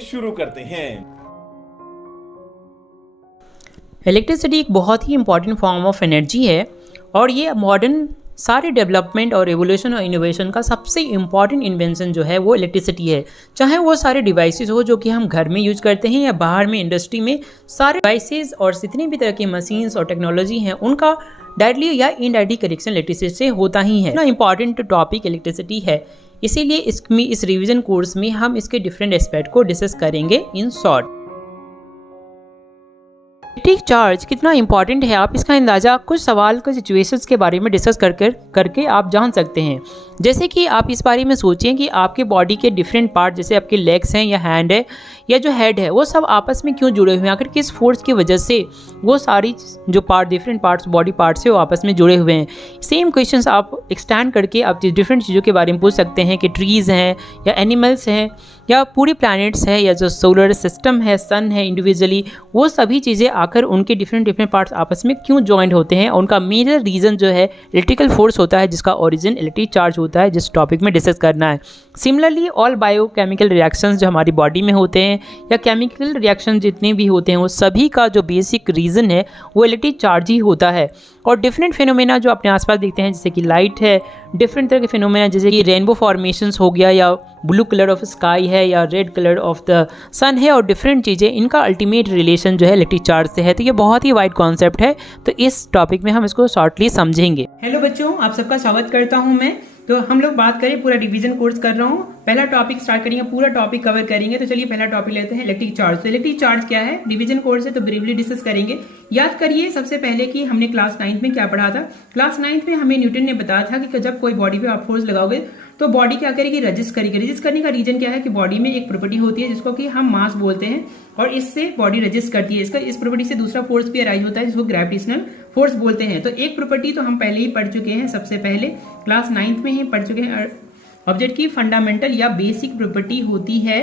शुरू करते हैं। इलेक्ट्रिसिटी एक बहुत ही इंपॉर्टेंट फॉर्म ऑफ एनर्जी है और ये मॉडर्न सारे डेवलपमेंट और एवोल्यूशन और इनोवेशन का सबसे इम्पॉर्टेंट इन्वेंशन जो है वो इलेक्ट्रिसिटी है। चाहे वो सारे डिवाइसेस हो जो कि हम घर में यूज करते हैं या बाहर में इंडस्ट्री में, सारे डिवाइसेस और जितनी भी तरह की मशीन्स और टेक्नोलॉजी हैं उनका डायरेक्टली या इनडायरेक्टली कनेक्शन इलेक्ट्रिसिटी से होता ही है। इतना इंपॉर्टेंट टॉपिक इलेक्ट्रिसिटी है, इसीलिए इस रिवीजन कोर्स में हम इसके डिफरेंट एस्पेक्ट को डिस्कस करेंगे इन शॉर्ट। इलेक्ट्रिक चार्ज कितना इंपॉर्टेंट है, आप इसका अंदाज़ा कुछ सवाल कुछ सिचुएशंस के बारे में डिस्कस करके आप जान सकते हैं। जैसे कि आप इस बारे में सोचें कि आपके बॉडी के डिफरेंट पार्ट, जैसे आपके लेग्स हैं या हैंड है या जो हेड है, वो सब आपस में क्यों जुड़े हुए हैं, आखिर किस फोर्स की वजह से वो सारी जो part different parts body parts है वो आपस में जुड़े हुए हैं। सेम क्वेश्चंस आप एक्सटेंड करके आप डिफरेंट चीज़ों के बारे में पूछ सकते हैं कि ट्रीज़ हैं या एनिमल्स हैं या पूरी प्लैनेट्स है या जो सोलर सिस्टम है, सन है इंडिविजुअली, वो सभी चीज़ें आकर उनके डिफरेंट पार्ट्स आपस में क्यों जॉइंट होते हैं। उनका मेजर रीज़न जो है इलेक्ट्रिकल फोर्स होता है, जिसका ओरिजिन इलेक्ट्रिक चार्ज होता है, जिस टॉपिक में डिस्कस करना है। सिमिलरली ऑल बायोकेमिकल रिएक्शंस जो हमारी बॉडी में होते हैं या केमिकल रिएक्शन जितने भी होते हैं, वो सभी का जो बेसिक रीज़न है वो इलेक्ट्रिक चार्ज ही होता है। और डिफरेंट फिनोमेना जो अपने आसपास दिखते हैं, जैसे कि लाइट है, डिफरेंट तरह के फिनोमेना जैसे कि रेनबो फॉर्मेशंस हो गया या ब्लू कलर ऑफ स्काई है या रेड कलर ऑफ द सन है, और डिफरेंट चीज़ें, इनका अल्टीमेट रिलेशन जो है इलेक्ट्रिक चार्ज से है। तो ये बहुत ही वाइड कॉन्सेप्ट है, तो इस टॉपिक में हम इसको शॉर्टली समझेंगे। हेलो बच्चों, आप सबका स्वागत करता हूं मैं। तो हम लोग बात करें, पूरा डिवीजन कोर्स कर रहा हूं, पहला टॉपिक स्टार्ट करेंगे, पूरा टॉपिक कवर करेंगे। तो चलिए पहला टॉपिक लेते हैं, इलेक्ट्रिक चार्ज। तो इलेक्ट्रिक चार्ज क्या है, डिवीजन कोर्स है तो ब्रीफली डिस्कस करेंगे। याद करिए सबसे पहले कि हमने क्लास 9th में क्या पढ़ा था। क्लास 9th में हमें न्यूटन ने बताया था कि जब कोई बॉडी पे आप फोर्स लगाओगे तो बॉडी क्या करेगी, रजिस्ट करेगी। रजिस्ट करने का रीजन क्या है कि बॉडी में एक प्रॉपर्टी होती है जिसको कि हम मास बोलते हैं, और इससे बॉडी रजिस्ट करती है। इस प्रॉपर्टी से दूसरा फोर्स भी अराइज होता है जिसको ग्रेविटेशनल फोर्स बोलते हैं। तो एक प्रॉपर्टी तो हम पहले ही पढ़ चुके हैं, सबसे पहले क्लास 9th में ही पढ़ चुके हैं। ऑब्जेक्ट की फंडामेंटल या बेसिक प्रॉपर्टी होती है,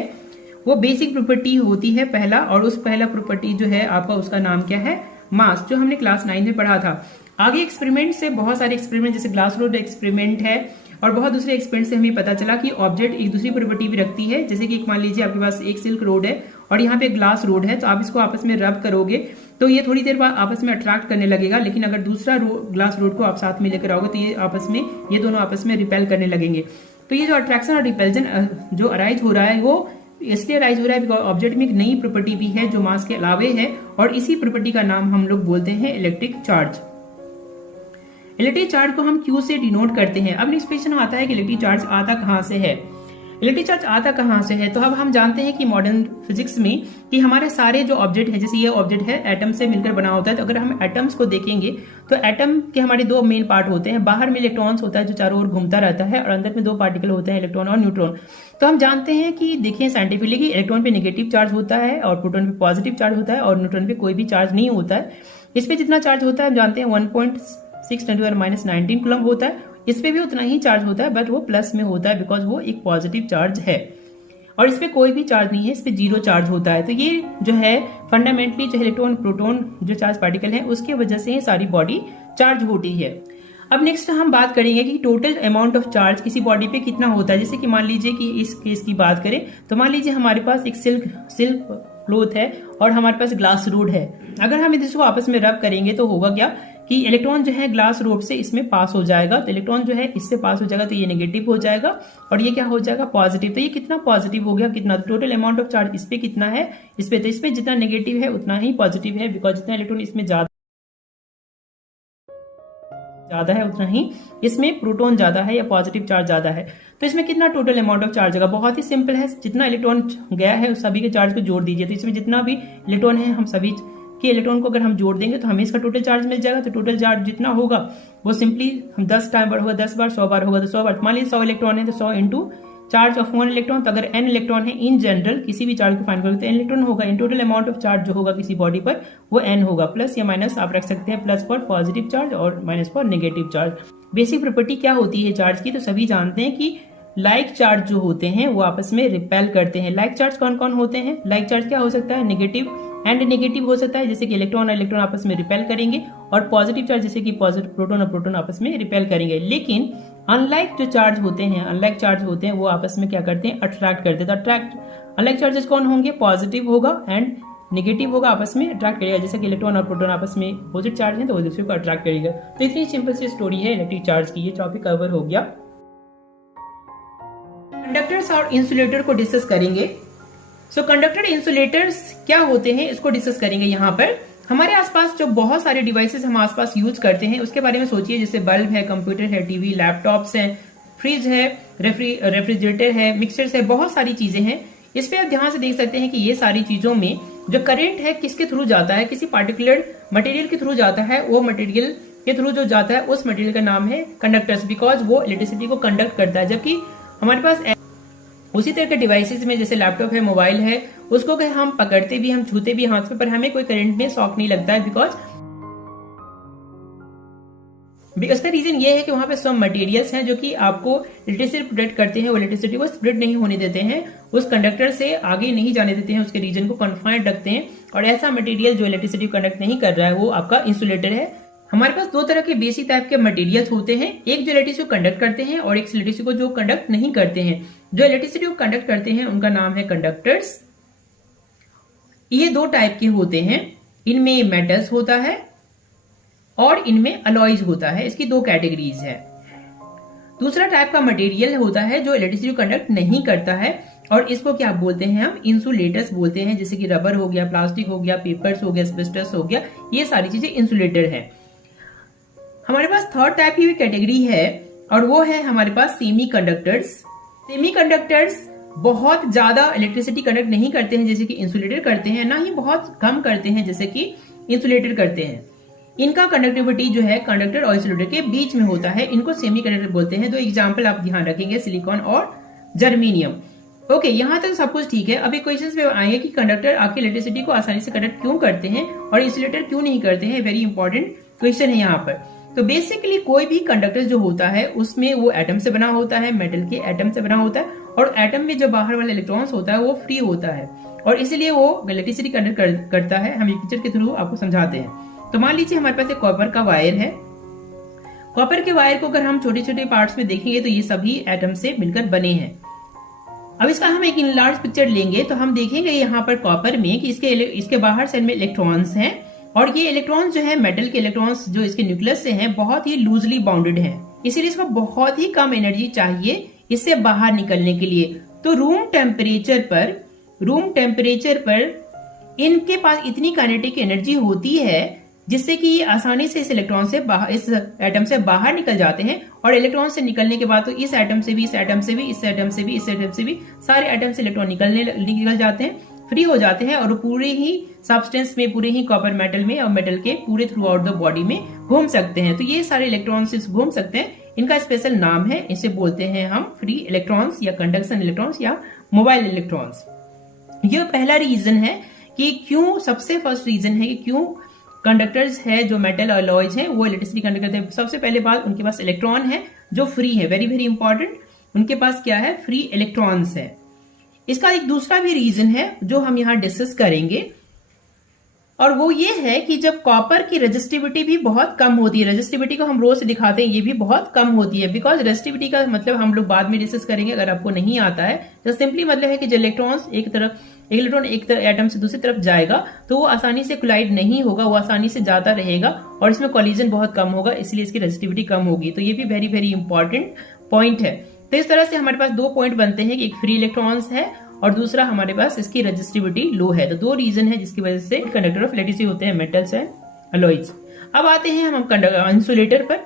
वो बेसिक प्रॉपर्टी होती है पहला, और उस पहला प्रॉपर्टी जो है आपका, उसका नाम क्या है, मास, जो हमने क्लास 9 में पढ़ा था। आगे एक्सपेरिमेंट से बहुत सारे एक्सपेरिमेंट, जैसे ग्लास रोड एक्सपेरिमेंट है और बहुत दूसरे एक्सपेरिमेंट से हमें पता चला कि ऑब्जेक्ट एक दूसरी प्रॉपर्टी भी रखती है। जैसे कि मान लीजिए आपके पास एक सिल्क रोड है और यहाँ पे ग्लास रोड है, तो आप इसको आपस में रब करोगे तो ये थोड़ी देर बाद आपस में अट्रैक्ट करने लगेगा। लेकिन अगर दूसरा ग्लास रोड को आप साथ में लेकर आओगे तो ये दोनों आपस में रिपेल करने लगेंगे। तो ये जो अट्रैक्शन और रिपेल्जन जो अराइज हो रहा है वो इसलिए अराइज हो रहा है बिकॉज ऑब्जेक्ट में एक नई प्रॉपर्टी भी है जो मास के अलावे है, और इसी प्रॉपर्टी का नाम हम लोग बोलते हैं इलेक्ट्रिक चार्ज। इलेक्ट्रिक चार्ज को हम Q से डिनोट करते हैं। अब नेक्स्ट क्वेश्चन आता है कि इलेक्ट्रिक चार्ज आता कहां से है। इलेक्ट्रिक चार्ज आता कहां से है, तो अब हम जानते हैं कि मॉडर्न फिजिक्स में कि हमारे सारे जो ऑब्जेक्ट है, जैसे ये ऑब्जेक्ट है एटम से मिलकर बना होता है। तो अगर हम एटम्स को देखेंगे तो एटम के हमारे दो मेन पार्ट होते हैं। बाहर में इलेक्ट्रॉन्स होता है जो चारों ओर घूमता रहता है, और अंदर में दो पार्टिकल होते हैं, इलेक्ट्रॉन और न्यूट्रॉन। तो हम जानते हैं कि देखिए साइंटिफिकली कि इलेक्ट्रॉन पे नेगेटिव चार्ज होता है और प्रोटॉन पे पॉजिटिव चार्ज होता है, और न्यूट्रॉन पे कोई भी चार्ज नहीं होता है। इस पे जितना चार्ज होता है हम जानते हैं 1.6 × 10⁻⁹ कूलम होता है। इस पे भी उतना ही चार्ज होता है, बट वो प्लस में होता है बिकॉज वो एक पॉजिटिव चार्ज है, और इस पे कोई भी चार्ज नहीं है, इस पे 0 चार्ज होता है। तो ये जो है फंडामेंटली जो इलेक्ट्रॉन प्रोटॉन जो चार्ज पार्टिकल है उसके वजह से सारी बॉडी चार्ज होती है। अब नेक्स्ट हम बात करेंगे कि टोटल अमाउंट ऑफ चार्ज किसी बॉडी पे कितना होता है। जैसे कि मान लीजिए कि इस केस की बात करें तो मान लीजिए हमारे पास एक सिल्क क्लॉथ है और हमारे पास ग्लास रोड है। अगर हम इसको आपस में रब करेंगे तो होगा क्या कि इलेक्ट्रॉन जो है ग्लास रोड से इसमें पास हो जाएगा। तो इलेक्ट्रॉन जो है इससे पास हो जाएगा तो ये नेगेटिव हो जाएगा, और ये क्या हो जाएगा, पॉजिटिव। तो ये कितना पॉजिटिव हो गया, कितना टोटल अमाउंट ऑफ चार्ज इस पे कितना है, इस पे, तो इस पे जितना नेगेटिव है उतना ही पॉजिटिव है, बिकॉज जितना इलेक्ट्रॉन इसमें ज्यादा है उतना ही इसमें प्रोटॉन ज्यादा है या पॉजिटिव चार्ज ज्यादा है। तो इसमें कितना टोटल अमाउंट ऑफ चार्ज होगा, बहुत ही सिंपल है। जितना इलेक्ट्रॉन गया है उस सभी के चार्ज को जोड़ दीजिए। तो इसमें जितना भी इलेक्ट्रॉन है हम सभी के इलेक्ट्रॉन को अगर हम जोड़ देंगे तो हमें इसका टोटल चार्ज मिल जाएगा। तो टोटल चार्ज जितना होगा वो सिंपली हम 10 टाइम बार होगा, 10 बार 100 बार होगा तो 100 बार। मान लीजिए 100 इलेक्ट्रॉन है तो 100 इंटू चार्ज ऑफ 1 इलेक्ट्रॉन। तो अगर n इलेक्ट्रॉन है इन जनरल किसी भी चार्ज को फाइंड करोगे तो n इलेक्ट्रॉन होगा। In total amount of charge जो होगा किसी बॉडी पर वो n होगा। प्लस या माइनस आप रख सकते हैं, प्लस फॉर पॉजिटिव चार्ज और minus for negative charge. Basic property क्या होती है चार्ज की, तो सभी जानते हैं कि लाइक चार्ज जो होते हैं वो आपस में रिपेल करते हैं। लाइक चार्ज कौन कौन होते हैं, लाइक चार्ज क्या हो सकता है, नेगेटिव एंड नेगेटिव हो सकता है, जैसे कि इलेक्ट्रॉन और इलेक्ट्रॉन आपस में रिपेल करेंगे, और पॉजिटिव चार्ज जैसे कि पॉजिटिव प्रोटॉन और प्रोटॉन आपस में रिपेल करेंगे। लेकिन अनलाइक जो चार्ज होते हैं, अनलाइक चार्ज होते हैं वो आपस में क्या करते हैं, अट्रैक्ट करते हैं। तो अनलाइक चार्जेस कौन होंगे, पॉजिटिव होगा एंड नेगेटिव होगा, आपस में अट्रैक्ट करेगा। जैसे कि इलेक्ट्रॉन और प्रोटॉन आपस में अपोजिट चार्ज है तो वो दूसरे को अट्रैक्ट करेगा। तो इतनी सिंपल सी स्टोरी है इलेक्ट्रिक चार्ज की। ये टॉपिक कवर हो गया। कंडक्टर्स और इंसुलेटर को डिस्कस करेंगे। सो कंडक्टर इंसुलेटर्स क्या होते हैं इसको डिस्कस करेंगे। यहाँ पर हमारे आसपास जो बहुत सारे डिवाइसेस हम आसपास यूज करते हैं उसके बारे में सोचिए। जैसे बल्ब है, कंप्यूटर है, टीवी, लैपटॉप्स है, फ्रिज है, रेफ्रिजरेटर है, मिक्सर्स है, बहुत सारी चीजें हैं। इस पे आप ध्यान से देख सकते हैं कि ये सारी चीजों में जो करंट है किसके थ्रू जाता है, किसी पार्टिकुलर मटेरियल के थ्रू जाता है। वो मटेरियल के थ्रू जो जाता है उस मटेरियल का नाम है कंडक्टर्स, बिकॉज वो इलेक्ट्रिसिटी को कंडक्ट करता है। जबकि हमारे पास उसी तरह के डिवाइसेस में जैसे लैपटॉप है, मोबाइल है, उसको हम पकड़ते भी, हम छूते भी हाथ पे, पर हमें कोई करंट में शॉक नहीं लगता है। बिकॉज उसका रीजन ये है कि वहां पे सब मटेरियल्स हैं जो कि आपको इलेक्ट्रिसिटी प्रोटेक्ट करते हैं। वो इलेक्ट्रिसिटी को स्प्रेड नहीं होने देते हैं, उस कंडक्टर से आगे नहीं जाने देते हैं, उसके रीजन को कन्फाइंड रखते हैं। और ऐसा मटेरियल जो इलेक्ट्रिसिटी कंडक्ट नहीं कर रहा है वो आपका इंसुलेटर है। हमारे पास दो तरह के बेसिक टाइप के मटेरियल्स होते हैं, एक जो इलेक्ट्रिसिटी को कंडक्ट करते हैं और एक इलेक्ट्रिसिटी को जो कंडक्ट नहीं करते हैं। जो इलेक्ट्रिसिटी को कंडक्ट करते हैं उनका नाम है कंडक्टर्स। ये दो टाइप के होते हैं, इनमें मेटल्स होता है और इनमें अलॉयज होता है। इसकी दो कैटेगरीज है। दूसरा टाइप का मटेरियल होता है जो इलेक्ट्रिसिटी को कंडक्ट नहीं करता है और इसको क्या बोलते हैं हम, इंसुलेटर्स बोलते हैं। जैसे कि रबर हो गया, प्लास्टिक हो गया, पेपर्स हो गया, एस्बेस्टस हो गया, ये सारी चीजें इंसुलेटर है। हमारे पास थर्ड टाइप की भी कैटेगरी है और वो है हमारे पास सेमी कंडक्टर्स। सेमी कंडक्टर्स बहुत ज्यादा इलेक्ट्रिसिटी कंडक्ट नहीं करते हैं जैसे कि इंसुलेटर करते हैं, ना ही बहुत कम करते हैं जैसे कि इंसुलेटर करते हैं। इनका कंडक्टिविटी जो है कंडक्टर और इंसुलेटर के बीच में होता है, इनको सेमी कंडक्टर बोलते हैं। दो एग्जाम्पल आप ध्यान रखेंगे, सिलिकॉन और जर्मेनियम। ओके, यहाँ तक सब कुछ ठीक है। अभी क्वेश्चंस पे आएंगे कि कंडक्टर आपकी इलेक्ट्रिसिटी को आसानी से कंडक्ट क्यों करते हैं और इंसुलेटर क्यों नहीं करते हैं। वेरी इंपॉर्टेंट क्वेश्चन है यहाँ पर। तो बेसिकली कोई भी कंडक्टर जो होता है उसमें वो एटम से बना होता है, मेटल के एटम से बना होता है, और एटम में जो बाहर वाला इलेक्ट्रॉन्स होता है वो फ्री होता है और इसलिए वो इलेक्ट्रिसिटी कंडक्ट करता है। हम एक पिक्चर के थ्रू आपको समझाते हैं। तो मान लीजिए हमारे पास एक कॉपर का वायर है। कॉपर के वायर को अगर हम छोटे छोटे पार्ट्स में देखेंगे तो ये सभी एटम से मिलकर बने हैं। अब इसका हम एक लार्ज पिक्चर लेंगे तो हम देखेंगे यहाँ पर कॉपर में कि इसके बाहर साइड में इलेक्ट्रॉन्स हैं और ये इलेक्ट्रॉन्स जो है मेटल के इलेक्ट्रॉन्स जो इसके न्यूक्लियस से हैं बहुत ही लूजली बाउंडेड हैं, इसीलिए इसको बहुत ही कम एनर्जी चाहिए इससे बाहर निकलने के लिए। तो रूम टेम्परेचर पर इनके पास इतनी काइनेटिक एनर्जी होती है जिससे कि ये आसानी से इस इलेक्ट्रॉन से बाहर, इस एटम से बाहर निकल जाते हैं। और इलेक्ट्रॉन से निकलने के बाद तो इस एटम से भी, इस एटम से भी, इस एटम से भी, इस एटम से भी, सारे एटम से इलेक्ट्रॉन निकल जाते हैं, फ्री हो जाते हैं और पूरे ही सब्सटेंस में, पूरे ही कॉपर मेटल में और मेटल के पूरे थ्रू आउट द बॉडी में घूम सकते हैं। तो ये सारे इलेक्ट्रॉन्स घूम सकते हैं। इनका स्पेशल नाम है, इसे बोलते हैं हम फ्री इलेक्ट्रॉन्स या कंडक्शन इलेक्ट्रॉन्स या मोबाइल इलेक्ट्रॉन्स। यह पहला रीजन है कि क्यों, सबसे फर्स्ट रीजन है कि क्यों कंडक्टर्स है जो मेटल अलॉयज है वो इलेक्ट्रिसिटी कंडक्ट करते हैं। सबसे पहले बात, उनके पास इलेक्ट्रॉन है जो फ्री है, वेरी वेरी इंपॉर्टेंट। उनके पास क्या है, फ्री इलेक्ट्रॉन्स है। इसका एक दूसरा भी रीजन है जो हम यहाँ डिस्कस करेंगे और वो ये है कि जब कॉपर की रेजिस्टिविटी भी बहुत कम होती है, रेजिस्टिविटी को हम रो से दिखाते हैं, ये भी बहुत कम होती है। बिकॉज रेजिस्टिविटी का मतलब हम लोग बाद में डिस्कस करेंगे अगर आपको नहीं आता है। तो सिंपली मतलब है कि जो इलेक्ट्रॉन एक एटम से दूसरी तरफ जाएगा तो वो आसानी से कोलाइड नहीं होगा, वो आसानी से जाता रहेगा और इसमें कोलिजन बहुत कम होगा, इसलिए इसकी रेजिस्टिविटी कम होगी। तो ये भी वेरी वेरी इंपॉर्टेंट पॉइंट है। तो इस तरह से हमारे पास दो पॉइंट बनते हैं कि एक फ्री इलेक्ट्रॉन्स है और दूसरा हमारे पास इसकी रेजिस्टिविटी लो है। तो दो रीजन है जिसकी वजह से कंडक्टर ऑफ इलेक्ट्रिसिटी होते हैं मेटल्स एंड अलॉयज। अब आते हैं हम इंसुलेटर पर।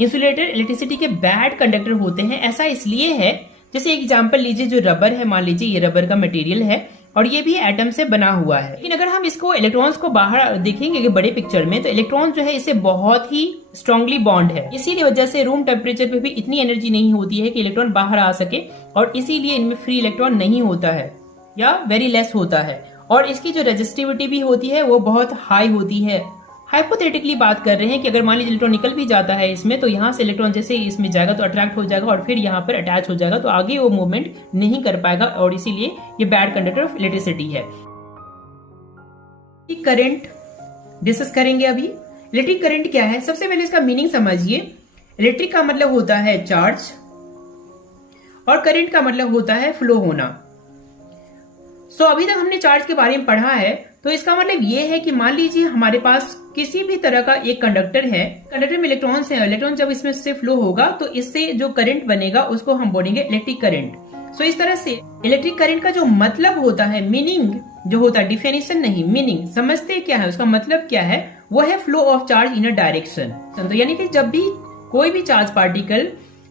इंसुलेटर इलेक्ट्रिसिटी के बैड कंडक्टर होते हैं। ऐसा इसलिए है, जैसे एग्जांपल लीजिए जो रबर है, मान लीजिए ये रबर का मटेरियल है और ये भी एटम से बना हुआ है। लेकिन अगर हम इसको इलेक्ट्रॉन्स को बाहर देखेंगे कि बड़े पिक्चर में, तो इलेक्ट्रॉन जो है इसे बहुत ही स्ट्रांगली बॉन्ड है। इसीलिए वजह से रूम टेम्परेचर पे भी इतनी एनर्जी नहीं होती है कि इलेक्ट्रॉन बाहर आ सके और इसीलिए इनमें फ्री इलेक्ट्रॉन नहीं होता है या वेरी लेस होता है। और इसकी जो रेजिस्टिविटी भी होती है वो बहुत हाई होती है। हाइपोथेटिकली बात कर रहे हैं कि अगर मान लीजिए इलेक्ट्रॉन निकल भी जाता है इसमें, तो यहाँ से इलेक्ट्रॉन जैसे इसमें जाएगा तो अट्रैक्ट हो जाएगा और फिर यहाँ पर अटैच हो जाएगा, तो आगे वो मूवमेंट नहीं कर पाएगा और इसीलिए ये बैड कंडक्टर ऑफ इलेक्ट्रिसिटी है। करंट डिस्कस करेंगे अभी। इलेक्ट्रिक करंट क्या है, सबसे पहले इसका मीनिंग समझिए। इलेक्ट्रिक का मतलब होता है चार्ज और करंट का मतलब होता है फ्लो होना। सो अभी तक हमने चार्ज के बारे में पढ़ा है, तो इसका मतलब ये है कि मान लीजिए हमारे पास किसी भी तरह का एक कंडक्टर है, कंडक्टर में इलेक्ट्रॉन्स हैं, इलेक्ट्रॉन जब इसमें से फ्लो होगा तो इससे जो करंट बनेगा उसको हम बोलेंगे इलेक्ट्रिक करंट। सो इस तरह से इलेक्ट्रिक करंट का जो मतलब होता है, मीनिंग जो होता है, डिफिनेशन नहीं, मीनिंग समझते क्या है, उसका मतलब क्या है, वो है flow of charge in a direction. तो यानी कि जब भी कोई भी चार्ज पार्टिकल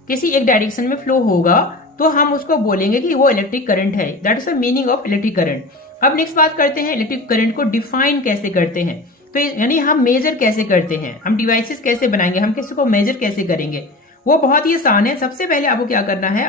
किसी एक डायरेक्शन में फ्लो होगा तो हम उसको बोलेंगे कि वो इलेक्ट्रिक करंट है। That is the meaning of electric current. अब नेक्स्ट बात करते हैं इलेक्ट्रिक करंट को डिफाइन कैसे करते हैं, तो यानी हम मेजर कैसे करते हैं, हम डिवाइसेस कैसे बनाएंगे, हम किसी को मेजर कैसे करेंगे, वो बहुत ही आसान है। सबसे पहले आपको क्या करना है,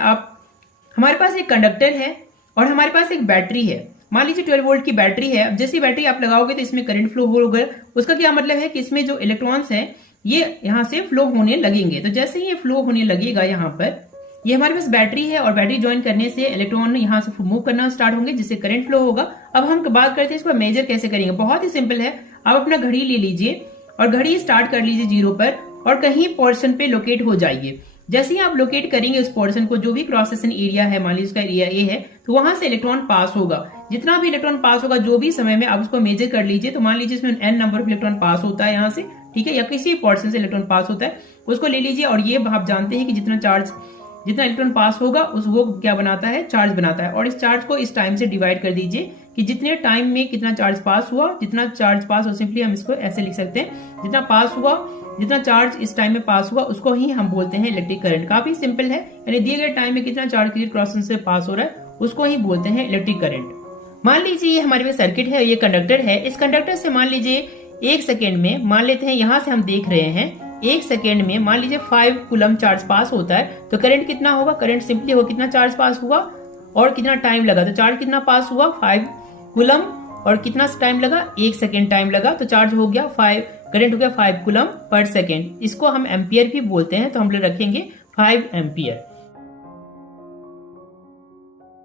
हमारे पास एक कंडक्टर है और हमारे पास एक बैटरी है। मान लीजिए 12 वोल्ट की बैटरी है। जैसी बैटरी आप लगाओगे तो इसमें करंट फ्लो होगा। उसका क्या मतलब है कि इसमें जो इलेक्ट्रॉन्स हैं ये यहाँ से फ्लो होने लगेंगे। तो जैसे ही ये फ्लो होने लगेगा, यहाँ पर ये हमारे पास बैटरी है और बैटरी ज्वाइन करने से इलेक्ट्रॉन यहाँ से मूव करना स्टार्ट होंगे, जिससे करंट फ्लो होगा। अब हम बात करते हैं इसको मेजर कैसे करेंगे। बहुत ही सिंपल है, आप अपना घड़ी ले लीजिए और घड़ी स्टार्ट कर लीजिए 0 पर और कहीं पोर्शन पे लोकेट हो जाइए। जैसे ही आप लोकेट करेंगे उस पोर्शन को, जो भी क्रॉस सेक्शन एरिया है, मान लीजिए उसका एरिया ए है, तो वहां से इलेक्ट्रॉन पास होगा। जितना भी इलेक्ट्रॉन पास होगा जो भी समय में, आप उसको मेजर कर लीजिए। तो मान लीजिए इसमें n नंबर ऑफ इलेक्ट्रॉन पास होता है यहाँ से, ठीक है, या किसी पोर्शन से इलेक्ट्रॉन पास होता है, उसको ले लीजिए। और ये आप जानते हैं कि जितना इलेक्ट्रॉन पास होगा वो क्या बनाता है, चार्ज बनाता है। और इस चार्ज को इस टाइम से डिवाइड कर दीजिए कि जितने टाइम में कितना चार्ज पास हुआ, जितना चार्ज पास हो, सिंपली हम इसको ऐसे लिख सकते हैं, जितना पास हुआ, जितना चार्ज इस टाइम में पास हुआ उसको ही हम बोलते हैं इलेक्ट्रिक करंट। काफी सिंपल है, यानी दिए गए टाइम में कितना चार्ज किसी क्रॉस सेक्शन से पास हो रहा है उसको ही बोलते हैं इलेक्ट्रिक करंट। मान लीजिए ये हमारे पास सर्किट है, ये कंडक्टर है। इस कंडक्टर से मान लीजिए 1 सेकेंड में, मान लेते हैं यहां से हम देख रहे हैं 1 सेकेंड में मान लीजिए 5 कूलम चार्ज पास होता है, तो करंट कितना होगा, करंट सिंपली होगा कितना चार्ज पास हुआ और कितना टाइम लगा। तो चार्ज कितना पास हुआ, 5 कूलम, और कितना टाइम लगा, 1 सेकेंड टाइम लगा। तो चार्ज हो गया करंट हो गया 5 कूलम पर सेकेंड। इसको हम एम्पियर भी बोलते हैं, तो हम लोग रखेंगे 5 एम्पियर।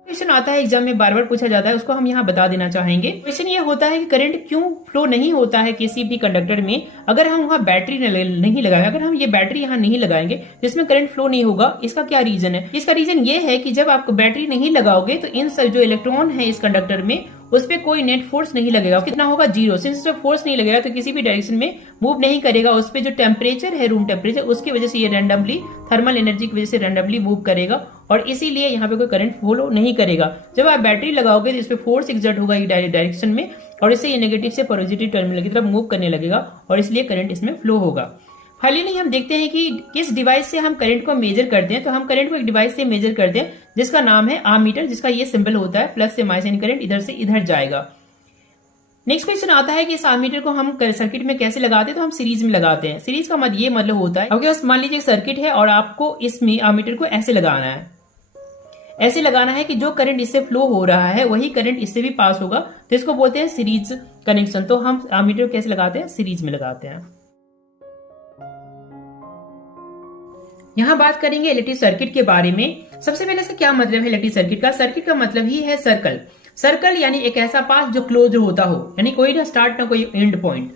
क्वेश्चन आता है एग्जाम में, बार बार पूछा जाता है, उसको हम यहाँ बता देना चाहेंगे। क्वेश्चन ये होता है कि करंट क्यों फ्लो नहीं होता है किसी भी कंडक्टर में अगर हम वहाँ बैटरी नहीं लगाएंगे। अगर हम ये बैटरी यहाँ नहीं लगाएंगे तो इसमें करंट फ्लो नहीं होगा। इसका क्या रीजन है? इसका रीजन ये है कि जब आप बैटरी नहीं लगाओगे तो इन जो इलेक्ट्रॉन है इस कंडक्टर में उस पर कोई नेट फोर्स नहीं लगेगा। कितना होगा, 0। सिंस इस पे फोर्स नहीं लगेगा तो किसी भी डायरेक्शन में मूव नहीं करेगा। उस पे जो टेम्परेचर है, रूम टेम्परेचर, उसकी वजह से ये रैंडमली, थर्मल एनर्जी की वजह से रैंडमली मूव करेगा और इसीलिए यहाँ पे कोई करंट फ्लो नहीं करेगा। जब आप बैटरी लगाओगे तो इस पे फोर्स एक्सर्ट होगा ये डायरेक्शन में और इससे ये नेगेटिव से पॉजिटिव टर्मिनल की तरफ मूव करने लगेगा और इसलिए करंट इसमें फ्लो होगा। फाइनली हम देखते हैं कि किस डिवाइस से हम करंट को मेजर करते हैं। तो हम करंट को एक डिवाइस से मेजर करते हैं जिसका नाम है आमीटर, जिसका ये सिंबल होता है प्लस से माइनस, करंट इधर से इधर जाएगा। नेक्स्ट क्वेश्चन आता है कि इस आमीटर को हम सर्किट में कैसे लगाते हैं। तो हम सीरीज में लगाते हैं। सीरीज का मतलब होता है, आपके पास मान लीजिए सर्किट है और आपको इसमें आमीटर को ऐसे लगाना है, ऐसे लगाना है कि जो करंट इससे फ्लो हो रहा है वही करंट इससे भी पास होगा। तो इसको बोलते हैं सीरीज कनेक्शन। तो हम आमीटर कैसे लगाते हैं, सीरीज में लगाते हैं। यहाँ बात करेंगे इलेक्ट्रिक सर्किट के बारे में। सबसे पहले इसका क्या मतलब है इलेक्ट्रिक सर्किट का? सर्किट का मतलब ही है सर्कल। सर्कल यानी एक ऐसा पाथ जो क्लोज होता हो, यानी कोई ना स्टार्ट ना कोई एंड पॉइंट।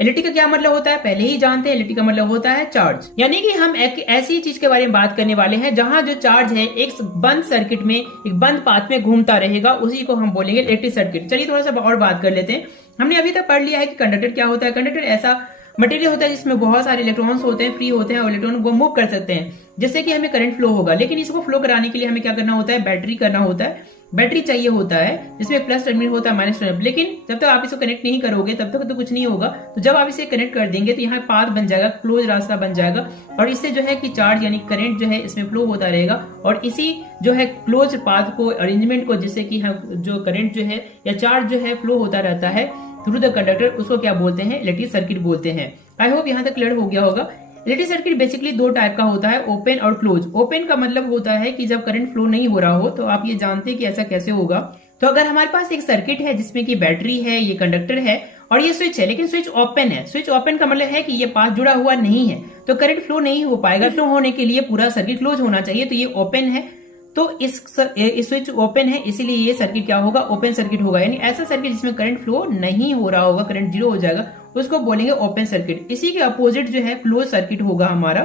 इलेक्ट्रिक का क्या मतलब होता है पहले ही जानते हैं। इलेक्ट्रिक का मतलब होता है चार्ज, यानी कि हम एक ऐसी चीज के बारे में बात करने वाले हैं जहां जो चार्ज है एक बंद सर्किट में, एक बंद पाथ में घूमता रहेगा, उसी को हम बोलेंगे इलेक्ट्रिक सर्किट। चलिए थोड़ा सा और बात कर लेते हैं। हमने अभी तक पढ़ लिया है कि कंडक्टर क्या होता है। कंडक्टर ऐसा मटेरियल होता है जिसमें बहुत सारे इलेक्ट्रॉन्स होते हैं, फ्री होते हैं और इलेक्ट्रॉन को मूव कर सकते हैं जिससे कि हमें करंट फ्लो होगा। लेकिन इसको फ्लो कराने के लिए हमें क्या करना होता है, बैटरी करना होता है, बैटरी चाहिए होता है जिसमें प्लस टर्मिनल होता है, माइनस टर्मिनल। लेकिन जब तक आप इसको कनेक्ट नहीं करोगे तब तक तो कुछ नहीं होगा। तो जब आप इसे कनेक्ट कर देंगे तो यहाँ पाथ बन जाएगा, क्लोज रास्ता बन जाएगा और इससे जो है कि चार्ज यानी करंट जो है इसमें फ्लो होता रहेगा और इसी जो है क्लोज पाथ को, अरेंजमेंट को, जिससे कि हम जो करंट जो है या चार्ज जो है फ्लो होता रहता है थ्रू द कंडक्टर, उसको क्या बोलते हैं, इलेक्ट्रिक सर्किट बोलते हैं। आई होप यहाँ तक क्लियर हो गया होगा। इलेक्ट्रिक सर्किट बेसिकली 2 टाइप का होता है, ओपन और क्लोज। ओपन का मतलब होता है कि जब करंट फ्लो नहीं हो रहा हो। तो आप ये जानते हैं कि ऐसा कैसे होगा। तो अगर हमारे पास एक सर्किट है जिसमें कि बैटरी है, ये कंडक्टर है और ये स्विच है, लेकिन स्विच ओपन है। स्विच ओपन का मतलब है कि ये पाथ जुड़ा हुआ नहीं है, तो करंट फ्लो नहीं हो पाएगा। फ्लो होने के लिए पूरा सर्किट क्लोज होना चाहिए। तो ये ओपन है, तो इस स्विच ओपन है, इसीलिए ये सर्किट क्या होगा, ओपन सर्किट होगा। यानी ऐसा सर्किट जिसमें करंट फ्लो नहीं हो रहा होगा, करंट 0 हो जाएगा, उसको बोलेंगे ओपन सर्किट। इसी के अपोजिट जो है क्लोज सर्किट होगा हमारा,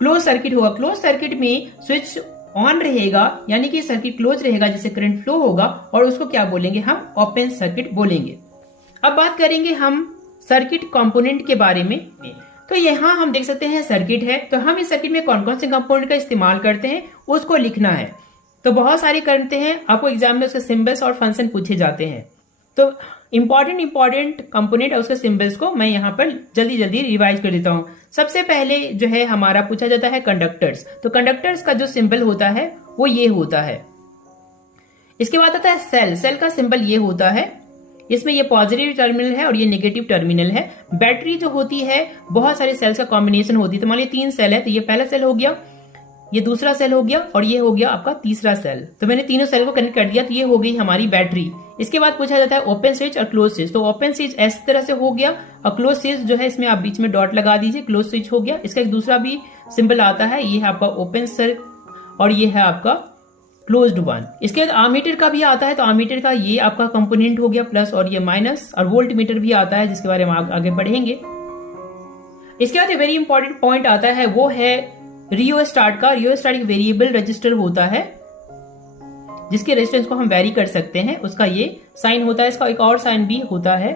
क्लोज सर्किट होगा। क्लोज सर्किट में स्विच ऑन रहेगा यानी कि सर्किट क्लोज रहेगा जिससे करंट फ्लो होगा और उसको क्या बोलेंगे हम ओपन सर्किट बोलेंगे। अब बात करेंगे हम सर्किट कंपोनेंट के बारे में। तो यहाँ हम देख सकते हैं सर्किट है, तो हम इस सर्किट में कौन कौन से कंपोनेंट का इस्तेमाल करते हैं उसको लिखना है। तो बहुत सारे करते हैं, आपको एग्जाम में उसके सिंबल्स और फंक्शन पूछे जाते हैं। तो इंपॉर्टेंट कंपोनेंट और उसके सिंबल्स को मैं यहाँ पर जल्दी जल्दी रिवाइज कर देता हूँ। सबसे पहले जो है हमारा पूछा जाता है कंडक्टर्स। तो कंडक्टर्स का जो सिंबल होता है वो ये होता है। इसके बाद आता है सेल। सेल का सिंबल ये होता है, इसमें ये पॉजिटिव टर्मिनल है और ये नेगेटिव टर्मिनल है। बैटरी जो होती है बहुत सारे सेल्स का कॉम्बिनेशन होती है। तो मान लीजिए 3 सेल है, तो ये पहला सेल हो गया, ये दूसरा सेल हो गया और ये हो गया आपका तीसरा सेल। तो मैंने तीनों सेल को कनेक्ट कर दिया, तो ये हो गई हमारी बैटरी। इसके बाद पूछा जाता है ओपन स्विच और क्लोज स्विच। तो ओपन स्विच इस तरह से हो गया और क्लोज स्विच जो है इसमें आप बीच में डॉट लगा दीजिए, क्लोज स्विच हो गया। इसका एक दूसरा भी सिंबल आता है, ये है आपका ओपन सर्किट और ये है आपका क्लोज्ड वन। इसके बाद आमीटर का भी आता है, तो आमीटर का ये आपका कंपोनेंट हो गया प्लस और ये माइनस, और वोल्ट मीटर भी आता है जिसके बारे में आगे बढ़ेंगे। इसके बाद वेरी इंपॉर्टेंट पॉइंट आता है वो है रियोस्टाट का। रियोस्टाट एक वेरिएबल रजिस्टर होता है जिसके रेजिस्टेंस को हम वेरी कर सकते हैं, उसका ये साइन होता है। इसका एक और साइन भी होता है।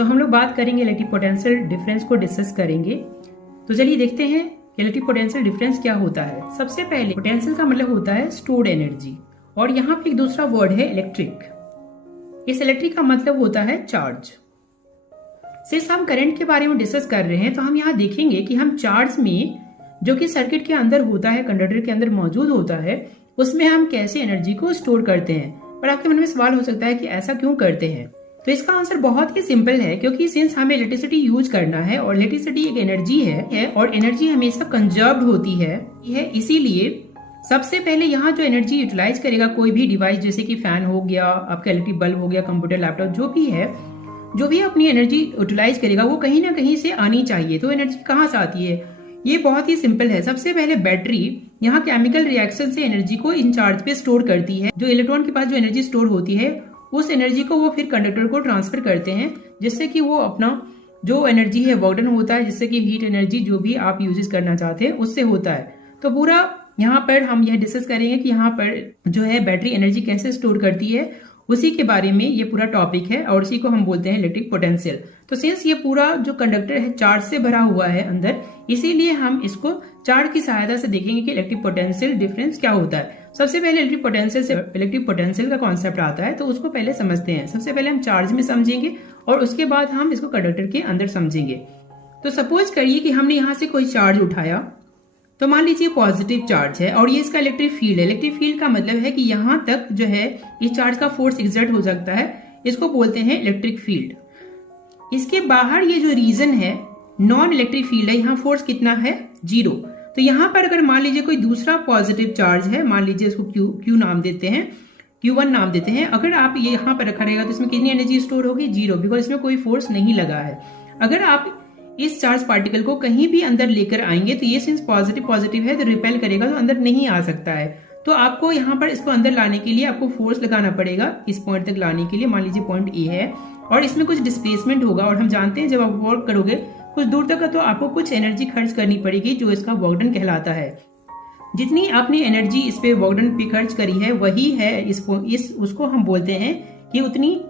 हम लोग बात करेंगे इलेक्ट्रिक पोटेंशियल डिफरेंस को डिस्कस करेंगे। तो चलिए देखते हैं इलेक्ट्रिक पोटेंशियल डिफरेंस क्या होता है। सबसे पहले पोटेंशियल का मतलब होता है स्टोर्ड एनर्जी, और यहाँ पे एक दूसरा वर्ड है इलेक्ट्रिक। इस इलेक्ट्रिक का मतलब होता है चार्ज। सिर्फ हम करंट के बारे में डिस्कस कर रहे हैं, तो हम यहाँ देखेंगे कि हम चार्ज में जो कि सर्किट के अंदर होता है, कंडक्टर के अंदर मौजूद होता है, उसमें हम कैसे एनर्जी को स्टोर करते हैं। पर आपके मन में सवाल हो सकता है कि ऐसा क्यों करते हैं। तो इसका आंसर बहुत ही सिंपल है, क्योंकि सिंस हमें इलेक्ट्रिसिटी यूज करना है और इलेक्ट्रिसिटी एक एनर्जी है और एनर्जी हमेशा कंजर्व्ड होती है, इसीलिए सबसे पहले यहाँ जो एनर्जी यूटिलाइज करेगा कोई भी डिवाइस, जैसे कि फैन हो गया, आपका इलेक्ट्रिक बल्ब हो गया, कंप्यूटर, लैपटॉप, जो भी अपनी एनर्जी यूटिलाइज करेगा वो कहीं ना कहीं से आनी चाहिए। तो एनर्जी कहाँ से आती है, ये बहुत ही सिंपल है। सबसे पहले बैटरी यहाँ केमिकल रिएक्शन से एनर्जी को इन चार्ज पे स्टोर करती है। जो इलेक्ट्रॉन के पास जो एनर्जी स्टोर होती है उस एनर्जी को वो फिर कंडक्टर को ट्रांसफर करते हैं, जिससे कि वो अपना जो एनर्जी है वर्क डन होता है, जिससे कि हीट एनर्जी जो भी आप यूज करना चाहते हैं उससे होता है। तो पूरा यहाँ पर हम यह डिस्कस करेंगे कि यहाँ पर जो है बैटरी एनर्जी कैसे स्टोर करती है, उसी के बारे में ये पूरा टॉपिक है और उसी को हम बोलते हैं इलेक्ट्रिक पोटेंशियल। तो सिंस ये पूरा जो कंडक्टर है चार्ज से भरा हुआ है अंदर, इसीलिए हम इसको चार्ज की सहायता से देखेंगे कि इलेक्ट्रिक पोटेंशियल डिफरेंस क्या होता है। सबसे पहले इलेक्ट्रिक पोटेंशियल से इलेक्ट्रिक पोटेंशियल का कॉन्सेप्ट आता है, तो उसको पहले समझते हैं। सबसे पहले हम चार्ज में समझेंगे और उसके बाद हम इसको कंडक्टर के अंदर समझेंगे। तो सपोज करिए कि हमने यहाँ से कोई चार्ज उठाया, तो मान लीजिए पॉजिटिव चार्ज है और ये इसका इलेक्ट्रिक फील्ड है। इलेक्ट्रिक फील्ड का मतलब है कि यहाँ तक जो है इस चार्ज का फोर्स एक्सर्ट हो सकता है, इसको बोलते हैं इलेक्ट्रिक फील्ड। इसके बाहर ये जो रीजन है नॉन इलेक्ट्रिक फील्ड है, यहाँ फोर्स कितना है, 0। तो यहाँ पर अगर मान लीजिए कोई दूसरा पॉजिटिव चार्ज है, मान लीजिए इसको क्यू नाम देते हैं, Q1 नाम देते हैं, अगर आप ये यहाँ पर रखा रहेगा तो इसमें कितनी एनर्जी स्टोर होगी, 0, बिकॉज इसमें कोई फोर्स नहीं लगा है। अगर आप इस चार्ज पार्टिकल को कहीं भी अंदर लेकर आएंगे तो ये सिंस पॉजिटिव है तो रिपेल करेगा, तो अंदर नहीं आ सकता है। तो आपको यहाँ पर इसको अंदर लाने के लिए आपको फोर्स लगाना पड़ेगा इस पॉइंट तक लाने के लिए। मान लीजिए पॉइंट ए है और इसमें कुछ डिस्प्लेसमेंट होगा, और हम जानते हैं जब आप वर्क करोगे कुछ दूर तक तो आपको कुछ एनर्जी खर्च करनी पड़ेगी, जो इसका वर्क डन कहलाता है। जितनी आपने एनर्जी इस पे वर्क डन पे खर्च करी है वही है उसको हम बोलते हैं कि उतनी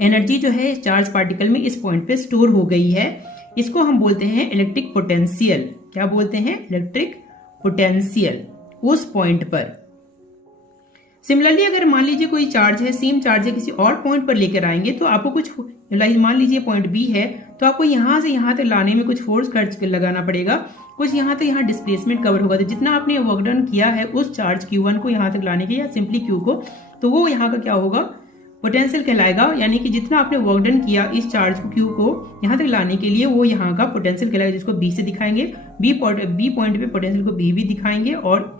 एनर्जी जो है चार्ज पार्टिकल में इस पॉइंट पे स्टोर हो गई है। इसको हम बोलते हैं इलेक्ट्रिक पोटेंशियल। क्या बोलते हैं, इलेक्ट्रिक पोटेंशियल उस पॉइंट पर। सिमिलरली अगर मान लीजिए कोई चार्ज है, सेम चार्ज है, किसी और पॉइंट पर लेकर आएंगे तो आपको कुछ, मान लीजिए पॉइंट बी है, तो आपको यहां से यहां तक लाने में कुछ फोर्स खर्च लगाना पड़ेगा, कुछ यहाँ तक यहाँ डिस्प्लेसमेंट कवर होगा। तो जितना आपने वर्क डन किया है उस चार्ज Q1 को यहाँ तक लाने के, या सिंपली Q को, तो वो यहाँ का क्या होगा, पोटेंशियल कहलाएगा। यानी कि जितना आपने वर्क डन किया इस चार्ज को Q को यहाँ तक लाने के लिए, वो यहाँ का पोटेंशियल कहलाएगा, जिसको B से दिखाएंगे। बी पॉइंट पे पोटेंशियल को B भी दिखाएंगे और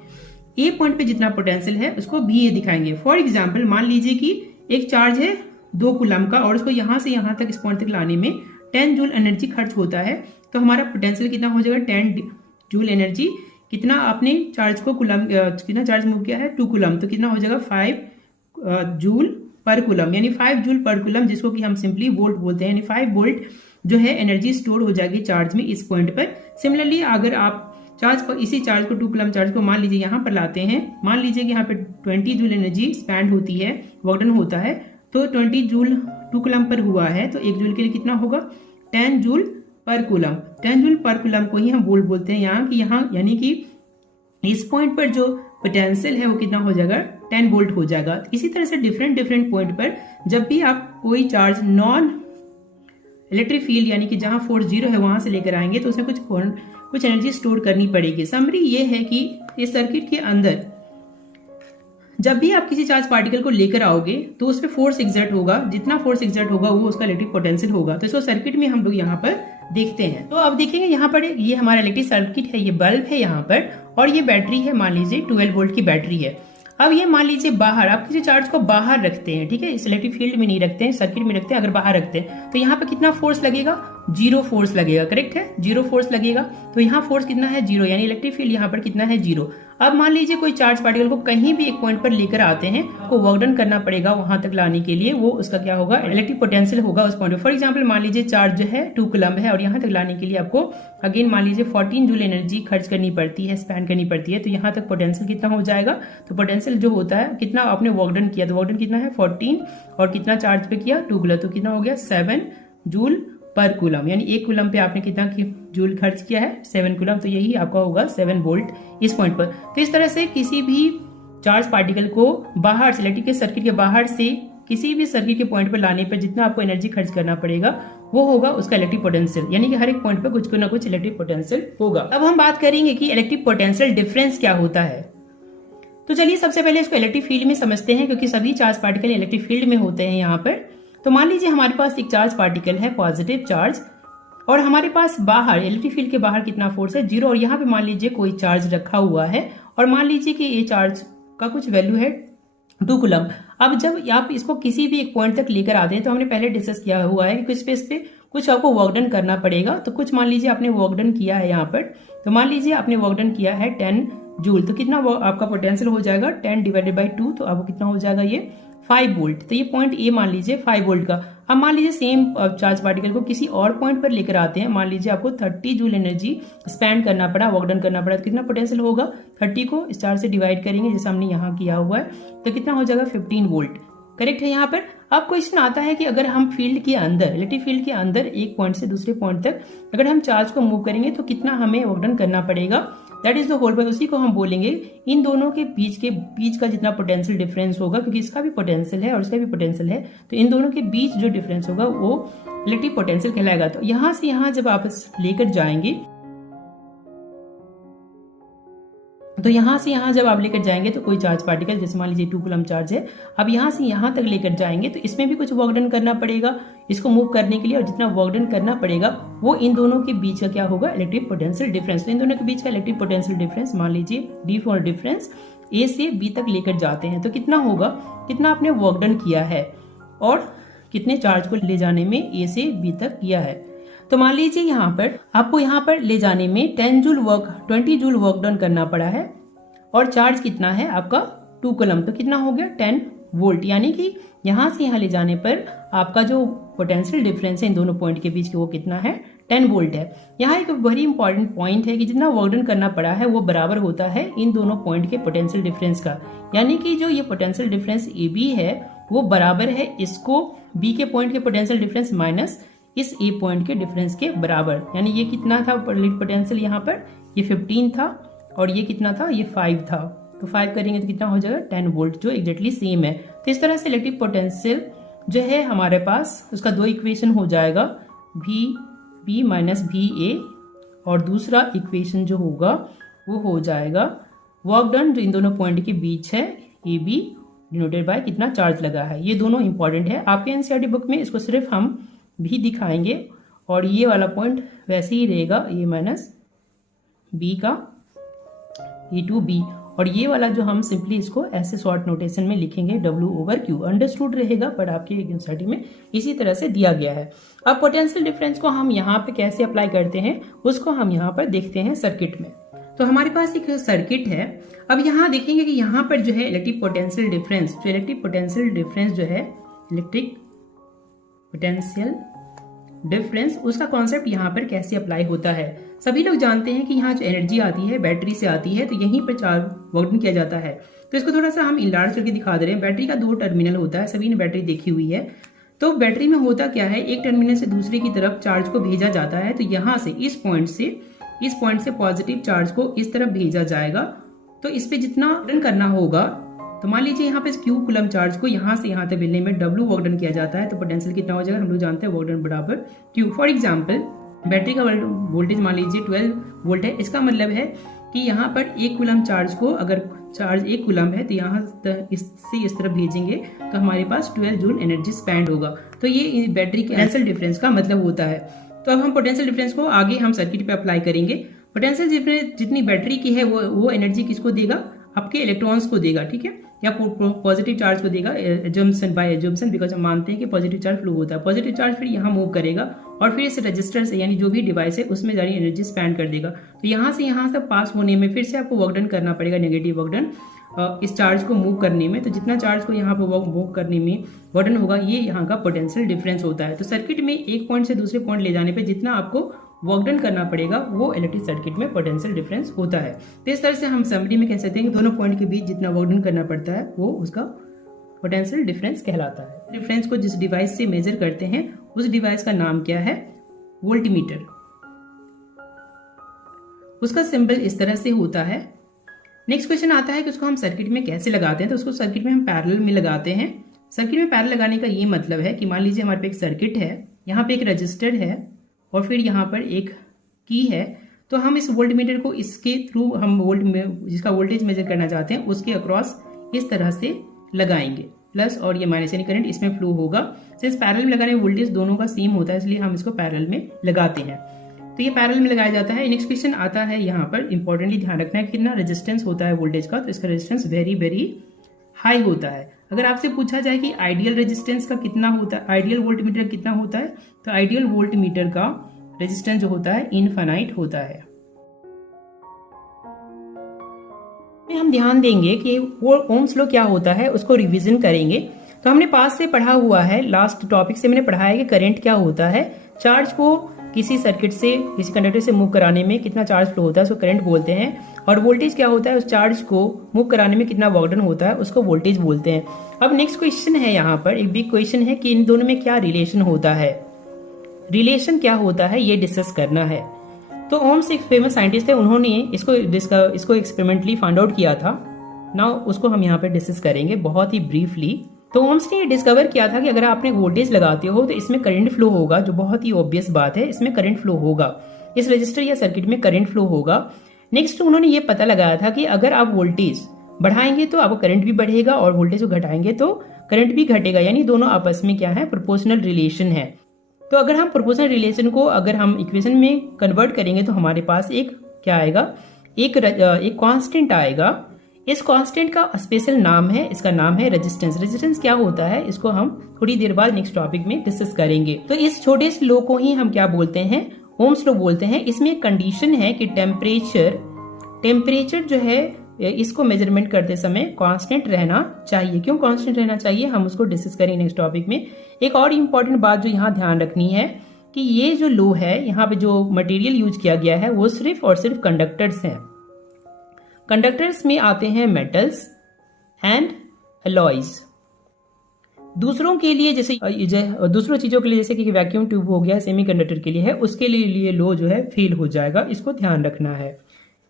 A पॉइंट पे जितना पोटेंशियल है उसको B दिखाएंगे। फॉर एग्जाम्पल मान लीजिए कि एक चार्ज है 2 कूलम का और उसको यहाँ से यहाँ तक इस पॉइंट तक लाने में 10 जूल एनर्जी खर्च होता है, तो हमारा पोटेंशियल कितना हो जाएगा, 10 जूल एनर्जी। कितना आपने चार्ज को कूलम, कितना चार्ज मूव किया है, 2 कूलम, तो कितना हो जाएगा 5 जूल पर कूलम, यानी 5 जूल पर कूलम, जिसको कि हम सिंपली वोल्ट बोलते हैं, यानी 5 वोल्ट जो है एनर्जी स्टोर हो जाएगी चार्ज में इस पॉइंट पर। सिमिलरली अगर आप चार्ज पर इसी चार्ज को 2 कूलम चार्ज को मान लीजिए यहाँ पर लाते हैं, मान लीजिए कि यहाँ पे 20 जूल एनर्जी स्पेंड होती है, वर्क डन होता है, तो 20 जूल 2 कूलम पर हुआ है तो 1 जूल के लिए कितना होगा 10 जूल पर कूलम। 10 जूल पर कूलम को ही हम वोल्ट बोलते हैं यहाँ, कि यहाँ यानी कि इस पॉइंट पर जो पोटेंशियल है वो कितना हो जाएगा 10 वोल्ट हो जाएगा। इसी तरह से डिफरेंट पॉइंट पर जब भी आप कोई चार्ज नॉन इलेक्ट्रिक फील्ड यानी कि जहां फोर्स 0 है वहां से लेकर आएंगे तो उसमें कुछ एनर्जी स्टोर करनी पड़ेगी। समरी ये है कि इस सर्किट के अंदर जब भी आप किसी चार्ज पार्टिकल को लेकर आओगे तो उस पर फोर्स एग्जर्ट होगा, जितना फोर्स एग्जर्ट होगा वो उसका इलेक्ट्रिक पोटेंशियल होगा। तो इसको सर्किट में हम लोग यहाँ पर देखते हैं। तो अब देखेंगे यहाँ पर ये हमारा इलेक्ट्रिक सर्किट है, ये बल्ब है यहाँ पर, और ये बैटरी है, मान लीजिए 12 वोल्ट की बैटरी है। अब ये मान लीजिए बाहर आप किसी चार्ज को बाहर रखते हैं, ठीक है, इस इलेक्ट्रिक फील्ड में नहीं रखते हैं, सर्किट में रखते हैं। अगर बाहर रखते हैं तो यहाँ पे कितना फोर्स लगेगा 0 फोर्स लगेगा, करेक्ट है 0 फोर्स लगेगा। तो यहाँ फोर्स कितना है 0, यानी इलेक्ट्रिक फील्ड यहाँ पर कितना है 0। अब मान लीजिए कोई चार्ज पार्टिकल को कहीं भी एक पॉइंट पर लेकर आते हैं, को वर्क डन करना पड़ेगा वहां तक लाने के लिए, वो उसका क्या होगा इलेक्ट्रिक पोटेंशियल होगा उस पॉइंट पर। फॉर एग्जाम्पल मान लीजिए चार्ज जो है 2 कूलम है और यहाँ तक लाने के लिए आपको अगेन मान लीजिए 14 जूल एनर्जी खर्च करनी पड़ती है, स्पेंड करनी पड़ती है। तो यहाँ तक पोटेंशियल कितना हो जाएगा, तो पोटेंशियल जो होता है कितना आपने वर्क डन किया, तो वर्क डन कितना है 14 और कितना चार्ज पे किया 2 कूलम, तो कितना हो गया 7 जूल पर कूलम, यानी 1 कूलम पे आपने कितना जूल खर्च किया है 7 कूलम, तो यही आपका होगा 7 वोल्ट इस पॉइंट पर। तो इस तरह से किसी भी चार्ज पार्टिकल को बाहर से इलेक्ट्रिक के सर्किट के बाहर से किसी भी सर्किट के पॉइंट पर लाने पर जितना आपको एनर्जी खर्च करना पड़ेगा वो होगा उसका इलेक्ट्रिक पोटेंशियल, यानी कि हर एक पॉइंट पर कुछ ना कुछ इलेक्ट्रिक पोटेंशियल होगा। अब हम बात करेंगे कि इलेक्ट्रिक पोटेंशियल डिफरेंस क्या होता है। तो चलिए सबसे पहले इसको इलेक्ट्रिक फील्ड में समझते हैं, क्योंकि सभी चार्ज पार्टिकल इलेक्ट्रिक फील्ड में होते हैं यहाँ पर। तो मान लीजिए हमारे पास एक चार्ज पार्टिकल है पॉजिटिव चार्ज, और हमारे पास बाहर इलेक्ट्रिक फील्ड के बाहर कितना फोर्स है 0, और यहाँ पे मान लीजिए कोई चार्ज रखा हुआ है और मान लीजिए कि ये चार्ज का कुछ वैल्यू है 2 कूलम। अब जब आप इसको किसी भी एक पॉइंट तक लेकर आते हैं तो हमने पहले डिस्कस किया हुआ है कि कुछ स्पेस पे कुछ आपको वर्क डन करना पड़ेगा। तो कुछ मान लीजिए आपने वर्क डन किया है यहाँ पर, तो मान लीजिए आपने वर्क डन किया है 10 जूल, तो कितना आपका पोटेंशियल हो जाएगा 10 डिवाइडेड बाई 2, तो आपको कितना हो जाएगा ये 5 वोल्ट। तो ये पॉइंट ए मान लीजिए 5 वोल्ट का। अब मान लीजिए सेम चार्ज पार्टिकल को किसी और पॉइंट पर लेकर आते हैं, मान लीजिए आपको 30 जूल एनर्जी स्पेंड करना पड़ा, वर्क डन करना पड़ा, तो कितना पोटेंशियल होगा 30 को इस चार्ज से डिवाइड करेंगे जैसे हमने यहाँ किया हुआ है, तो कितना हो जाएगा 15 वोल्ट, करेक्ट है। यहाँ पर अब क्वेश्चन आता है कि अगर हम फील्ड के अंदर इलेक्ट्रिक फील्ड के अंदर एक पॉइंट से दूसरे पॉइंट तक अगर हम चार्ज को मूव करेंगे तो कितना हमें वर्क डन करना पड़ेगा, that is the whole point. उसी को हम बोलेंगे इन दोनों के बीच का जितना पोटेंशियल डिफरेंस होगा, क्योंकि इसका भी पोटेंशियल है और इसका भी पोटेंशियल है, तो इन दोनों के बीच जो डिफरेंस होगा वो इलेक्ट्रिक पोटेंशियल कहलाएगा। तो यहां से यहां जब आप लेकर जाएंगे तो यहां से यहां जब आप लेकर जाएंगे तो कोई चार्ज पार्टिकल जैसे मान लीजिए 2 कूलम चार्ज है, अब यहां से यहां तक लेकर जाएंगे तो इसमें भी कुछ वर्क डन करना पड़ेगा इसको मूव करने के लिए, और जितना वर्क डन करना पड़ेगा वो इन दोनों के बीच का क्या होगा इलेक्ट्रिक पोटेंशियल डिफरेंस। तो इन दोनों के बीच का इलेक्ट्रिक पोटेंशियल डिफरेंस मान लीजिए डी फॉर डिफरेंस ए से बी तक लेकर जाते हैं, तो कितना होगा, कितना आपने वर्क डन किया है और कितने चार्ज को ले जाने में ए से बी तक किया है। तो मान लीजिए यहाँ पर आपको यहाँ पर ले जाने में 20 जूल वर्क डन करना पड़ा है और चार्ज कितना है आपका 2 कूलम, तो कितना हो गया 10 वोल्ट, यानी कि यहाँ से यहाँ ले जाने पर आपका जो पोटेंशियल डिफरेंस है इन दोनों पॉइंट के बीच के वो कितना है 10 वोल्ट है। यहाँ एक वेरी इंपॉर्टेंट पॉइंट है कि जितना वर्क डन करना पड़ा है वो बराबर होता है इन दोनों पॉइंट के पोटेंशियल डिफरेंस का, यानी कि जो ये पोटेंशियल डिफरेंस ए बी है वो बराबर है इसको बी के पॉइंट के पोटेंशियल डिफरेंस माइनस इस ए पॉइंट के डिफरेंस के बराबर, यानी ये कितना था पोटेंशियल यहाँ पर ये 15 था और ये कितना था ये 5 था, तो 5 करेंगे तो कितना हो जाएगा 10 वोल्ट जो एग्जैक्टली सेम है। तो इस तरह से इलेक्ट्रिक पोटेंशियल जो है हमारे पास उसका 2 इक्वेशन हो जाएगा V B minus V A, और दूसरा इक्वेशन जो होगा वो हो जाएगा वर्क डन जो इन दोनों पॉइंट के बीच है ए बी डिनोटेड बाय कितना चार्ज लगा है। ये दोनों इंपॉर्टेंट है, आपके एनसीईआरटी बुक में इसको सिर्फ हम भी दिखाएंगे और ये वाला पॉइंट वैसे ही रहेगा ए माइनस बी का ए टू बी, और ये वाला जो हम सिंपली इसको ऐसे शॉर्ट नोटेशन में लिखेंगे W ओवर Q, अंडरस्टूड रहेगा पर आपके एनसीईआरटी में इसी तरह से दिया गया है। अब पोटेंशियल डिफरेंस को हम यहाँ पे कैसे अप्लाई करते हैं उसको हम यहाँ पर देखते हैं सर्किट में। तो हमारे पास एक सर्किट है, अब यहाँ देखेंगे कि यहाँ पर जो है इलेक्ट्रिक पोटेंशियल डिफरेंस जो है इलेक्ट्रिक पोटेंशियल डिफरेंस, उसका कॉन्सेप्ट यहाँ पर कैसे अप्लाई होता है। सभी लोग जानते हैं कि यहाँ जो एनर्जी आती है बैटरी से आती है, तो यहीं पर चार्ज वर्क डन किया जाता है। तो इसको थोड़ा सा हम इनलार्ज करके दिखा दे रहे हैं। बैटरी का 2 टर्मिनल होता है, सभी ने बैटरी देखी हुई है। तो बैटरी में होता क्या है, एक टर्मिनल से दूसरे की तरफ चार्ज को भेजा जाता है। तो यहाँ से इस पॉइंट से पॉजिटिव चार्ज को इस तरफ भेजा जाएगा। तो इस पे जितना रन करना होगा, तो मान लीजिए यहाँ पे Q कूलम चार्ज को यहाँ से यहाँ तक भेजने में W वर्क डन किया जाता है। तो पोटेंशियल कितना हो जाएगा, हम लोग जानते हैं वर्क डन बराबर Q। फॉर एग्जाम्पल बैटरी का वोल्टेज मान लीजिए 12 वोल्ट है। इसका मतलब है कि यहाँ पर 1 कूलम चार्ज को, अगर चार्ज 1 कूलम है तो यहाँ इससे इस तरफ भेजेंगे तो हमारे पास 12 जूल एनर्जी स्पेंड होगा। तो ये बैटरी के पोटेंशियल डिफरेंस का मतलब होता है। तो अब हम पोटेंशियल डिफरेंस को आगे हम सर्किट पे अप्लाई करेंगे। पोटेंशियल डिफरेंस जितनी बैटरी की है वो एनर्जी किसको देगा, आपके इलेक्ट्रॉन्स को देगा, ठीक है, या पॉजिटिव चार्ज को देगा। एजम्पशन बाय एजम्पशन, बिकॉज हम मानते हैं कि पॉजिटिव चार्ज फ्लो होता है। पॉजिटिव चार्ज फिर यहाँ मूव करेगा और फिर इस रजिस्टर से, यानी जो भी डिवाइस है उसमें जारी एनर्जी स्पेंड कर देगा। तो यहाँ से पास होने में फिर से आपको वर्क डन करना पड़ेगा, नेगेटिव वर्क डन इस चार्ज को मूव करने में। तो जितना चार्ज को यहाँ पर मूव करने में वर्क डन होगा, ये यहाँ का पोटेंशियल डिफरेंस होता है। तो सर्किट में एक पॉइंट से दूसरे पॉइंट ले जाने पर जितना आपको वर्क डन करना पड़ेगा, वो इलेक्ट्रिक सर्किट में पोटेंशियल डिफरेंस होता है। तो इस तरह से हम समरी में कह सकते हैं कि दोनों पॉइंट के बीच जितना वर्क डन करना पड़ता है वो उसका पोटेंशियल डिफरेंस कहलाता है। डिफरेंस को जिस डिवाइस से मेजर करते हैं उस डिवाइस का नाम क्या है, वोल्टमीटर। उसका सिंबल इस तरह से होता है। नेक्स्ट क्वेश्चन आता है कि उसको हम सर्किट में कैसे लगाते हैं। तो उसको सर्किट में हम पैरेलल में लगाते हैं। सर्किट में पैरेलल लगाने का ये मतलब है कि मान लीजिए हमारे पे एक सर्किट है, यहाँ पे एक रजिस्टर है और फिर यहाँ पर एक की है। तो हम इस वोल्टमीटर को इसके थ्रू हम जिसका वोल्टेज मेजर करना चाहते हैं उसके अक्रॉस इस तरह से लगाएंगे। प्लस और ये माइनस यानी करंट इसमें फ्लो होगा। सिंस पैरेलल में लगाने में वोल्टेज दोनों का सेम होता है, इसलिए हम इसको पैरेलल में लगाते हैं। तो ये पैरेलल में लगाया जाता है। नेक्स्ट क्वेश्चन आता है, यहाँ पर इंपॉर्टेंटली ध्यान रखना है कितना रेजिस्टेंस होता है वोल्टेज का। तो इसका रेजिस्टेंस वेरी वेरी हाई होता है। अगर आपसे पूछा जाए कि आइडियल रेजिस्टेंस का कितना होता है, आइडियल वोल्टमीटर कितना होता है, तो आइडियल वोल्टमीटर का रेजिस्टेंस जो होता है इनफाइनाइट होता है। हम ध्यान देंगे कि वो ओम्स लॉ क्या होता है, उसको रिवीजन करेंगे। तो हमने पास से पढ़ा हुआ है, लास्ट टॉपिक से मैंने पढ़ा है कि करंट क्या होता है। चार्ज को किसी सर्किट से, किसी कंडक्टर से मूव कराने में कितना चार्ज फ्लो होता है उसको करंट बोलते हैं। और वोल्टेज क्या होता है, उस चार्ज को मूव कराने में कितना वर्क डन होता है उसको वोल्टेज बोलते हैं। अब नेक्स्ट क्वेश्चन है, यहाँ पर एक बिग क्वेश्चन है कि इन दोनों में क्या रिलेशन होता है। रिलेशन क्या होता है ये डिस्कस करना है। तो ओम्स एक फेमस साइंटिस्ट थे, उन्होंने इसको एक्सपेरिमेंटली फाइंड आउट किया था। नाउ उसको हम यहाँ पे डिस्कस करेंगे बहुत ही ब्रीफली। तो ओम्स ने ये डिस्कवर किया था कि अगर आपने वोल्टेज लगाते हो तो इसमें करंट फ्लो होगा, जो बहुत ही ऑब्वियस बात है, इसमें करंट फ्लो होगा, इस रजिस्टर या सर्किट में करंट फ्लो होगा। नेक्स्ट उन्होंने ये पता लगाया था कि अगर आप वोल्टेज बढ़ाएंगे तो आपको करंट भी बढ़ेगा और वोल्टेज को घटाएंगे तो करंट भी घटेगा, यानी दोनों आपस में क्या है, प्रोपोर्शनल रिलेशन है। तो अगर हम प्रोपोर्शनल रिलेशन को अगर हम इक्वेशन में कन्वर्ट करेंगे तो हमारे पास एक क्या आएगा, एक कांस्टेंट आएगा। इस कांस्टेंट का स्पेशल नाम है, इसका नाम है रेजिस्टेंस। रेजिस्टेंस क्या होता है इसको हम थोड़ी देर बाद नेक्स्ट टॉपिक में डिस्कस करेंगे। तो इस छोटे से लॉ को ही हम क्या बोलते हैं, ओम्स लॉ बोलते हैं। इसमें एक कंडीशन है कि टेम्परेचर जो है इसको मेजरमेंट करते समय कांस्टेंट रहना चाहिए। क्यों कांस्टेंट रहना चाहिए, हम उसको डिस्कस करेंगे नेक्स्ट टॉपिक में। एक और इम्पॉर्टेंट बात जो यहाँ ध्यान रखनी है कि ये जो लॉ है, यहाँ पे जो मटेरियल यूज किया गया है वो सिर्फ और सिर्फ कंडक्टर्स हैं। कंडक्टर्स में आते हैं मेटल्स एंड अलॉयज। दूसरों के लिए जैसे दूसरों चीजों के लिए जैसे कि वैक्यूम ट्यूब हो गया, सेमीकंडक्टर के लिए है, उसके लिए लॉ जो है फेल हो जाएगा, इसको ध्यान रखना है।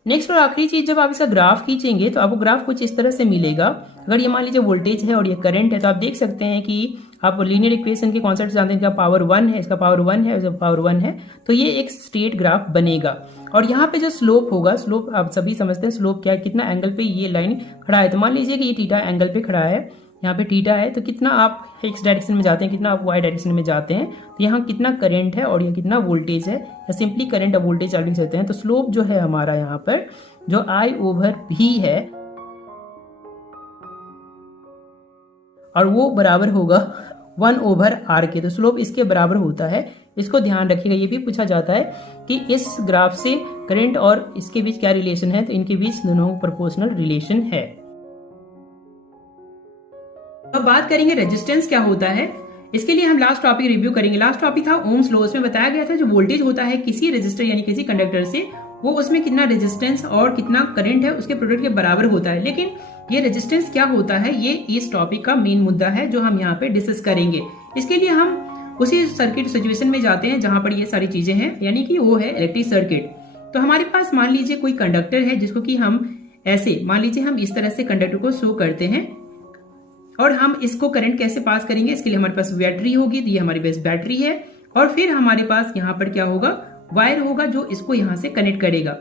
नेक्स्ट और आखिरी चीज, जब आप इसका ग्राफ खींचेंगे तो आपको ग्राफ कुछ इस तरह से मिलेगा। अगर ये मान लीजिए वोल्टेज है और ये करंट है, तो आप देख सकते हैं कि आप लीनियर इक्वेशन के कॉन्सेप्ट जानते हैं, इसका पावर 1 है, इसका पावर 1 है, इसका पावर 1 है, तो ये एक स्ट्रेट ग्राफ बनेगा। और यहाँ पे जो स्लोप होगा, स्लोप आप सभी समझते हैं स्लोप क्या है, कितना एंगल पे ये लाइन खड़ा है। तो मान लीजिए कि ये थीटा एंगल पे खड़ा है, यहाँ पे थीटा है, तो कितना आप एक्स डायरेक्शन में जाते हैं, कितना आप वाई डायरेक्शन में जाते हैं, तो यहाँ कितना करंट है और ये कितना वोल्टेज है, या सिंपली करंट और वोल्टेज आप लिख सकते हैं। तो स्लोप जो है हमारा यहाँ पर जो I/V है और वो बराबर होगा 1/R के। तो स्लोप इसके बराबर होता है, इसको ध्यान रखिएगा। ये भी पूछा जाता है कि इस ग्राफ से करंट और इसके बीच क्या रिलेशन है, तो इनके बीच दोनों प्रोपोर्शनल रिलेशन है। अब बात करेंगे रेजिस्टेंस क्या होता है। इसके लिए हम लास्ट टॉपिक रिव्यू करेंगे। लास्ट टॉपिक था ओम्स लॉ। उसमें बताया गया था जो वोल्टेज होता है किसी रेजिस्टर यानी किसी कंडक्टर से, वो उसमें कितना रेजिस्टेंस और कितना करंट है उसके प्रोडक्ट के बराबर होता है। लेकिन ये रेजिस्टेंस क्या होता है, ये इस टॉपिक का मेन मुद्दा है जो हम यहाँ पे डिस्कस करेंगे। इसके लिए हम उसी सर्किट सिचुएशन में जाते हैं जहां पर ये सारी चीजें हैं, यानी कि वो है इलेक्ट्रिक सर्किट। तो हमारे पास मान लीजिए कोई कंडक्टर है जिसको कि हम ऐसे मान लीजिए हम इस तरह से कंडक्टर को शो करते हैं और हम इसको करंट कैसे पास करेंगे, इसके लिए हमारे पास बैटरी होगी। तो ये हमारे पास बैटरी है और फिर हमारे पास यहाँ पर क्या होगा, वायर होगा जो इसको यहाँ से कनेक्ट करेगा।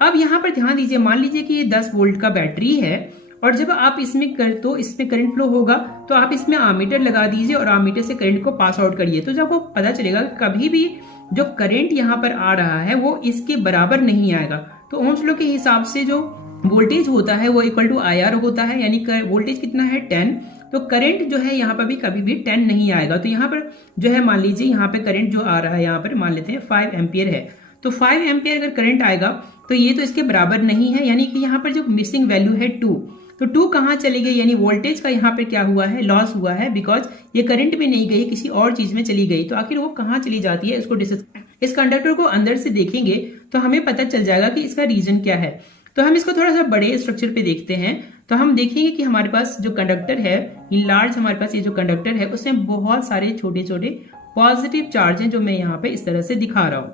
अब यहाँ पर ध्यान दीजिए, मान लीजिए कि ये 10 वोल्ट का बैटरी है और जब आप इसमें करंट फ्लो होगा तो आप इसमें आमीटर लगा दीजिए और आमीटर से करंट को पास आउट करिए। तो जब आपको पता चलेगा कभी भी जो करंट यहाँ पर आ रहा है वो इसके बराबर नहीं आएगा। तो ओम्स लॉ के हिसाब से जो वोल्टेज होता है वो इक्वल टू IR होता है, यानी वोल्टेज कितना है 10, तो करंट जो है यहाँ पर भी कभी भी 10 नहीं आएगा। तो यहाँ पर जो है मान लीजिए यहाँ पे करंट जो आ रहा है यहाँ पर मान लेते हैं 5 एम्पियर है। तो 5 एम्पियर अगर करंट आएगा तो ये तो इसके बराबर नहीं है, यानी कि यहाँ पर जो मिसिंग वैल्यू है 2, तो 2 कहाँ चली गई, यानी वोल्टेज का यहाँ पे क्या हुआ है, लॉस हुआ है, बिकॉज ये करंट में नहीं गई, किसी और चीज में चली गई। तो आखिर वो कहाँ चली जाती है इसको डिस्कस। इस कंडक्टर को अंदर से देखेंगे तो हमें पता चल जाएगा कि इसका रीजन क्या है। तो हम इसको थोड़ा सा बड़े स्ट्रक्चर पे देखते हैं तो हम देखेंगे कि हमारे पास जो कंडक्टर है, इन लार्ज हमारे पास ये जो कंडक्टर है उसमें बहुत सारे छोटे छोटे पॉजिटिव चार्ज हैं जो मैं यहाँ पे इस तरह से दिखा रहा हूँ।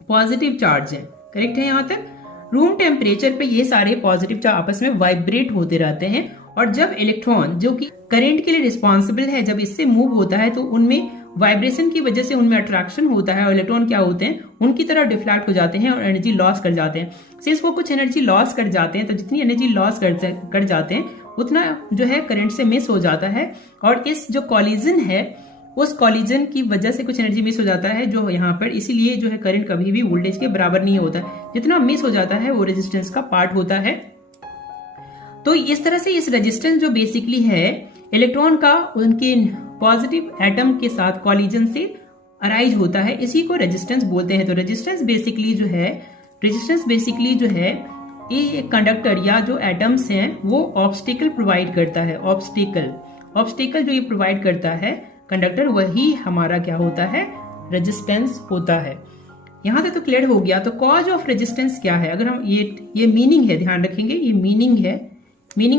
पॉजिटिव चार्ज है, करेक्ट है। यहाँ तक रूम टेम्परेचर पे ये सारे पॉजिटिव चार्ज आपस में वाइब्रेट होते रहते हैं और जब इलेक्ट्रॉन जो कि करंट के लिए रिस्पॉन्सिबल है जब इससे मूव होता है तो उनमें वाइब्रेशन की वजह से उनमें अट्रैक्शन होता है और इलेक्ट्रॉन क्या होते हैं, उनकी तरह डिफ्लेक्ट हो जाते हैं और एनर्जी लॉस कर जाते हैं। सिंस वो कुछ एनर्जी लॉस कर जाते हैं तो जितनी एनर्जी लॉस कर जाते हैं उतना जो है करंट से मिस हो जाता है और इस जो कॉलिजन है उस कॉलिजन की वजह से कुछ एनर्जी मिस हो जाता है जो यहाँ पर, इसीलिए जो है करंट कभी भी वोल्टेज के बराबर नहीं होता। जितना मिस हो जाता है वो रेजिस्टेंस का पार्ट होता है। तो इस तरह से इस रेजिस्टेंस जो बेसिकली है इलेक्ट्रॉन का उनके पॉजिटिव एटम के साथ कॉलिजन से अराइज होता है, इसी को रेजिस्टेंस बोलते हैं। तो रेजिस्टेंस बेसिकली जो है ये कंडक्टर या जो एटम्स हैं वो ऑब्स्टिकल प्रोवाइड करता है। ऑब्स्टिकल जो ये प्रोवाइड करता है कंडक्टर, वही हमारा क्या होता है, रेजिस्टेंस होता है। यहां तक तो क्लियर हो गया। तो कॉज ऑफ रेजिस्टेंस क्या है, अगर हम ये मीनिंग है, ध्यान रखेंगे ये मीनिंग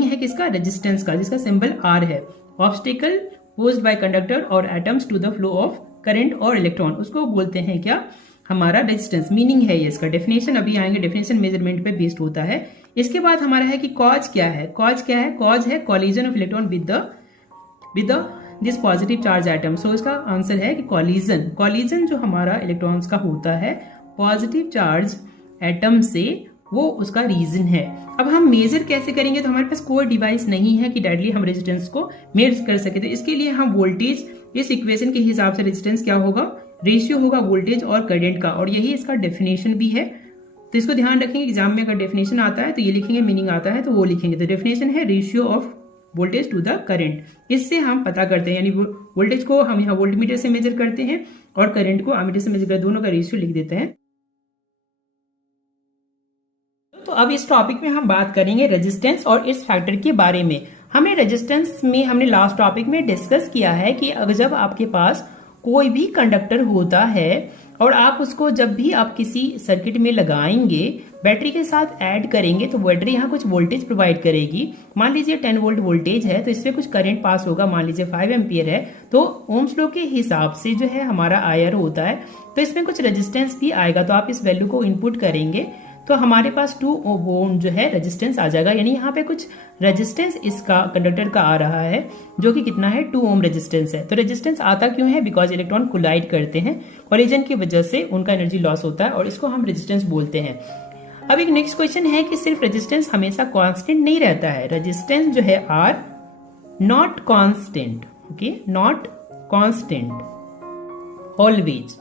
है किसका, रेजिस्टेंस का, जिसका सिंबल R है। ऑब्स्टिकल पोज्ड बाय कंडक्टर और atoms to the flow of current और इलेक्ट्रॉन, उसको बोलते हैं क्या, हमारा रेजिस्टेंस। मीनिंग है ये, इसका डेफिनेशन अभी आएंगे, डेफिनेशन मेजरमेंट पे बेस्ड होता है। इसके बाद हमारा है कि कॉज क्या है। कॉज है collision of electron with this positive charge atom. So इसका आंसर है कि कॉलिजन जो हमारा इलेक्ट्रॉन्स का होता है पॉजिटिव चार्ज एटम से, वो उसका रीजन है। अब हम मेजर कैसे करेंगे, तो हमारे पास कोई डिवाइस नहीं है कि डायरेक्टली हम रेजिस्टेंस को मेजर कर सके। तो इसके लिए हम वोल्टेज, इस इक्वेशन के हिसाब से रेजिस्टेंस क्या होगा, रेशियो होगा वोल्टेज और करंट का, और यही इसका डेफिनेशन भी है। तो इसको ध्यान रखेंगे, एग्जाम में अगर डेफिनेशन आता है तो ये लिखेंगे, मीनिंग आता है तो वो लिखेंगे। तो डेफिनेशन है ratio of voltage to the current. इससे हम पता करते हैं, यानी वोल्टेज को हम यहाँ वोल्टमीटर से मेजर करते हैं और करंट को एमीटर से मेजर करते हैं, दोनों का रेशियो लिख देते हैं। तो अब इस टॉपिक में हम बात करेंगे रेजिस्टेंस और इस फैक्टर के बारे में। हमने रेजिस्टेंस में हमने लास्ट टॉपिक में डिस्कस किया है कि अगर जब आपके पास कोई भी कंडक्टर होता है और आप उसको जब भी आप किसी सर्किट में लगाएंगे, बैटरी के साथ ऐड करेंगे तो बैटरी यहाँ कुछ वोल्टेज प्रोवाइड करेगी। मान लीजिए 10 वोल्ट वोल्टेज है तो इसमें कुछ करंट पास होगा, मान लीजिए 5 एम्पियर है, तो ओम्स लॉ के हिसाब से जो है हमारा IR होता है, तो इसमें कुछ रेजिस्टेंस भी आएगा। तो आप इस वैल्यू को इनपुट करेंगे तो हमारे पास 2 ओम जो है रेजिस्टेंस आ जाएगा, यानी यहाँ पे कुछ रेजिस्टेंस इसका कंडक्टर का आ रहा है जो कि कितना है, 2 ओम रेजिस्टेंस है। तो रेजिस्टेंस आता क्यों है, बिकॉज इलेक्ट्रॉन कोलाइड करते हैं, कॉलिजन की वजह से उनका एनर्जी लॉस होता है और इसको हम रेजिस्टेंस बोलते हैं। अब एक नेक्स्ट क्वेश्चन है कि सिर्फ रेजिस्टेंस हमेशा कांस्टेंट नहीं रहता है। रेजिस्टेंस जो है are not constant, okay, not constant always,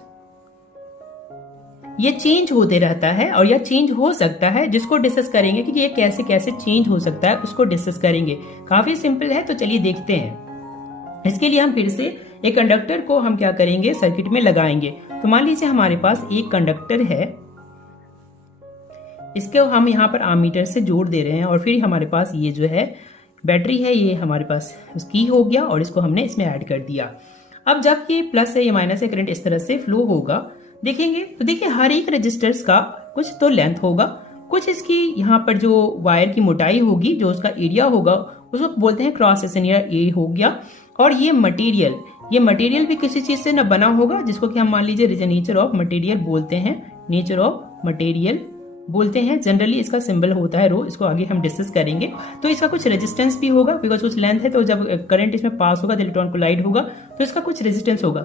ये चेंज होते रहता है और यह चेंज हो सकता है, जिसको डिस्कस करेंगे कि ये कैसे कैसे चेंज हो सकता है उसको डिस्कस करेंगे। काफी सिंपल है, तो चलिए देखते हैं। इसके लिए हम फिर से एक कंडक्टर को हम क्या करेंगे, सर्किट में लगाएंगे। तो मान लीजिए हमारे पास एक कंडक्टर है, इसको हम यहाँ पर आमीटर से जोड़ दे रहे हैं और फिर हमारे पास ये जो है बैटरी है ये हमारे पास की हो गया और इसको हमने इसमें ऐड कर दिया। अब जब ये प्लस है ये माइनस है, करंट इस तरह से फ्लो होगा, देखेंगे तो देखिए हर एक रजिस्टर्स का कुछ तो लेंथ होगा, कुछ इसकी यहाँ पर जो वायर की मोटाई होगी, जो उसका एरिया होगा उसको बोलते हैं क्रॉस सेक्शन या ए हो गया। और ये मटेरियल भी किसी चीज से न बना होगा, जिसको कि हम मान लीजिए नेचर ऑफ मटेरियल बोलते हैं, नेचर ऑफ मटेरियल बोलते हैं। जनरली इसका सिंबल होता है रो, इसको आगे हम डिस्कस करेंगे। तो इसका कुछ रेजिस्टेंस भी होगा, बिकॉज कुछ लेंथ है, तो जब करंट इसमें पास होगा तो इलेक्ट्रॉन कोलाइड होगा, तो इसका कुछ रेजिस्टेंस होगा।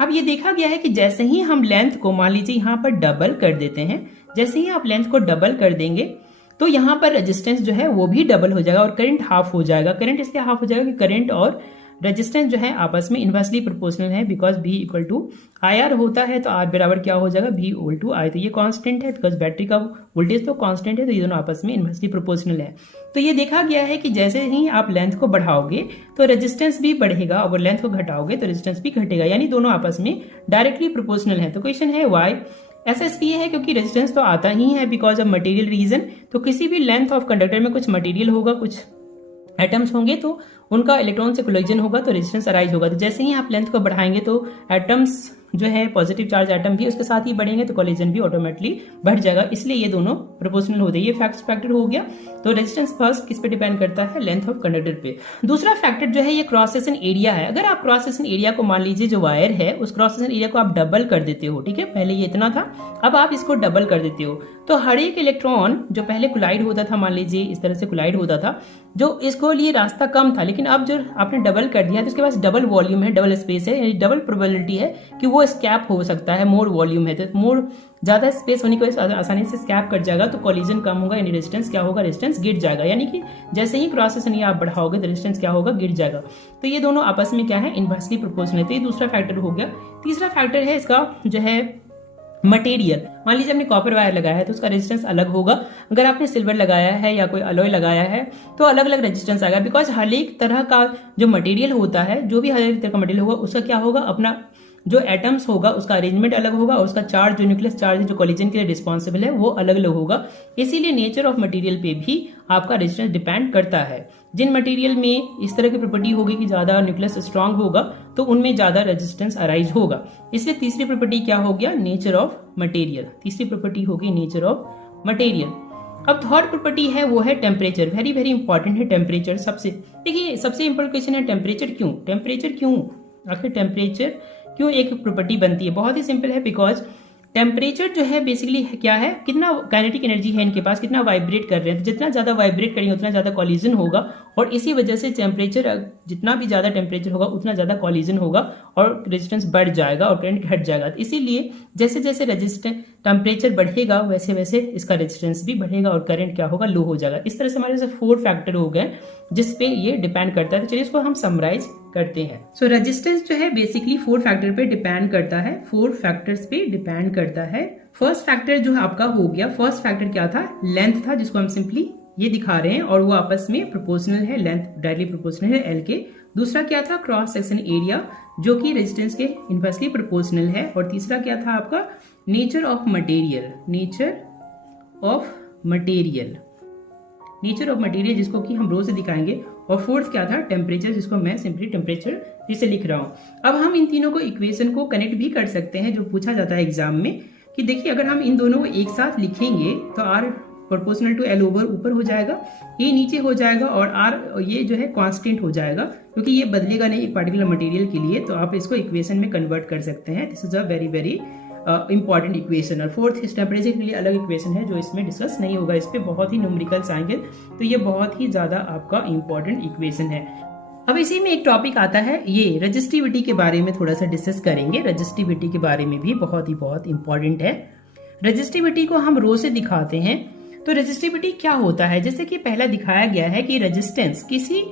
अब ये देखा गया है कि जैसे ही हम लेंथ को मान लीजिए यहाँ पर डबल कर देते हैं, जैसे ही आप लेंथ को डबल कर देंगे तो यहाँ पर रेजिस्टेंस जो है वो भी डबल हो जाएगा और करंट हाफ हो जाएगा। करंट इसलिए हाफ हो जाएगा कि करंट और रेजिस्टेंस जो है आपस में इनवर्सली प्रोपोर्शनल है, because V equal to IR होता है, तो R बराबर क्या हो जाएगा, V इक्वल टू I। तो ये कांस्टेंट है, बिकॉज बैटरी का वोल्टेज तो कांस्टेंट है, तो ये दोनों आपस में इनवर्सली प्रोपोर्शनल है। तो ये देखा गया है कि जैसे ही आप लेंथ को बढ़ाओगे तो रेजिस्टेंस भी बढ़ेगा, और लेंथ को घटाओगे तो रेजिस्टेंस भी घटेगा, यानी दोनों आपस में डायरेक्टली प्रोपोर्शनल है। तो क्वेश्चन है वाई। ऐसा इसलिए है क्योंकि रेजिस्टेंस तो आता ही है बिकॉज ऑफ मटेरियल रीजन। तो किसी भी लेंथ ऑफ कंडक्टर में कुछ मटेरियल होगा, कुछ एटम्स होंगे, तो उनका इलेक्ट्रॉन से कोलिजन होगा तो रेजिस्टेंस अराइज होगा। तो जैसे ही आप लेंथ को बढ़ाएंगे तो एटम्स जो है पॉजिटिव चार्ज एटम भी उसके साथ ही बढ़ेंगे, तो कोलिजन भी ऑटोमेटिकली बढ़ जाएगा, इसलिए ये दोनों प्रोपोर्शनल होते हैं। ये फैक्टर हो गया। तो रेजिस्टेंस फर्स्ट किस पे डिपेंड करता है, लेंथ ऑफ कंडक्टर पे। दूसरा फैक्टर जो है ये क्रॉस सेक्शन एरिया है। अगर आप क्रॉस सेक्शन एरिया को मान लीजिए जो वायर है उस क्रॉस सेक्शन एरिया को आप डबल कर देते हो, ठीक है, पहले ये इतना था, अब आप इसको डबल कर देते हो, तो हर एक इलेक्ट्रॉन जो पहले कोलाइड होता था, मान लीजिए इस तरह से कोलाइड होता था, जो इसको लिए रास्ता कम था, लेकिन अब जो आपने डबल कर दिया तो इसके पास डबल वॉल्यूम है, डबल स्पेस है, यानी डबल प्रोबेबिलिटी है कि वो स्कैप हो सकता है। मोर वॉल्यूम है तो मोर ज्यादा स्पेस होने की वजह से आसानी से स्कैप कर जाएगा, तो कोलिजन कम होगा, यानी रेजिस्टेंस क्या होगा, रेजिस्टेंस गिर जाएगा। यानी कि जैसे ही क्रॉस सेक्शन आप बढ़ाओगे तो रेजिस्टेंस क्या होगा, गिर जाएगा। तो ये दोनों आपस में क्या है, इनवर्सली प्रोपोर्शनल है। तो ये दूसरा फैक्टर हो गया। तीसरा फैक्टर है इसका जो है मटेरियल। मान लीजिए आपने कॉपर वायर लगाया है तो उसका रेजिस्टेंस अलग होगा, अगर आपने सिल्वर लगाया है या कोई अलॉय लगाया है तो अलग अलग रेजिस्टेंस आएगा, बिकॉज हर एक तरह का जो मटेरियल होता है, जो भी हर एक तरह का मटेरियल होगा उसका क्या होगा, अपना जो एटम्स होगा उसका अरेंजमेंट अलग होगा, और उसका चार्ज जो न्यूक्लियस चार्ज है जो कोलिजन के लिए रिस्पॉन्सिबल है वो अलग अलग होगा। इसीलिए नेचर ऑफ मटेरियल पे भी आपका रेजिस्टेंस डिपेंड करता है। जिन मटेरियल में इस तरह की प्रॉपर्टी होगी कि ज्यादा न्यूक्लियस स्ट्रांग होगा तो उनमें ज्यादा रेजिस्टेंस अराइज होगा। इसलिए तीसरी प्रॉपर्टी क्या हो गया, नेचर ऑफ मटेरियल। तीसरी प्रॉपर्टी होगी नेचर ऑफ मटेरियल। अब थर्ड प्रॉपर्टी है वो है टेम्परेचर। वेरी वेरी इंपॉर्टेंट है टेम्परेचर। सबसे देखिए सबसे इंपॉर्टेंट क्वेश्चन है टेम्परेचर क्यों, टेम्परेचर क्यों, आखिर टेम्परेचर क्यों एक प्रॉपर्टी बनती है। बहुत ही सिंपल है, बिकॉज टेम्परेचर जो है बेसिकली क्या है, कितना काइनेटिक एनर्जी है इनके पास, कितना वाइब्रेट कर रहे हैं, तो जितना ज्यादा वाइब्रेट करेंगे उतना ज्यादा कॉलिजन होगा, और इसी वजह से टेम्परेचर जितना भी ज्यादा टेम्परेचर होगा उतना ज्यादा कॉलिजन होगा और रेजिस्टेंस बढ़ जाएगा और करंट घट जाएगा। तो इसीलिए जैसे जैसे रेजिस्टेंस टेम्परेचर बढ़ेगा वैसे वैसे इसका रेजिस्टेंस भी बढ़ेगा और करंट क्या होगा, लो हो जाएगा। इस तरह से हमारे पास 4 फैक्टर हो गए जिसपे ये डिपेंड करता है। तो चलिए इसको हम समराइज करते हैं। सो रेजिस्टेंस जो है बेसिकली 4 फैक्टर पे डिपेंड करता है, 4 फैक्टर्स पे डिपेंड करता है। फर्स्ट फैक्टर जो आपका हो गया, फर्स्ट फैक्टर क्या था, लेंथ था, जिसको हम सिंपली ये दिखा रहे हैं, और वो आपस में प्रोपोर्शनल है, लेंथ डायरेक्टली प्रोपोर्शनल है एल के। दूसरा क्या था, क्रॉस सेक्शन एरिया, जो कि रेजिस्टेंस के इनवर्सली प्रोपोर्शनल है। और तीसरा क्या था आपका, nature of material, nature of material, nature of material, जिसको कि हम रो से दिखाएंगे। और फोर्थ क्या था, टेम्परेचर, जिसको मैं सिंपली टेम्परेचर जिसे लिख रहा हूं। अब हम इन तीनों को इक्वेशन को कनेक्ट भी कर सकते हैं, जो पूछा जाता है एग्जाम में, कि देखिए अगर हम इन दोनों को एक साथ लिखेंगे तो R proportional to L over ऊपर हो जाएगा, ये नीचे हो जाएगा, और R ये जो है कांस्टेंट हो जाएगा, क्योंकि ये बदलेगा नहीं एक पार्टिकुलर मटेरियल के लिए। तो आप इसको इक्वेशन में कन्वर्ट कर सकते हैं। This is a very very important equation. और फोर्थ इस टेम्परेचर के लिए अलग इक्वेशन है जो इसमें डिस्कस नहीं होगा, इस पे बहुत ही न्यूमेरिकल्स आएंगे, तो ये बहुत ही ज्यादा आपका इंपॉर्टेंट इक्वेशन है। अब इसी में एक टॉपिक आता है, ये रजिस्टिविटी के बारे में थोड़ा सा डिस्कस करेंगे। रजिस्टिविटी के बारे में भी बहुत इंपॉर्टेंट है। रजिस्टिविटी को हम रो से दिखाते हैं। तो रजिस्टिविटी क्या होता है, जैसे कि पहला दिखाया गया है कि रेजिस्टेंस, किसी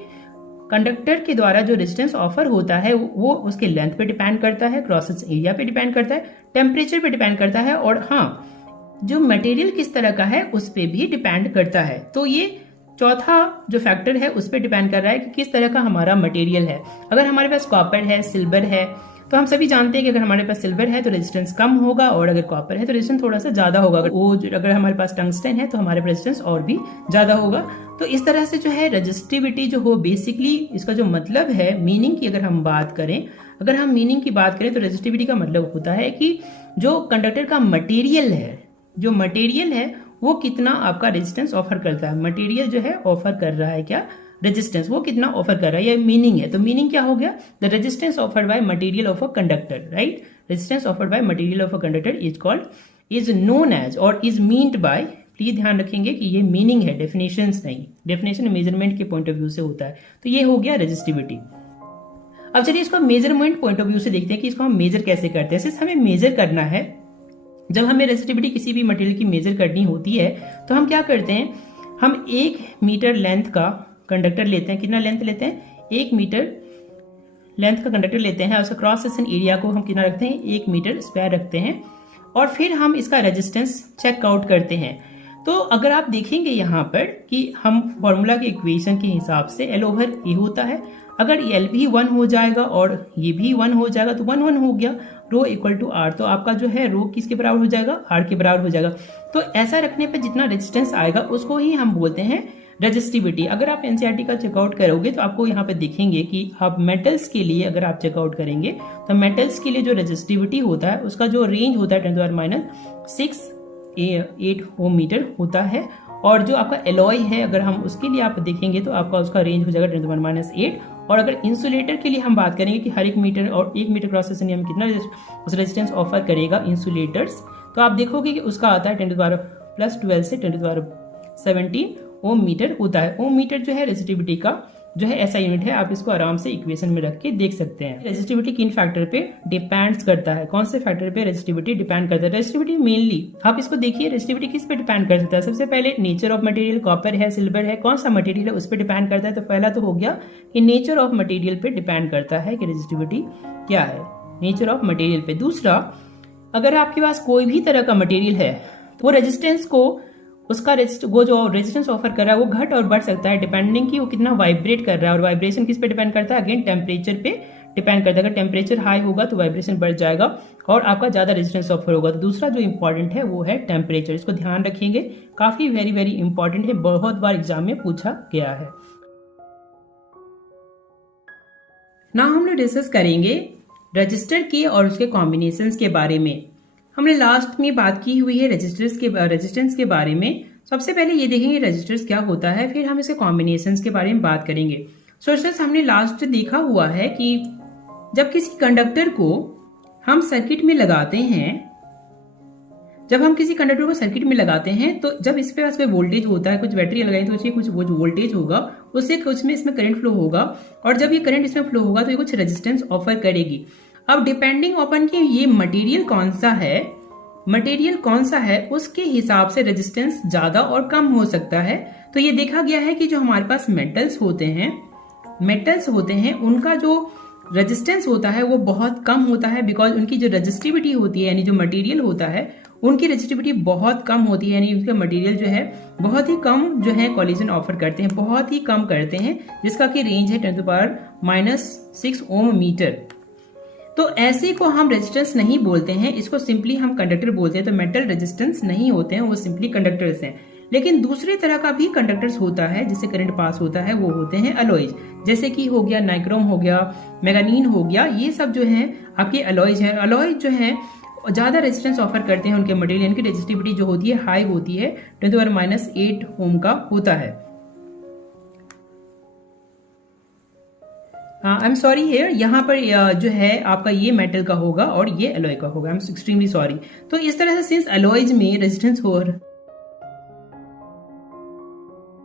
कंडक्टर के द्वारा जो रेजिस्टेंस ऑफर होता है वो उसके लेंथ पे डिपेंड करता है, क्रॉस सेक्शन एरिया पे डिपेंड करता है, टेम्परेचर पे डिपेंड करता है, और हाँ जो मटेरियल किस तरह का है उस पे भी डिपेंड करता है। तो ये चौथा जो फैक्टर है उस पे डिपेंड कर रहा है कि किस तरह का हमारा मटेरियल है। अगर हमारे पास कॉपर है, सिल्वर है, तो हम सभी जानते हैं कि अगर हमारे पास सिल्वर है तो रेजिस्टेंस कम होगा, और अगर कॉपर है तो रेजिस्टेंस थोड़ा सा ज्यादा होगा। अगर हमारे पास टंगस्टन है तो हमारे पास रेजिस्टेंस और भी ज्यादा होगा। तो इस तरह से जो है रेजिस्टिविटी जो हो, बेसिकली इसका जो मतलब है, मीनिंग की अगर हम बात करें, अगर हम मीनिंग की बात करें तो रेजिस्टिविटी का मतलब होता है कि जो कंडक्टर का मटेरियल है, जो मटेरियल है वो कितना आपका रेजिस्टेंस ऑफर करता है। मटेरियल जो है ऑफर कर रहा है क्या, रेजिस्टेंस, वो कितना ऑफर कर रहा है, ये मीनिंग है। तो मीनिंग क्या हो गया, the resistance offered by material of a conductor, right. Resistance offered by material of a conductor is known as or is meant by, please ध्यान रखेंगे कि ये मीनिंग है, डेफिनेशन नहीं, डेफिनेशन मेजरमेंट के पॉइंट ऑफ व्यू से होता है। तो ये हो गया रेजिस्टिविटी। अब चलिए इसको मेजरमेंट पॉइंट ऑफ व्यू से देखते हैं कि इसको हम मेजर कैसे करते हैं। सिर्फ हमें मेजर करना है, जब हमें रेजिस्टिविटी किसी भी मटेरियल की मेजर करनी होती है तो हम क्या करते हैं, हम 1 मीटर लेंथ का कंडक्टर लेते हैं। कितना लेंथ लेते हैं, 1 मीटर लेंथ का कंडक्टर लेते हैं। उसका क्रॉस सेक्शन एरिया को हम कितना रखते हैं, 1 मीटर स्क्वायर रखते हैं, और फिर हम इसका रेजिस्टेंस चेक आउट करते हैं। तो अगर आप देखेंगे यहाँ पर कि हम फॉर्मूला के इक्वेशन के हिसाब से L/A होता है, अगर L भी 1 हो जाएगा और ये भी 1 हो जाएगा तो 1 1 हो गया, रो इक्वल टू R। तो आपका जो है रो किसके बराबर हो जाएगा, R के बराबर हो जाएगा। तो ऐसा रखने पर जितना रेजिस्टेंस आएगा उसको ही हम बोलते हैं रेजिस्टिविटी। अगर आप एनसीईआरटी का चेकआउट करोगे तो आपको यहाँ पे दिखेंगे कि आप मेटल्स के लिए अगर आप चेकआउट करेंगे तो मेटल्स के लिए जो रेजिस्टिविटी होता है उसका जो रेंज होता है 10⁻⁸ ओम मीटर होता है। और जो आपका एलॉय है अगर हम उसके लिए आप देखेंगे तो आपका उसका रेंज हो जाएगा 10⁻⁸। और अगर इंसुलेटर के लिए हम बात करेंगे कि हर 1 मीटर और 1 मीटर क्रॉस सेक्शन में कितना रेजिस्टेंस ऑफर करेगा इंसुलेटर्स, तो आप देखोगे कि उसका आता है 10⁻+12 से 10⁻17 ओम मीटर होता है। ओम मीटर जो है रेजिस्टिविटी का जो है ऐसा यूनिट है, आप इसको आराम से इक्वेशन में रख के देख सकते हैं। रेजिस्टिविटी किन फैक्टर पे डिपेंड्स करता है, कौन से फैक्टर पे रेजिस्टिविटी डिपेंड करता है। रेजिस्टिविटी मेनली आप इसको देखिए, रेजिस्टिविटी किस पे डिपेंड कर सकता है। सबसे पहले नेचर ऑफ मटेरियल, कॉपर है, सिल्वर है, कौन सा मटेरियल है उस पर डिपेंड करता है। तो पहला तो हो गया कि नेचर ऑफ मटेरियल पे डिपेंड करता है कि रेजिस्टिविटी क्या है, नेचर ऑफ मटेरियल पे। दूसरा, अगर आपके पास कोई भी तरह का मटेरियल है वो रेजिस्टेंस को उसका वो जो रेजिस्टेंस ऑफर कर रहा है वो घट और बढ़ सकता है डिपेंडिंग कि वो कितना वाइब्रेट कर रहा है। और वाइब्रेशन किस पे डिपेंड करता है, अगेन टेम्परेचर पे डिपेंड करता है। अगर टेम्परेचर हाई होगा तो वाइब्रेशन बढ़ जाएगा और आपका ज्यादा रेजिस्टेंस ऑफर होगा। तो दूसरा जो इंपॉर्टेंट है वो है टेम्परेचर, इसको ध्यान रखेंगे, काफी वेरी वेरी इंपॉर्टेंट है, बहुत बार एग्जाम में पूछा गया है। ना हम लोग डिस्कस करेंगे रजिस्टर के और उसके कॉम्बिनेशंस के बारे में। हमने लास्ट में बात की हुई है रेजिस्टेंस के बारे में। सबसे पहले ये देखेंगे रजिस्टर्स क्या होता है, फिर हम इसके कॉम्बिनेशंस के बारे में बात करेंगे। सोर्सेस हमने लास्ट देखा हुआ है कि जब किसी कंडक्टर को हम सर्किट में लगाते हैं, जब हम किसी कंडक्टर को सर्किट में लगाते हैं तो जब इस पे वोल्टेज होता है, कुछ बैटरी लगाई तो उससे कुछ वो जो वोल्टेज होगा उससे कुछ में इसमें करंट फ्लो होगा, और जब ये करंट इसमें फ्लो होगा तो ये कुछ रेजिस्टेंस ऑफर करेगी। अब डिपेंडिंग अपॉन कि ये मटेरियल कौन सा है उसके हिसाब से रेजिस्टेंस ज्यादा और कम हो सकता है। तो ये देखा गया है कि जो हमारे पास मेटल्स होते हैं उनका जो रेजिस्टेंस होता है वो बहुत कम होता है, बिकॉज उनकी जो रेजिस्टिविटी होती है यानी जो मटेरियल होता है उनकी रेजिस्टिविटी बहुत कम होती है, यानी उनका मटेरियल जो है बहुत ही कम जो है कॉलिजन ऑफर करते हैं, बहुत ही कम करते हैं, जिसका कि रेंज है 10⁻⁻6 ओम मीटर। तो ऐसे को हम रेजिस्टेंस नहीं बोलते हैं, इसको सिंपली हम कंडक्टर बोलते हैं। तो मेटल रेजिस्टेंस नहीं होते हैं, वो सिंपली कंडक्टर्स हैं। लेकिन दूसरे तरह का भी कंडक्टर्स होता है जिससे करंट पास होता है, वो होते हैं अलॉयज, जैसे कि हो गया नाइक्रोम हो गया, मैग्नीन हो गया, ये सब जो है आपके अलॉयज है। अलॉयज जो है ज्यादा रेजिस्टेंस ऑफर करते हैं, उनके मटेरियल इनकी रेजिस्टिविटी जो होती है हाई होती है, 10⁻⁸ ओम का होता है। आई एम सॉरी हियर, यहाँ पर जो है आपका ये मेटल का होगा और ये अलॉय का होगा। I am extremely sorry. तो इस तरह से सिंस अलॉयज में रेजिस्टेंस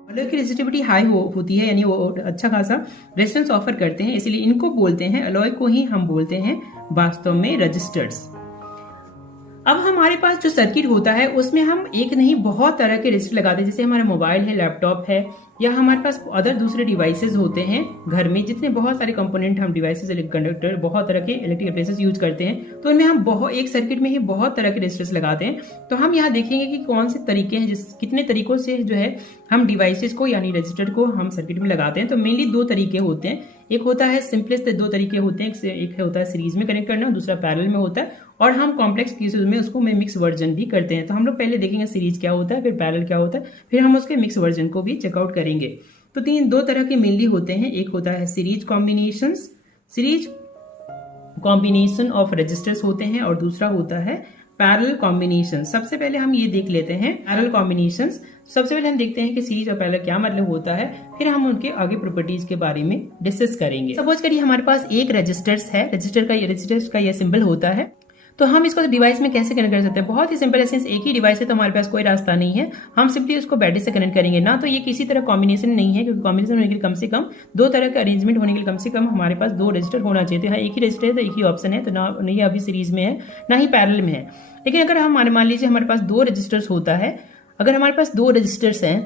अलॉय की रेजिस्टिविटी हाई होती है, यानी वो अच्छा खासा रेजिस्टेंस ऑफर करते हैं, इसलिए इनको बोलते हैं, अलॉय को ही हम बोलते हैं वास्तव में रजिस्टर्स। अब हमारे पास जो सर्किट होता है उसमें हम एक नहीं बहुत तरह के रेजिस्टर लगाते हैं, जैसे हमारा मोबाइल है, लैपटॉप है, या हमारे पास अदर दूसरे डिवाइसेस होते हैं घर में, जितने बहुत सारे कंपोनेंट हम डिवाइसेस, कंडक्टर, बहुत तरह के इलेक्ट्रिक अप्लायंसेस यूज करते हैं, तो उनमें हम एक सर्किट में ही बहुत तरह के रेजिस्टर्स लगाते हैं। तो हम यहाँ देखेंगे कि कौन से तरीके हैं, कितने तरीकों से जो है हम डिवाइसेस को यानी रजिस्टर को हम सर्किट में लगाते हैं। तो मेनली दो तरीके होते हैं, एक होता है सिंपलेस्ट, दो तरीके होते हैं, एक होता है सीरीज में कनेक्ट करना, दूसरा पैरेलल में होता है, और हम कॉम्प्लेक्स केसेस में उसको मिक्स वर्जन भी करते हैं। तो हम लोग पहले देखेंगे सीरीज क्या होता है, फिर पैरेलल क्या होता है, फिर हम उसके मिक्स वर्जन को भी चेकआउट करेंगे। तो दो तरह के मेनली होते हैं, एक होता है सीरीज कॉम्बिनेशन ऑफ रजिस्टर्स होते हैं, और दूसरा होता है पैरेलल कॉम्बिनेशन। सबसे पहले हम ये देख लेते हैं पैरेलल कॉम्बिनेशंस। सबसे पहले हम देखते हैं कि सीरीज और पैरेलल क्या मतलब होता है, फिर हम उनके आगे प्रॉपर्टीज के बारे में डिस्कस करेंगे। सपोज करिए हमारे पास एक रजिस्टर्स है, रजिस्टर का ये सिंबल होता है, तो हम इसको डिवाइस में कैसे कनेक्ट कर सकते हैं? बहुत ही सिंपल है, सिंस एक ही डिवाइस है तो हमारे पास कोई रास्ता नहीं है, हम सिंपली उसको बैटरी से कनेक्ट करेंगे ना। तो ये किसी तरह कॉम्बिनेशन नहीं है, क्योंकि कॉम्बिनेशन होने के लिए कम से कम दो तरह का अरेंजमेंट होने के लिए कम से कम हमारे पास दो रजिस्टर होना चाहिए। तो यहाँ एक ही रजिस्टर है तो एक ही ऑप्शन है, तो ना ये अभी सीरीज में है ना ही पैरेलल में है। लेकिन अगर हम मान लीजिए हमारे पास दो रजिस्टर्स होता है, अगर हमारे पास दो रजिस्टर्स हैं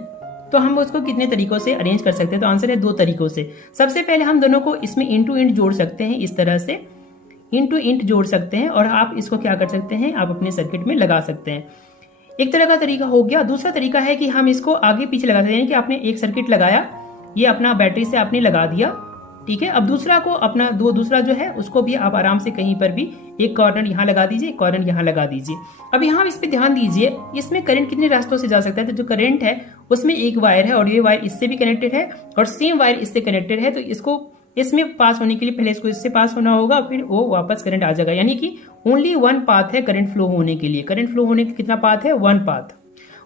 तो हम उसको कितने तरीकों से अरेंज कर सकते हैं? तो आंसर है दो तरीकों से। सबसे पहले हम दोनों को इसमें इंटू इंट जोड़ सकते हैं, इस तरह से इंटू इंट जोड़ सकते हैं, और आप इसको क्या कर सकते हैं, आप अपने सर्किट में लगा सकते हैं। एक तरह का तरीका हो गया। दूसरा तरीका है कि हम इसको आगे पीछे लगा सकते हैं, कि आपने एक सर्किट लगाया, ये अपना बैटरी से आपने लगा दिया, ठीक है। अब दूसरा को अपना दूसरा जो है उसको भी आप आराम से कहीं पर भी एक कॉर्नर यहाँ लगा दीजिए, एक कॉर्नर यहाँ लगा दीजिए। अब यहाँ इस पे ध्यान दीजिए, इसमें करंट कितने रास्तों से जा सकता है? तो जो करंट है उसमें एक वायर है, और ये वायर इससे भी कनेक्टेड है, और सेम वायर इससे कनेक्टेड है। तो इसको इसमें पास होने के लिए पहले इसको इससे पास होना होगा, फिर वो वापस करंट आ जाएगा। यानी कि ओनली वन पाथ है करंट फ्लो होने के लिए। करंट फ्लो होने का कितना पाथ है? One path,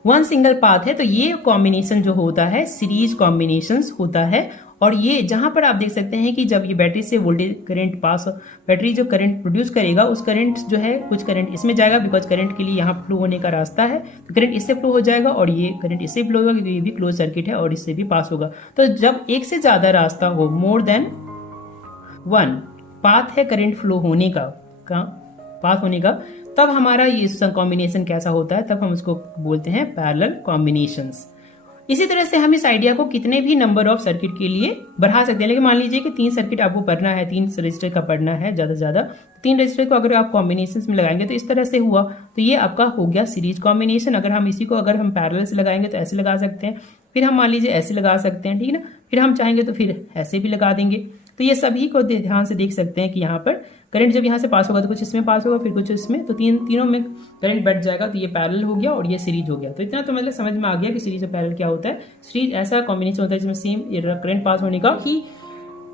one single path है। तो ये कॉम्बिनेशन जो होता है सीरीज कॉम्बिनेशन होता है। और ये जहां पर आप देख सकते हैं कि जब ये बैटरी से वोल्टेज करंट पास, बैटरी जो करंट प्रोड्यूस करेगा उस करंट जो है कुछ करंट इसमें जाएगा, बिकॉज करंट के लिए यहाँ फ्लो होने का रास्ता है, तो करंट इससे फ्लो हो जाएगा, और ये करंट इससे फ्लो होगा क्योंकि ये भी क्लोज सर्किट है और इससे भी पास होगा। तो जब एक से ज्यादा रास्ता हो, मोर देन वन पाथ है करंट फ्लो होने का, पाथ होने का, तब हमारा ये कॉम्बिनेशन कैसा होता है? तब हम उसको बोलते हैं पैरेलल कॉम्बिनेशंस। इसी तरह से हम इस आइडिया को कितने भी नंबर ऑफ सर्किट के लिए बढ़ा सकते हैं। लेकिन मान लीजिए कि 3 सर्किट आपको पढ़ना है, 3 रजिस्टर का पढ़ना है ज्यादा से ज्यादा, 3 रजिस्टर को अगर आप कॉम्बिनेशन में लगाएंगे तो इस तरह से हुआ, तो ये आपका हो गया सीरीज कॉम्बिनेशन। अगर हम इसी को अगर हम पैरेलल से लगाएंगे तो ऐसे लगा सकते हैं, फिर हम मान लीजिए ऐसे लगा सकते हैं, ठीक है ना, फिर हम चाहेंगे तो फिर ऐसे भी लगा देंगे। तो ये सभी को ध्यान से देख सकते हैं कि यहाँ पर करंट जब यहाँ से पास होगा तो कुछ इसमें पास होगा, फिर कुछ इसमें, तो तीनों में करंट बैठ जाएगा। तो ये पैरेलल हो गया और ये सीरीज हो गया। तो इतना तो मतलब समझ में आ गया कि सीरीज और पैरेलल क्या होता है। सीरीज ऐसा कॉम्बिनेशन होता है जिसमें सेम करंट पास होने का ही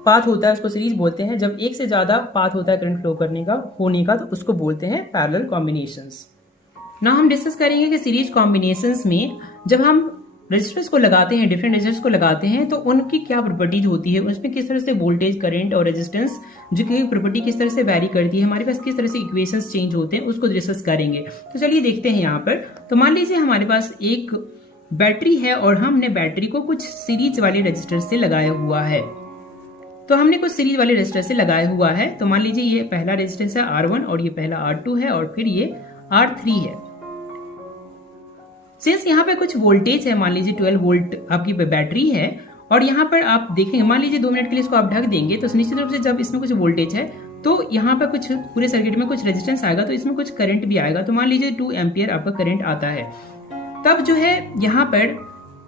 पाथ होता है, उसको सीरीज बोलते हैं। जब एक से ज्यादा पाथ होता है करंट फ्लो करने का होने का, तो उसको बोलते हैं पैरेलल कॉम्बिनेशंस। ना हम डिस्कस करेंगे कि सीरीज कॉम्बिनेशंस में जब हम रजिस्टर्स को लगाते हैं, डिफरेंट रजिस्टर्स को लगाते हैं, तो उनकी क्या प्रॉपर्टीज होती है, उसमें किस तरह से वोल्टेज, करंट और रेजिस्टेंस जो कि प्रॉपर्टी किस तरह से वैरी करती है, हमारे पास किस तरह से इक्वेशंस चेंज होते हैं, उसको डिस्कस करेंगे। तो चलिए देखते हैं यहाँ पर। तो मान लीजिए हमारे पास एक बैटरी है और हमने बैटरी को कुछ सीरीज वाले रजिस्टर से लगाया हुआ है। तो हमने कुछ सीरीज वाले रजिस्टर से लगाया हुआ है। तो मान लीजिए ये पहला रेजिस्टेंस है R1 और ये पहला R2 है और फिर ये R3 है। सिंस यहाँ पे कुछ वोल्टेज है, मान लीजिए 12 वोल्ट आपकी बैटरी है, और यहाँ पर आप देखेंगे, मान लीजिए 2 मिनट के लिए इसको आप ढक देंगे, तो निश्चित रूप से जब इसमें कुछ वोल्टेज है तो यहाँ पर कुछ पूरे सर्किट में कुछ रेजिस्टेंस आएगा, तो इसमें कुछ करंट भी आएगा। तो मान लीजिए 2 एम्पियर आपका करंट आता है। तब जो है यहाँ पर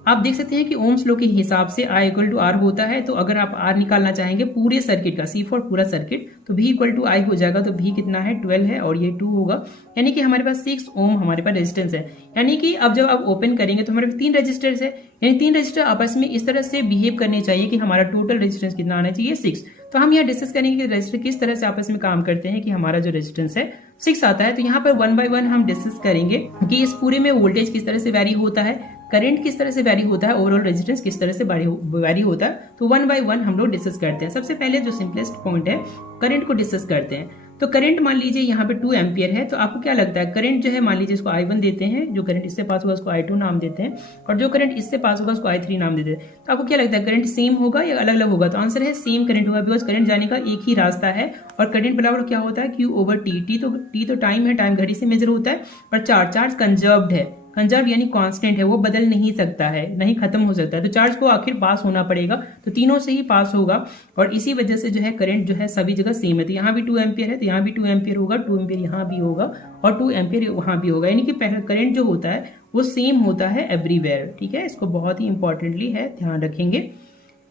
आप देख सकते हैं कि ओम्स लॉ के हिसाब से I इक्वल टू R होता है। तो अगर आप R निकालना चाहेंगे पूरे सर्किट का, C फॉर पूरा सर्किट, तो V इक्वल टू I हो जाएगा। तो V कितना है? 12 है और ये 2 होगा, यानी कि हमारे पास 6 ओम हमारे पास रेजिस्टेंस है। यानी कि अब जब आप ओपन करेंगे तो हमारे पास 3 रजिस्टर्स है, यानी 3 रजिस्टर आपस में इस तरह से बिहेव करने चाहिए कि हमारा टोटल रेजिस्टेंस कितना आना चाहिए? 6। तो हम यहाँ डिस्कस करेंगे कि रजिस्टर किस तरह से आपस में काम करते हैं कि हमारा जो रेजिस्टेंस है 6 आता है। तो यहाँ पर 1 बाय 1 हम डिस्कस करेंगे कि इस पूरे में वोल्टेज किस तरह से वैरी होता है, करंट किस तरह से वैरी होता है, ओवरऑल रेजिस्टेंस किस तरह से वैरी होता है। तो 1 बाय 1 हम लोग डिस्कस करते हैं। सबसे पहले जो सिंपलेस्ट पॉइंट है, करंट को डिस्कस करते हैं। तो करंट मान लीजिए यहाँ पे 2 एम्पियर है, तो आपको क्या लगता है करंट जो है, मान लीजिए इसको I1 देते हैं, जो करंट इससे पास होगा उसको I2 नाम देते हैं, और जो करंट इससे पास होगा उसको I3 नाम देते हैं। तो आपको क्या लगता है करंट सेम होगा या अलग अलग होगा? तो आंसर है सेम करंट होगा, बिकॉज करंट जाने का एक ही रास्ता है, और करंट बराबर क्या होता है Q/T। टी तो टाइम है, टाइम घड़ी से मेजर होता है, और चार्ज कंजर्व्ड है, कंजर्व यानी कांस्टेंट है, वो बदल नहीं सकता है, नहीं खत्म हो सकता है, तो चार्ज को आखिर पास होना पड़ेगा, तो तीनों से ही पास होगा, और इसी वजह से जो है करंट जो है सभी जगह सेम है। तो यहाँ भी 2 एम्पियर है, तो यहाँ भी 2 एम्पियर होगा, 2 एम्पियर यहाँ भी होगा, और 2 एम्पियर वहाँ भी होगा, यानी कि करंट जो होता है वो सेम होता है एवरीवेयर। ठीक है, इसको बहुत ही इंपॉर्टेंटली है, ध्यान रखेंगे।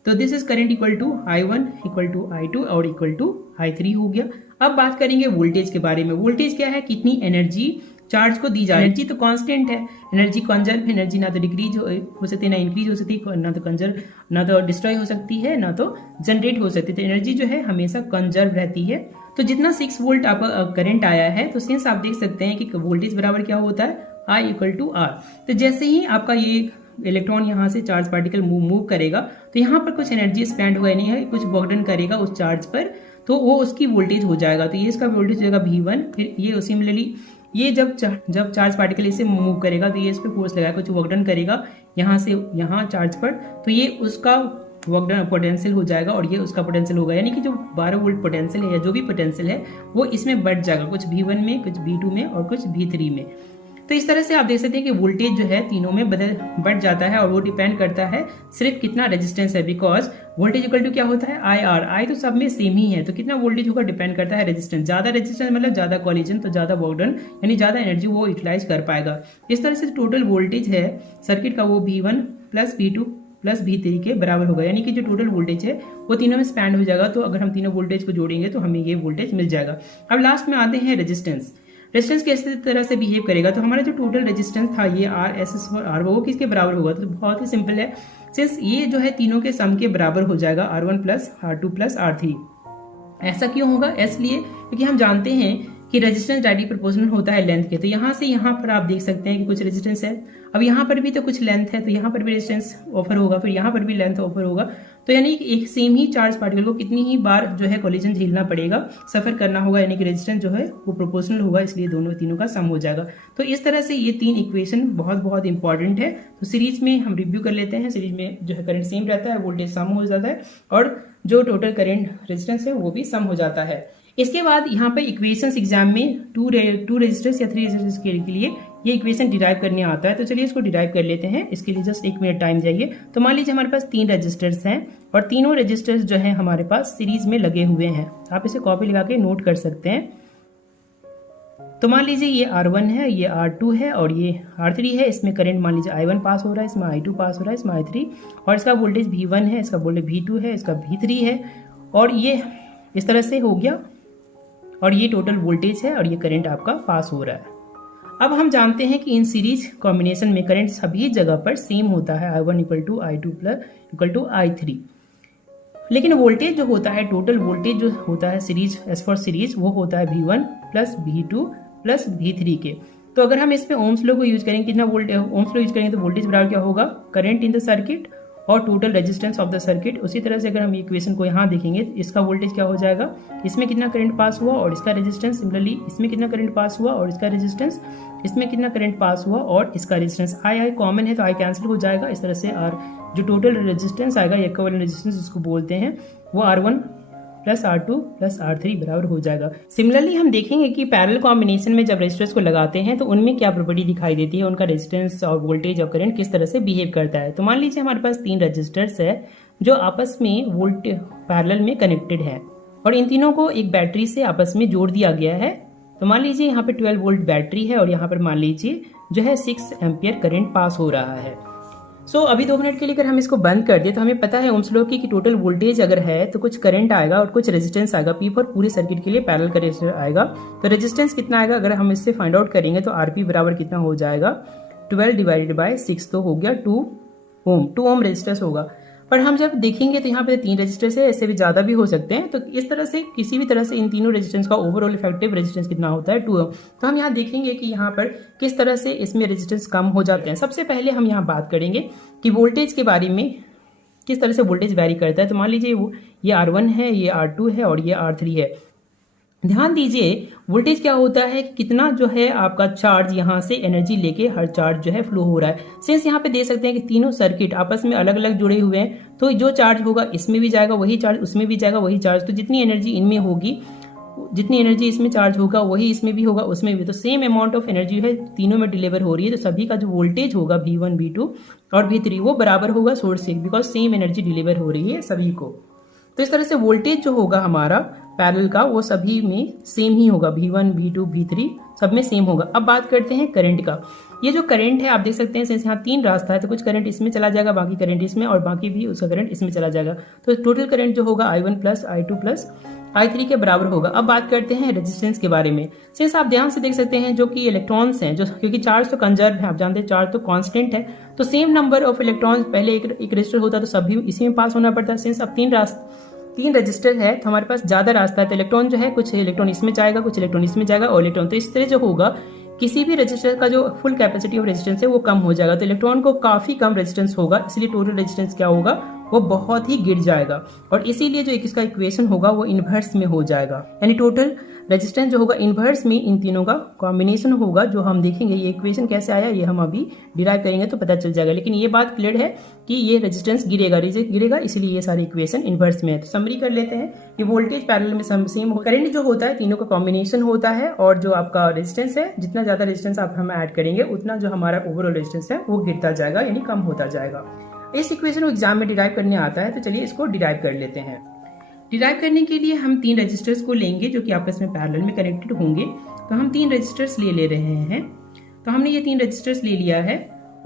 तो this is current equal to I1 equal to I2 और इक्वल टू I3 हो गया। अब बात करेंगे वोल्टेज के बारे में। वोल्टेज क्या है? कितनी एनर्जी चार्ज को दी जा रही है। एनर्जी तो कांस्टेंट है, एनर्जी कंजर्व, एनर्जी ना तो डिक्रीज हो सकती है, ना इंक्रीज हो सकती है, ना तो कंजर्व, ना तो डिस्ट्रॉय हो सकती है, ना तो जनरेट हो सकती है। तो एनर्जी जो है हमेशा कंजर्व रहती है। तो जितना 6 वोल्ट आपका करंट आया है, तो सिंस आप देख सकते हैं कि वोल्टेज बराबर क्या होता है I इक्वल टू R। तो जैसे ही आपका ये इलेक्ट्रॉन यहाँ से चार्ज पार्टिकल मूव करेगा, तो यहाँ पर कुछ एनर्जी स्पेंड हुआ, नहीं है कुछ वर्क डन करेगा उस चार्ज पर, तो वो उसकी वोल्टेज हो जाएगा। तो ये इसका वोल्टेज हो जाएगा V1। फिर ये सिमिलरली ये जब चार्ज पार्टिकल इसे मूव करेगा, तो ये इस पर फोर्स लगाएगा, कुछ वर्क डन करेगा यहाँ से यहाँ चार्ज पर, तो ये उसका वर्क डन पोटेंशियल हो जाएगा, और ये उसका पोटेंशियल होगा, यानी कि जो 12 वोल्ट पोटेंशियल है या जो भी पोटेंशियल है वो इसमें बढ़ जाएगा, कुछ V1 में, कुछ V2 में और कुछ V3 में। तो इस तरह से आप देख सकते हैं कि वोल्टेज जो है तीनों में बढ़ जाता है, और वो डिपेंड करता है सिर्फ कितना रेजिस्टेंस है, बिकॉज वोल्टेज इक्वल टू क्या होता है IR। आई तो सब में सेम ही है, तो कितना वोल्टेज होगा डिपेंड करता है रेजिस्टेंस। ज्यादा रेजिस्टेंस मतलब ज्यादा कॉलिजन, तो ज्यादा वर्क डन, यानी ज्यादा एनर्जी वो यूटिलाइज कर पाएगा। इस तरह से टोटल वोल्टेज है सर्किट का वो V1 plus V2 plus V3 के बराबर होगा, यानी कि जो टोटल वोल्टेज है वो तीनों में स्पेंड हो जाएगा। तो अगर हम तीनों वोल्टेज को जोड़ेंगे तो हमें ये वोल्टेज मिल जाएगा। अब लास्ट में आते हैं रेजिस्टेंस। रेजिस्टेंस किस तरह से बिहेव करेगा? तो हमारा जो टोटल रेजिस्टेंस था ये RSS और R, वो किसके बराबर होगा? तो बहुत ही सिंपल है, सिंस ये जो है तीनों के सम के बराबर हो जाएगा, R1 plus R2 plus R3। ऐसा क्यों होगा? इसलिए क्योंकि हम जानते हैं कि रेजिस्टेंस डायरेक्टली प्रोपोर्शनल होता है लेंथ के। तो यहाँ से यहाँ पर आप देख सकते हैं कि कुछ रेजिस्टेंस है, अब यहाँ पर भी तो कुछ लेंथ है, तो यहाँ पर भी रेजिस्टेंस ऑफर होगा, फिर यहाँ पर भी लेंथ ऑफर होगा। तो यानी कि एक सेम ही चार्ज पार्टिकल को कितनी ही बार जो है कोलिजन झेलना पड़ेगा, सफर करना होगा, यानी कि रेजिस्टेंस जो है वो प्रोपोर्शनल होगा, इसलिए तीनों का सम हो जाएगा। तो इस तरह से ये 3 इक्वेशन बहुत इंपॉर्टेंट है। तो सीरीज में हम रिव्यू कर लेते हैं। सीरीज में जो है करंट सेम रहता है, वोल्टेज सम हो जाता है, और जो टोटल करंट रेजिस्टेंस है वो भी सम हो जाता है। इसके बाद यहाँ पे इक्वेशंस एग्जाम में 2 रेजिस्टर्स या 3 रेजिस्टर्स के लिए ये इक्वेशन डिराइव करने आता है। तो चलिए इसको डिराइव कर लेते हैं। इसके लिए जस्ट 1 मिनट टाइम चाहिए। तो मान लीजिए हमारे पास 3 रेजिस्टर्स हैं, और तीनों रेजिस्टर्स जो है हमारे पास सीरीज में लगे हुए हैं। आप इसे कॉपी लगा के नोट कर सकते हैं। तो मान लीजिए ये R1 है, ये R2 है और ये R3 है। इसमें करंट मान लीजिए I1 पास हो रहा है, इसमें I2 पास हो रहा है, इसमें I3, और इसका वोल्टेज V1 है, इसका वोल्टेज V2 है, इसका V3 है, और ये इस तरह से हो गया, और ये टोटल वोल्टेज है, और ये करंट आपका पास हो रहा है। अब हम जानते हैं कि इन सीरीज कॉम्बिनेशन में करंट सभी जगह पर सेम होता है, I1 equal to I2 plus equal to I3। लेकिन वोल्टेज जो होता है, टोटल वोल्टेज जो होता है सीरीज, एज फॉर सीरीज, वो होता है V1 plus V2 plus V3 के। तो अगर हम इसमें ओम्स लॉ को यूज करेंगे, कितना ओम्स लॉ यूज करेंगे, तो वोल्टेज बराबर क्या होगा, करंट इन द सर्किट और total resistance of the circuit. उसी तरह से अगर हम इक्वेशन को यहाँ देखेंगे, इसका वोल्टेज क्या हो जाएगा, इसमें कितना करंट पास हुआ और इसका रेजिस्टेंस, सिमिलरली इसमें कितना करंट पास हुआ और इसका रेजिस्टेंस, इसमें कितना करंट पास हुआ और इसका रेजिस्टेंस। आई कॉमन है तो आई कैंसिल हो जाएगा। इस तरह से जो टोटल रेजिस्टेंस आएगा, इक्विवेलेंट रेजिस्टेंस जिसको बोलते हैं, वो R1 plus R2 plus R3 बराबर हो जाएगा। सिमिलरली हम देखेंगे कि पैरेलल कॉम्बिनेशन में जब रेजिस्टर्स को लगाते हैं तो उनमें क्या प्रॉपर्टी दिखाई देती है, उनका रेजिस्टेंस और वोल्टेज और करंट किस तरह से बिहेव करता है। तो मान लीजिए हमारे पास 3 रेजिस्टर्स है जो आपस में पैरेलल में कनेक्टेड है, और इन तीनों को एक बैटरी से आपस में जोड़ दिया गया है। तो मान लीजिए यहाँ पे 12 वोल्ट बैटरी है, और यहाँ पर मान लीजिए जो है 6 एम्पियर करंट पास हो रहा है। अभी 2 मिनट के लिए अगर हम इसको बंद कर दिए तो हमें पता है ओम्स लॉ की कि टोटल वोल्टेज अगर है तो कुछ करंट आएगा और कुछ रेजिस्टेंस आएगा। P पर पूरे सर्किट के लिए पैरेलल का रेजिस्टेंस आएगा। तो रेजिस्टेंस कितना आएगा, अगर हम इससे फाइंड आउट करेंगे तो RP बराबर कितना हो जाएगा, 12 डिवाइडेड बाय 6, तो हो गया 2 ओम रेजिस्टेंस होगा। पर हम जब देखेंगे तो यहाँ पे 3 रेजिस्टेंस है, इससे भी ज्यादा भी हो सकते हैं। तो इस तरह से किसी भी तरह से इन तीनों रेजिस्टेंस का ओवरऑल इफेक्टिव रेजिस्टेंस कितना होता है, 2 ओम। तो हम यहाँ देखेंगे कि यहाँ पर किस तरह से इसमें रेजिस्टेंस कम हो जाते हैं। सबसे पहले हम यहाँ बात करेंगे कि वोल्टेज के बारे में, किस तरह से वोल्टेज वैरी करता है। तो मान लीजिए ये R1 है, ये R2 है और ये R3 है। ध्यान दीजिए वोल्टेज क्या होता है कि कितना जो है आपका चार्ज यहाँ से एनर्जी लेके हर चार्ज जो है फ्लो हो रहा है। सिंस यहाँ पे देख सकते हैं कि तीनों सर्किट आपस में अलग अलग जुड़े हुए हैं, तो जो चार्ज होगा इसमें भी जाएगा वही चार्ज, उसमें भी जाएगा वही चार्ज, तो जितनी एनर्जी इनमें होगी, जितनी एनर्जी इसमें चार्ज होगा वही इसमें भी होगा, उसमें भी, तो सेम अमाउंट ऑफ एनर्जी है तीनों में डिलीवर हो रही है। तो सभी का जो वोल्टेज होगा V1 V2 और V3 वो बराबर होगा सोर्स से, बिकॉज सेम एनर्जी डिलीवर हो रही है सभी को। तो इस तरह से वोल्टेज जो होगा हमारा पैरेलल का वो सभी में सेम ही होगा, V1 V2 V3 सब में सेम होगा। अब बात करते हैं करंट का। ये जो करंट है आप देख सकते हैं सिंस यहाँ 3 रास्ता है, तो कुछ करंट इसमें चला जाएगा, बाकी करंट इसमें, और बाकी भी उसका करंट इसमें चला जाएगा। तो टोटल करंट जो होगा I1 plus I2 plus I3 के बराबर होगा। अब बात करते हैं रेजिस्टेंस के बारे में। सिंस आप ध्यान से देख सकते हैं जो कि इलेक्ट्रॉन्स हैं, जो क्योंकि चार्ज तो कंजर्व है, आप जानते हैं चार्ज तो कांस्टेंट है, तो सेम नंबर ऑफ इलेक्ट्रॉन्स पहले एक रजिस्टर होता है तो सभी इसी में पास होना पड़ता है। सिंस अब 3 रजिस्टर है तो हमारे पास ज्यादा रास्ता है, तो इलेक्ट्रॉन जो है कुछ इलेक्ट्रॉन इसमें जाएगा, कुछ इलेक्ट्रॉन इसमें जाएगा, और इलेक्ट्रॉन, तो इस तरह जो होगा किसी भी रजिस्टर का जो फुल कैपेसिटी ऑफ रेजिस्टेंस है वो कम हो जाएगा, तो इलेक्ट्रॉन को काफी कम रेजिस्टेंस होगा, इसलिए टोटल रेजिस्टेंस क्या होगा वो बहुत ही गिर जाएगा, और इसीलिए जो इसका इक्वेशन होगा वो इनवर्स में हो जाएगा। यानी टोटल रेजिस्टेंस जो होगा इनवर्स में इन तीनों का कॉम्बिनेशन होगा, जो हम देखेंगे ये इक्वेशन कैसे आया ये हम अभी डिराइव करेंगे तो पता चल जाएगा। लेकिन ये बात क्लियर है कि ये रेजिस्टेंस गिरेगा, इसलिए ये सारी इक्वेशन इनवर्स में है। तो समरी कर लेते हैं कि वोल्टेज पैरेलल में सेम हो, करंट जो होता है तीनों का कॉम्बिनेशन होता है, और जो आपका रेजिस्टेंस है जितना ज्यादा रेजिस्टेंस आप हम ऐड करेंगे उतना जो हमारा ओवरऑल रेजिस्टेंस है वो गिरता जाएगा, यानी कम होता जाएगा। इस इक्वेशन को एग्जाम में डिराइव करने आता है, तो चलिए इसको डिराइव कर लेते हैं। डिराइव करने के लिए हम 3 रजिस्टर्स को लेंगे जो कि आपस में पैरेलल में कनेक्टेड होंगे, तो हम 3 रजिस्टर्स ले रहे हैं। तो हमने ये 3 रजिस्टर्स ले लिया है,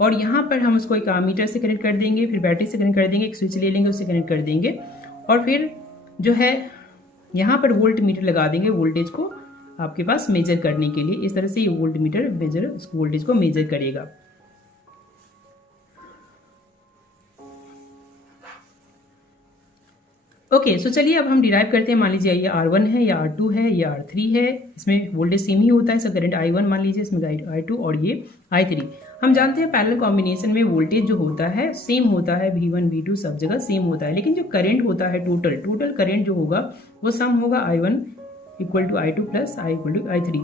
और यहाँ पर हम उसको एक एमीटर से कनेक्ट कर देंगे, फिर बैटरी से कनेक्ट कर देंगे, एक स्विच ले लेंगे उससे कनेक्ट कर देंगे, और फिर जो है यहाँ पर वोल्ट मीटर लगा देंगे वोल्टेज को आपके पास मेजर करने के लिए। इस तरह से ये वोल्ट मीटर वोल्टेज को मेजर करेगा। ओके, सो चलिए अब हम डिराइव करते हैं। मान लीजिए ये R1 है या R2 है या R3 है, इसमें वोल्टेज सेम ही होता है, सो करंट I1 मान लीजिए, इसमें I2 और ये I3। हम जानते हैं पैरेलल कॉम्बिनेशन में वोल्टेज जो होता है सेम होता है, V1 V2 सब जगह सेम होता है, लेकिन जो करंट होता है टोटल करंट जो होगा वो सम होगा I1 equal to I2 plus I equal to I3।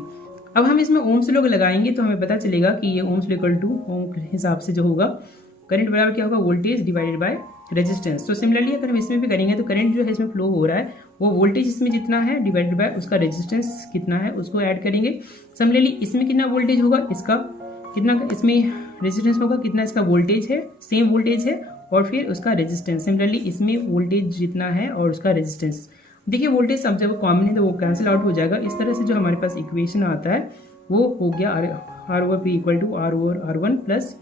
अब हम इसमें ओम्स लॉ लगाएंगे तो हमें पता चलेगा कि ये Ohm's law equal two ohm के हिसाब से जो होगा करंट बराबर क्या होगा, वोल्टेज डिवाइडेड बाय रेजिस्टेंस। तो सिमिलरली अगर हम इसमें भी करेंगे तो करंट जो है इसमें फ्लो हो रहा है वो वोल्टेज इसमें जितना है डिवाइडेड बाय उसका रेजिस्टेंस कितना है उसको ऐड करेंगे। सिमिलरली इसमें कितना वोल्टेज होगा, इसका कितना, इसमें रेजिस्टेंस होगा कितना, इसका वोल्टेज है सेम वोल्टेज है, और फिर उसका रेजिस्टेंस। सिमिलरली इसमें वोल्टेज जितना है और उसका रेजिस्टेंस, देखिए वोल्टेज सब जब कॉमन है तो वो कैंसिल आउट हो जाएगा। इस तरह से जो हमारे पास इक्वेशन आता है वो हो गया R over P equal to R over R1 plus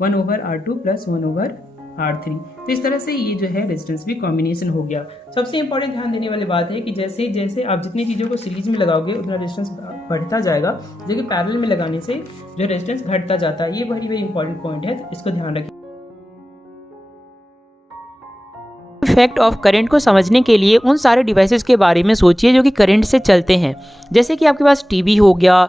1 over R2 plus 1 over R3। तो इस तरह से ये जो है रेजिस्टेंस भी कॉम्बिनेशन हो गया। सबसे इंपॉर्टेंट ध्यान देने वाली बात है कि जैसे जैसे आप जितनी चीज़ों को सीरीज में लगाओगे उतना रेजिस्टेंस बढ़ता जाएगा, जो कि पैरेलल में लगाने से जो रेजिस्टेंस घटता जाता है। ये वेरी इंपॉर्टेंट पॉइंट है, तो इसको ध्यान रखिए। इफेक्ट ऑफ करंट को समझने के लिए उन सारे डिवाइसेस के बारे में सोचिए जो कि करंट से चलते हैं, जैसे कि आपके पास टीवी हो गया,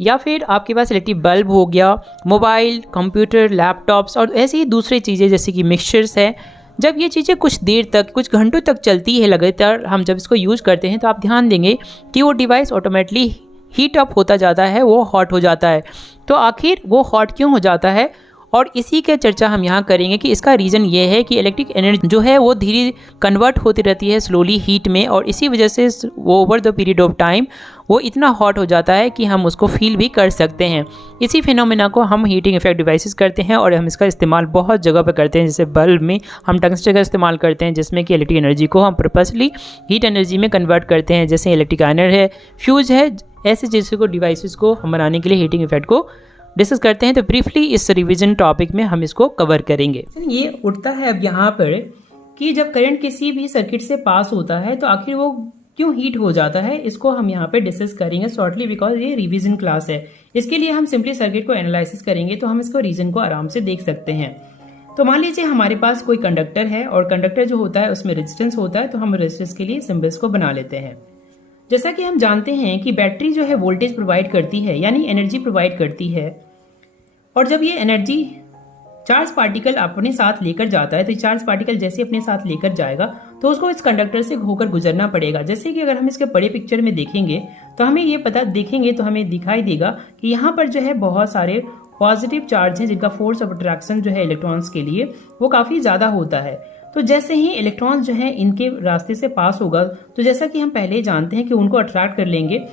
या फिर आपके पास इलेक्ट्रिक बल्ब हो गया, मोबाइल, कंप्यूटर, लैपटॉप्स, और ऐसी ही दूसरी चीज़ें जैसे कि मिक्सचर्स है। जब ये चीज़ें कुछ देर तक, कुछ घंटों तक चलती है लगातार, हम जब इसको यूज़ करते हैं तो आप ध्यान देंगे कि वो डिवाइस ऑटोमेटिकली हीट अप होता जाता है, वो हॉट हो जाता है। तो आखिर वो हॉट क्यों हो जाता है, और इसी के चर्चा हम यहाँ करेंगे कि इसका रीज़न ये है कि इलेक्ट्रिक एनर्जी जो है वो धीरे कन्वर्ट होती रहती है स्लोली हीट में, और इसी वजह से वो over the period of time वो इतना हॉट हो जाता है कि हम उसको फील भी कर सकते हैं। इसी फिनोमेना को हम हीटिंग इफेक्ट डिवाइसेस करते हैं, और हम इसका इस्तेमाल बहुत जगह पर करते हैं। जैसे बल्ब में हम टंगस्टन का इस्तेमाल करते हैं, जिसमें कि इलेक्ट्रिक एनर्जी को हम पर्पसली हीट एनर्जी में कन्वर्ट करते हैं, जैसे इलेक्ट्रिक आयनर है, फ्यूज है, ऐसे चीज़ों को डिवाइसेस को हम बनाने के लिए हीटिंग इफेक्ट को डिस्कस करते हैं। तो ब्रीफली इस रिवीजन टॉपिक में हम इसको कवर करेंगे। ये उठता है अब यहाँ पर कि जब करंट किसी भी सर्किट से पास होता है तो आखिर वो क्यों हीट हो जाता है, इसको हम यहाँ पे डिस्कस करेंगे शॉर्टली, बिकॉज ये रिवीजन क्लास है। इसके लिए हम सिंपली सर्किट को एनालिसिस करेंगे तो हम इसको रीजन को आराम से देख सकते हैं। तो मान लीजिए हमारे पास कोई कंडक्टर है, और कंडक्टर जो होता है उसमें रेजिस्टेंस होता है, तो हम रेजिस्टेंस के लिए सिंबल्स को बना लेते हैं। जैसा कि हम जानते हैं कि बैटरी जो है वोल्टेज प्रोवाइड करती है, यानी एनर्जी प्रोवाइड करती है, और जब ये एनर्जी चार्ज पार्टिकल अपने साथ लेकर जाता है, तो चार्ज पार्टिकल जैसे अपने साथ लेकर जाएगा तो उसको इस कंडक्टर से होकर गुजरना पड़ेगा। जैसे कि अगर हम इसके बड़े पिक्चर में देखेंगे तो हमें ये पता देखेंगे तो हमें दिखाई देगा कि यहाँ पर जो है बहुत सारे पॉजिटिव चार्ज हैं जिनका फोर्स ऑफ अट्रैक्शन जो है इलेक्ट्रॉन्स के लिए वो काफी ज्यादा होता है। तो जैसे ही इलेक्ट्रॉन्स जो है इनके रास्ते से पास होगा तो जैसा कि हम पहले ही जानते हैं कि उनको अट्रैक्ट कर लेंगे,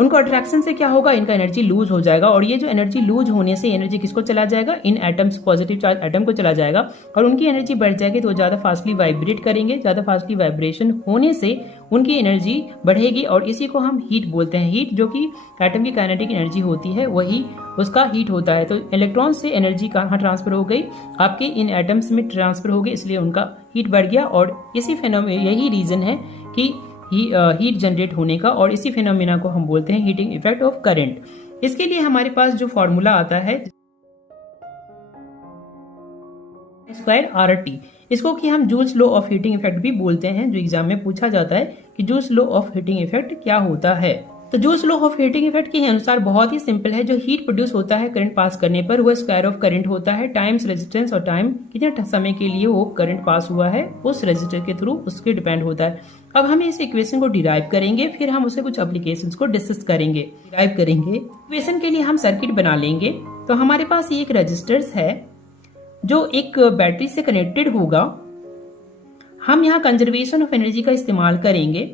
उनको अट्रैक्शन से क्या होगा, इनका एनर्जी लूज हो जाएगा और ये जो एनर्जी लूज होने से एनर्जी किसको चला जाएगा, इन एटम्स, पॉजिटिव चार्ज एटम को चला जाएगा और उनकी एनर्जी बढ़ जाएगी तो वो ज्यादा फास्टली वाइब्रेट करेंगे। ज्यादा फास्टली वाइब्रेशन होने से उनकी एनर्जी बढ़ेगी और इसी को हम हीट बोलते हैं। हीट जो कि एटम की काइनेटिक एनर्जी होती है वही उसका हीट होता है। तो इलेक्ट्रॉन से एनर्जी कहाँ ट्रांसफर हो गई, आपके इन एटम्स में ट्रांसफर हो गई, इसलिए उनका हीट बढ़ गया और इसी फेनोमेना, यही रीजन है कि हीट जनरेट होने का और इसी फिनोमिना को हम बोलते हैं हीटिंग इफेक्ट ऑफ करंट। इसके लिए हमारे पास जो फॉर्मूला आता है स्क्वायर RT, इसको कि हम joules law of heating effect भी बोलते हैं, जो एग्जाम में पूछा जाता है कि joules law of heating effect क्या होता है। तो joules law of heating effect के अनुसार बहुत ही सिंपल है, जो हीट प्रोड्यूस होता है करंट पास करने पर वह स्क्वायर ऑफ करंट होता है टाइम्स रेजिस्टेंस, और टाइम कितने समय के लिए वो करंट पास हुआ है उस रेजिस्टर के थ्रू उसके डिपेंड होता है। अब हम इस इक्वेशन को डिराइव करेंगे, फिर हम उसे कुछ एप्लीकेशंस को डिस्कस करेंगे। डिराइव करेंगे इक्वेशन के लिए हम सर्किट बना लेंगे। तो हमारे पास ये एक रेजिस्टर्स है जो एक बैटरी से कनेक्टेड होगा। हम यहाँ कंजर्वेशन ऑफ एनर्जी का इस्तेमाल करेंगे।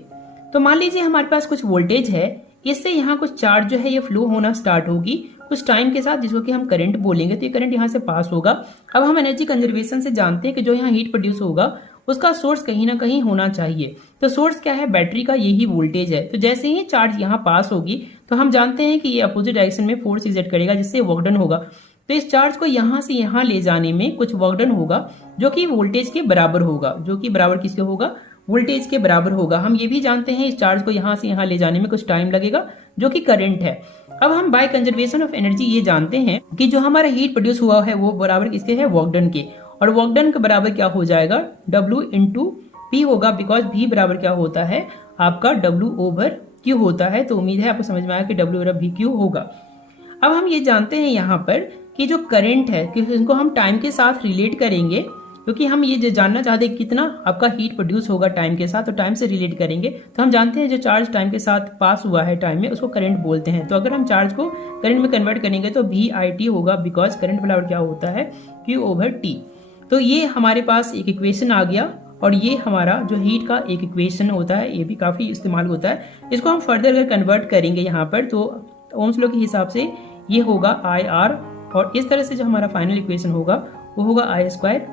तो मान लीजिए हमारे पास कुछ वोल्टेज है, इससे यहाँ कुछ चार्ज जो है ये फ्लो होना स्टार्ट होगी कुछ टाइम के साथ, जिसको कि हम करंट बोलेंगे। तो ये करंट यहाँ से पास होगा। अब हम एनर्जी कंजर्वेशन से जानते हैं कि जो यहाँ हीट प्रोड्यूस होगा उसका सोर्स कहीं ना कहीं होना चाहिए। तो सोर्स क्या है, बैटरी का यही वोल्टेज है। तो जैसे ही चार्ज यहाँ पास होगी तो हम जानते हैं कि ये अपोजिट डायरेक्शन में फोर्स एक्सर्ट करेगा जिससे वर्क डन होगा। तो इस चार्ज को यहाँ से यहाँ ले जाने में कुछ वर्क डन होगा जो कि वोल्टेज के बराबर होगा, जो कि बराबर किसके होगा, वोल्टेज के बराबर होगा। हम ये भी जानते हैं इस चार्ज को यहाँ से यहाँ ले जाने में कुछ टाइम लगेगा जो कि करंट है। अब हम बाय कंजर्वेशन ऑफ एनर्जी ये जानते हैं कि जो हमारा हीट प्रोड्यूस हुआ है वो बराबर किसके है, वर्क डन के, और वर्क डन के बराबर क्या हो जाएगा, W इंटू P होगा, बिकॉज V बराबर क्या होता है आपका W ओवर Q होता है। तो उम्मीद है आपको समझ में आया कि W ओवर VQ होगा। अब हम ये जानते हैं यहाँ पर कि जो करंट है कि इसको हम टाइम के साथ रिलेट करेंगे, क्योंकि हम ये जो जानना चाहते हैं कितना आपका हीट प्रोड्यूस होगा टाइम के साथ, तो टाइम से रिलेट करेंगे। तो हम जानते हैं जो चार्ज टाइम के साथ पास हुआ है टाइम में उसको करंट बोलते हैं। तो अगर हम चार्ज को करंट में कन्वर्ट करेंगे तो VIT होगा, बिकॉज करंट बराबर क्या होता है, Q ओवर T। तो ये हमारे पास एक इक्वेशन आ गया और ये हमारा जो हीट का एक इक्वेशन होता है, ये भी काफी इस्तेमाल होता है। इसको हम फर्दर अगर कन्वर्ट करेंगे यहाँ पर तो ओम्स लॉ के हिसाब से ये होगा IR, और इस तरह से जो हमारा फाइनल इक्वेशन होगा वो होगा I स्क्वायर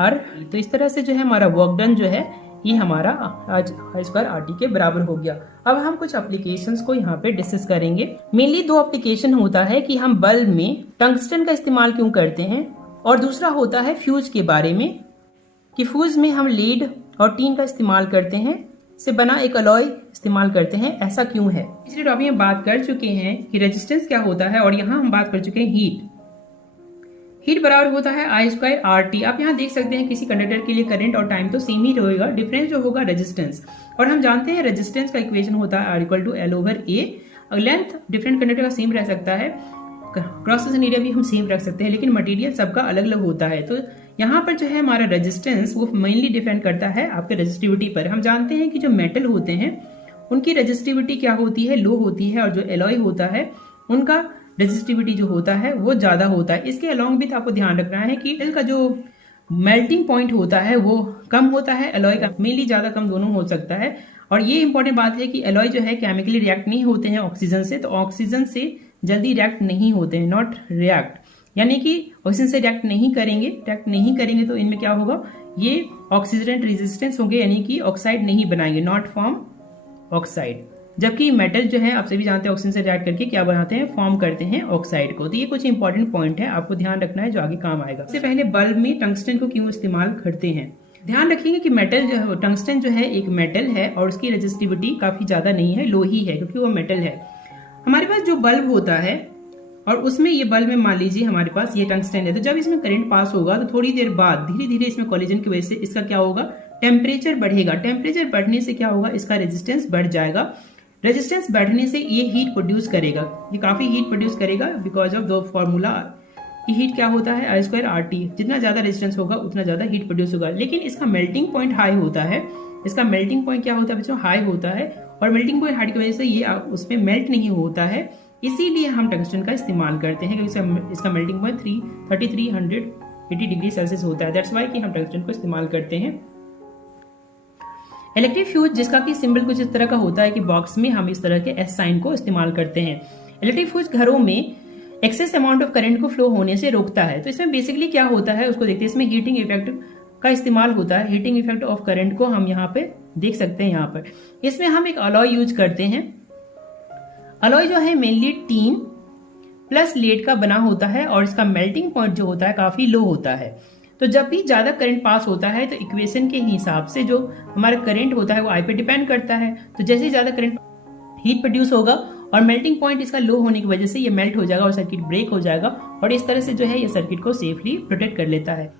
R। तो इस तरह से जो है हमारा वर्क डन जो है ये हमारा आज I स्क्वायर RT के बराबर हो गया। अब हम कुछ एप्लीकेशंस को यहाँ पे डिस्कस करेंगे। मेनली दो एप्लीकेशन होता है कि हम बल्ब में टंगस्टन का इस्तेमाल क्यों करते हैं, और दूसरा होता है फ्यूज के बारे में कि फ्यूज में हम लीड और टीन का इस्तेमाल करते हैं, से बना एक अलॉय इस्तेमाल करते हैं, ऐसा क्यों है। पिछले टॉपिक में बात कर चुके हैं कि रेजिस्टेंस क्या होता है और यहाँ हम बात कर चुके हैं हीट बराबर होता है I स्क्वायर RT। आप यहाँ देख सकते हैं किसी कंडक्टर के लिए करंट और टाइम तो सेम ही रहेगा, डिफरेंस जो होगा रेजिस्टेंस। और हम जानते हैं रेजिस्टेंस का इक्वेशन होता है R equal to L over A। Length different conductor का सेम रह सकता है, क्रॉस सेक्शन एरिया भी हम सेम रख सकते हैं, लेकिन मटेरियल सबका अलग अलग होता है। तो यहाँ पर जो है हमारा रेजिस्टेंस वो मेनली डिपेंड करता है आपके रेजिस्टिविटी पर। हम जानते हैं कि जो मेटल होते हैं उनकी रेजिस्टिविटी क्या होती है, लो होती है, और जो एलॉय होता है उनका रेजिस्टिविटी जो होता है वो ज्यादा होता है। इसके अलोंग भी आपको ध्यान रखना है कि मेटल का जो मेल्टिंग पॉइंट होता है वो कम होता है, एलॉय का मेनली ज्यादा कम दोनों हो सकता है। और ये इंपॉर्टेंट बात है कि एलॉय जो है केमिकली रिएक्ट नहीं होते हैं ऑक्सीजन से, तो ऑक्सीजन से जल्दी रिएक्ट नहीं होते हैं, नॉट रिएक्ट, यानी कि ऑक्सीजन से रिएक्ट नहीं करेंगे तो इनमें क्या होगा, ये ऑक्सीडेंट रेजिस्टेंस होंगे, यानी कि ऑक्साइड नहीं बनाएंगे, नॉट फॉर्म ऑक्साइड। जबकि मेटल जो है आप सभी जानते हैं ऑक्सीजन से रिएक्ट करके क्या बनाते हैं, फॉर्म करते हैं ऑक्साइड को। तो ये कुछ इंपॉर्टेंट पॉइंट है, आपको ध्यान रखना है जो आगे काम आएगा। इससे पहले बल्ब में टंगस्टन को क्यों इस्तेमाल करते हैं, ध्यान रखिएगा कि मेटल जो है, टंगस्टन जो है एक मेटल है और उसकी रेजिस्टिविटी काफी ज्यादा नहीं है, लो ही है, क्योंकि वो मेटल है। हमारे पास जो बल्ब होता है और उसमें ये बल्ब में मान लीजिए हमारे पास ये टंगस्टन है, तो जब इसमें करंट पास होगा तो थोड़ी देर बाद धीरे धीरे इसमें कोलिजन की वजह से इसका क्या होगा, टेम्परेचर बढ़ेगा। टेम्परेचर बढ़ने से क्या होगा, इसका रेजिस्टेंस बढ़ जाएगा। रेजिस्टेंस बढ़ने से ये हीट प्रोड्यूस करेगा, ये काफी हीट प्रोड्यूस करेगा बिकॉज ऑफ द फॉर्मूला कि हीट क्या होता है आई स्क्वायर आर टी, जितना ज़्यादा रेजिस्टेंस होगा उतना ज़्यादा हीट प्रोड्यूस होगा। लेकिन इसका मेल्टिंग पॉइंट हाई होता है, इसका मेल्टिंग पॉइंट क्या होता है बच्चों, हाई होता है, और मेल्टिंग पॉइंट हाई की वजह से ये उस पर मेल्ट नहीं होता है, इसीलिए हम टंगस्टन का इस्तेमाल करते हैं, क्योंकि इसका मेल्टिंग पॉइंट 3380 डिग्री सेल्सियस होता है। दैट्स वाई कि हम टंगस्टन को इस्तेमाल करते हैं। इलेक्ट्रिक फ्यूज जिसका कि सिंबल कुछ इस तरह का होता है कि बॉक्स में हम इस तरह के एस साइन को इस्तेमाल करते हैं। इलेक्ट्रिक फ्यूज घरों में एक्सेस अमाउंट ऑफ करंट को फ्लो होने से रोकता है। तो इसमें बेसिकली क्या होता है उसको देखते हैं। इसमें हीटिंग इफेक्ट का इस्तेमाल होता है, हीटिंग इफेक्ट ऑफ करंट को हम यहाँ पे देख सकते हैं। यहाँ पर इसमें हम एक अलॉय यूज करते हैं। अलॉय जो है मेनली टीन प्लस लेड का बना होता है और इसका मेल्टिंग पॉइंट जो होता है काफी लो होता है। तो जब भी ज्यादा करंट पास होता है तो इक्वेशन के हिसाब से जो हमारा करंट होता है वो आई पे डिपेंड करता है। तो जैसे ज्यादा करंट हीट प्रोड्यूस होगा और मेल्टिंग पॉइंट इसका लो होने की वजह से ये मेल्ट हो जाएगा और सर्किट ब्रेक हो जाएगा, और इस तरह से जो है ये सर्किट को सेफली प्रोटेक्ट कर लेता है।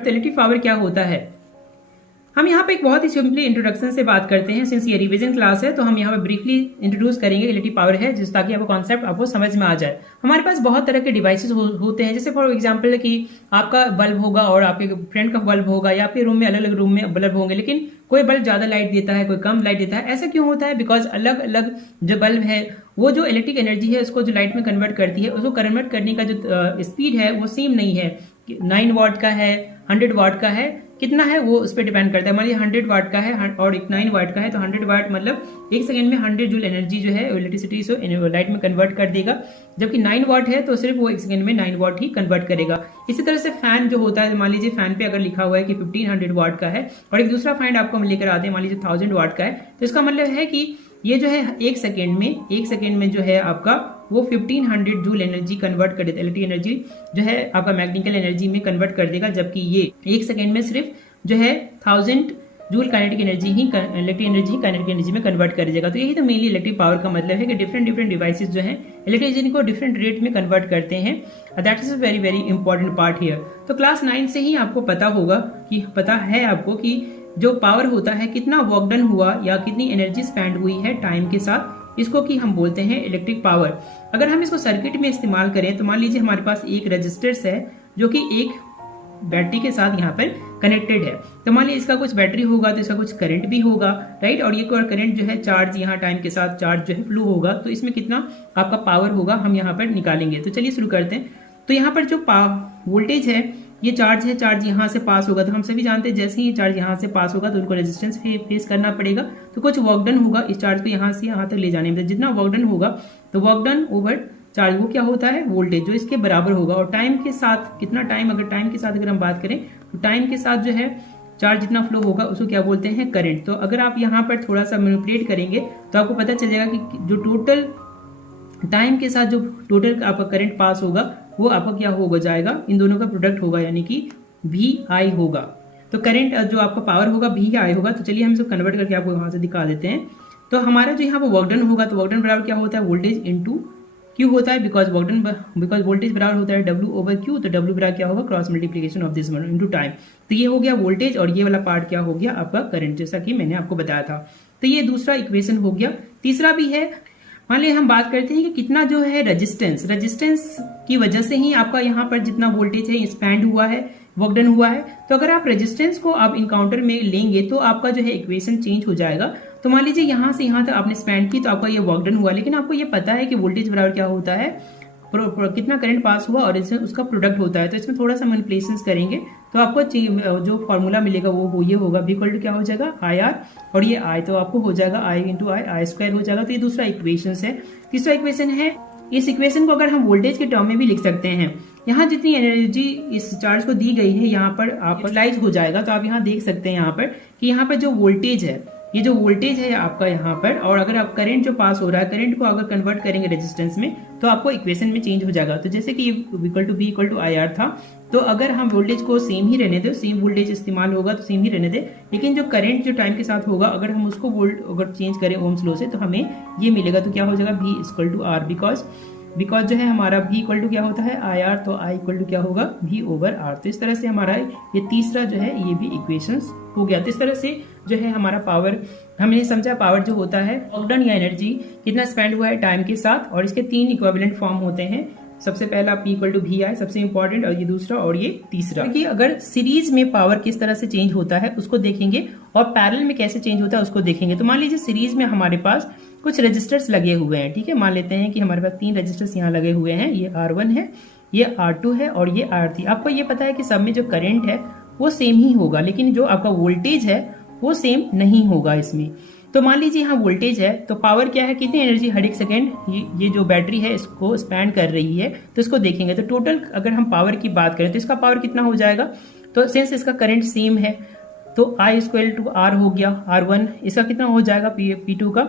इलेक्ट्रिक पावर क्या होता है, हम यहाँ पे एक बहुत ही सिंपली इंट्रोडक्शन से बात करते हैं। सिंस ये रिवीजन क्लास है तो हम यहाँ पे ब्रीफली इंट्रोड्यूस करेंगे इलेक्ट्रिक पावर है, जिस ताकि आपको कॉन्सेप्ट आपको समझ में आ जाए। हमारे पास बहुत तरह के डिवाइसेस होते हैं, जैसे फॉर एग्जांपल कि आपका बल्ब होगा और आपके फ्रेंड का बल्ब होगा, या आपके रूम में अलग अलग रूम में बल्ब होंगे, लेकिन कोई बल्ब ज्यादा लाइट देता है, कोई कम लाइट देता है। ऐसा क्यों होता है? बिकॉज अलग अलग जो बल्ब है वो जो इलेक्ट्रिक एनर्जी है उसको जो लाइट में कन्वर्ट करती है, उसको कन्वर्ट करने का जो स्पीड है वो सेम नहीं है। 9 वाट का है, 100 वाट का है, कितना है वो उस पर डिपेंड करता है। मान लीजिए 100 वाट का है और एक 9 वाट का है, तो 100 वाट मतलब 1 सेकंड में 100 जूल एनर्जी जो है इलेक्ट्रिसिटी से लाइट में कन्वर्ट कर देगा, जबकि 9 वाट है तो सिर्फ वो 1 सेकंड में 9 वाट ही कन्वर्ट करेगा। इसी तरह से फैन जो होता है, मान लीजिए फैन पे अगर लिखा हुआ है कि 1500 वाट का है और एक दूसरा फैन आपको हम लेकर आते हैं मान लीजिए 1000 वाट का है, तो इसका मतलब है कि ये जो है 1 सेकंड में जो है आपका वो 1500 जूल एनर्जी कन्वर्ट कर देता है, इलेक्ट्रिक एनर्जी जो है आपका मैग्नेटिकल एनर्जी में कन्वर्ट कर देगा, जबकि ये 1 सेकंड में सिर्फ जो है 1000 जूल काइनेटिक एनर्जी ही इलेक्ट्रिक एनर्जी काइनेटिक एनर्जी में कन्वर्ट कर देगा। तो यही तो मेनली इलेक्ट्रिक पावर का मतलब है कि डिफरेंट डिवाइसेस जो है इलेक्ट्रिक एनर्जी को डिफरेंट रेट में कन्वर्ट करते हैं। That is a very very important part here. तो क्लास 9 से ही आपको पता होगा कि पता है आपको कि जो पावर होता है कितना वर्क डन हुआ या कितनी एनर्जी स्पेंड हुई है टाइम के साथ, इसको कि हम बोलते हैं इलेक्ट्रिक पावर। अगर हम इसको सर्किट में इस्तेमाल करें तो मान लीजिए हमारे पास एक रजिस्टर्स है जो कि एक बैटरी के साथ यहाँ पर कनेक्टेड है। तो मान लीजिए इसका कुछ बैटरी होगा तो इसका कुछ करंट भी होगा, राइट। और ये करंट जो है चार्ज यहाँ टाइम के साथ चार्ज जो है फ्लो होगा, तो इसमें कितना आपका पावर होगा हम यहाँ पर निकालेंगे। तो चलिए शुरू करते हैं। तो यहाँ पर जो वोल्टेज है, ये चार्ज है, चार्ज यहाँ से पास होगा, तो हम सभी जानते हैं जैसे ही चार्ज यहाँ से पास होगा तो उनको रेजिस्टेंस फेस करना पड़ेगा। तो कुछ वर्क डन होगा इस चार्ज को यहाँ से यहाँ तक ले जाने में। जितना वर्क डन होगा तो वर्क डन ओवर चार्ज वो क्या होता है, वोल्टेज, जो इसके बराबर होगा। और टाइम के साथ कितना टाइम, अगर टाइम के साथ अगर हम बात करें तो टाइम के साथ जो है चार्ज जितना फ्लो होगा उसको क्या बोलते हैं, करंट। तो अगर आप यहाँ पर थोड़ा सा मैनिपुलेट करेंगे तो आपको पता चल जाएगा कि जो टोटल टाइम के साथ जो टोटल आपका करंट पास होगा वो आपका क्या होगा जाएगा, इन दोनों का प्रोडक्ट होगा, यानी कि VI होगा। तो करंट जो आपका पावर होगा VI होगा। तो चलिए हम इसको कन्वर्ट करके आपको वहां से दिखा देते हैं। तो हमारा जो यहाँ पर वर्क डन होगा, तो वर्क डन बराबर क्या होता है, वोल्टेज इंटू क्यू होता है, बिकॉज वोल्टेज बराबर होता है W ओवर क्यू। तो W बराबर क्या होगा, cross multiplication of this one into time. तो ये हो गया वोल्टेज और ये वाला पार्ट क्या हो गया आपका करंट, जैसा कि मैंने आपको बताया था। तो ये दूसरा इक्वेशन हो गया। तीसरा भी है, मान लीजिए हम बात करते हैं कि कितना जो है रेजिस्टेंस की वजह से ही आपका यहाँ पर जितना वोल्टेज है स्पेंड हुआ है, वर्क डन हुआ है। तो अगर आप रेजिस्टेंस को आप इनकाउंटर में लेंगे तो आपका जो है इक्वेशन चेंज हो जाएगा। तो मान लीजिए यहाँ से यहाँ तक आपने स्पेंड की तो आपका ये वर्क डन हुआ, लेकिन आपको ये पता है कि वोल्टेज बराबर क्या होता है, कितना करंट पास हुआ और इसमें उसका प्रोडक्ट होता है। तो इसमें थोड़ा सा मैनिपुलेशंस करेंगे तो आपको जो फॉर्मूला मिलेगा वो ये होगा, V इक्वल टू क्या हो जाएगा, IR, और ये I तो आपको हो जाएगा I इंटू I स्क्वायर हो जाएगा। तो ये दूसरा इक्वेशन है। तीसरा इक्वेशन है, इस इक्वेशन को अगर हम वोल्टेज के टर्म में भी लिख सकते हैं। यहाँ जितनी एनर्जी इस चार्ज को दी गई है यहाँ पर आप यूटिलाइज हो जाएगा। तो आप यहाँ देख सकते हैं यहाँ पर कि यहाँ पर जो वोल्टेज है, ये जो वोल्टेज है आपका यहाँ पर, और अगर आप करंट जो पास हो रहा है, करंट को अगर कन्वर्ट करेंगे रेजिस्टेंस में तो आपको इक्वेशन में चेंज हो जाएगा। तो जैसे कि equal to V equal to IR था, तो अगर हम वोल्टेज को सेम ही रहने दें, सेम वोल्टेज इस्तेमाल होगा तो सेम ही रहने दें, लेकिन जो करंट जो टाइम के साथ होगा अगर हम उसको अगर चेंज करें ओम्स लॉ से तो हमें ये मिलेगा। तो क्या हो जाएगा, V equal to R, because जो है हमारा V इक्वल टू क्या होता है, IR, तो I इक्वल टू क्या होगा, V ओवर R। तो इस तरह से हमारा ये तीसरा जो है ये भी इक्वेशंस हो गया। तो इस तरह से जो है हमारा पावर हमने समझा पावर जो होता है वर्क या एनर्जी कितना स्पेंड हुआ है टाइम के साथ, और इसके 3 इक्विवेलेंट फॉर्म होते हैं। सबसे पहला P इक्वल टू वी आई सबसे इंपॉर्टेंट, और ये दूसरा और ये तीसरा। क्योंकि अगर सीरीज में पावर किस तरह से चेंज होता है उसको देखेंगे और पैरेलल में कैसे चेंज होता है उसको देखेंगे। तो मान लीजिए सीरीज में हमारे पास कुछ रजिस्टर्स लगे हुए हैं, ठीक है। मान लेते हैं कि हमारे पास 3 रजिस्टर्स यहाँ लगे हुए हैं, ये R1 है, ये R2 है और ये R3। आपको ये पता है कि सब में जो करंट है वो सेम ही होगा, लेकिन जो आपका वोल्टेज है वो सेम नहीं होगा इसमें। तो मान लीजिए यहाँ वोल्टेज है, तो पावर क्या है, कितनी एनर्जी हर एक सेकेंड ये जो बैटरी है इसको स्पेंड कर रही है, तो इसको देखेंगे। तो टोटल अगर हम पावर की बात करें तो इसका पावर कितना हो जाएगा, तो सिंस इसका करंट सेम है तो I स्क्वायर टू R हो गया R1, इसका कितना हो जाएगा P2 का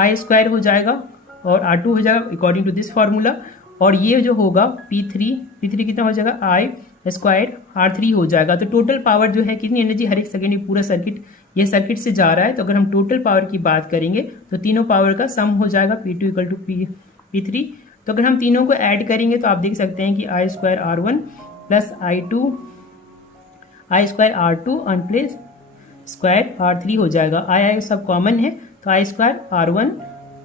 I स्क्वायर हो जाएगा और R2 हो जाएगा अकॉर्डिंग टू दिस फार्मूला, और ये जो होगा P3 कितना हो जाएगा I स्क्वायर R3 हो जाएगा। तो टोटल पावर जो है कितनी एनर्जी हर एक सेकेंड, पूरा सर्किट ये सर्किट से जा रहा है। तो अगर हम टोटल पावर की बात करेंगे तो तीनों पावर का सम हो जाएगा P2 इक्वल टू P3। तो अगर हम तीनों को ऐड करेंगे तो आप देख सकते हैं कि I square R1 plus I square R2 और प्लस स्क्वायर R3 हो जाएगा। I सब कॉमन है तो I square R1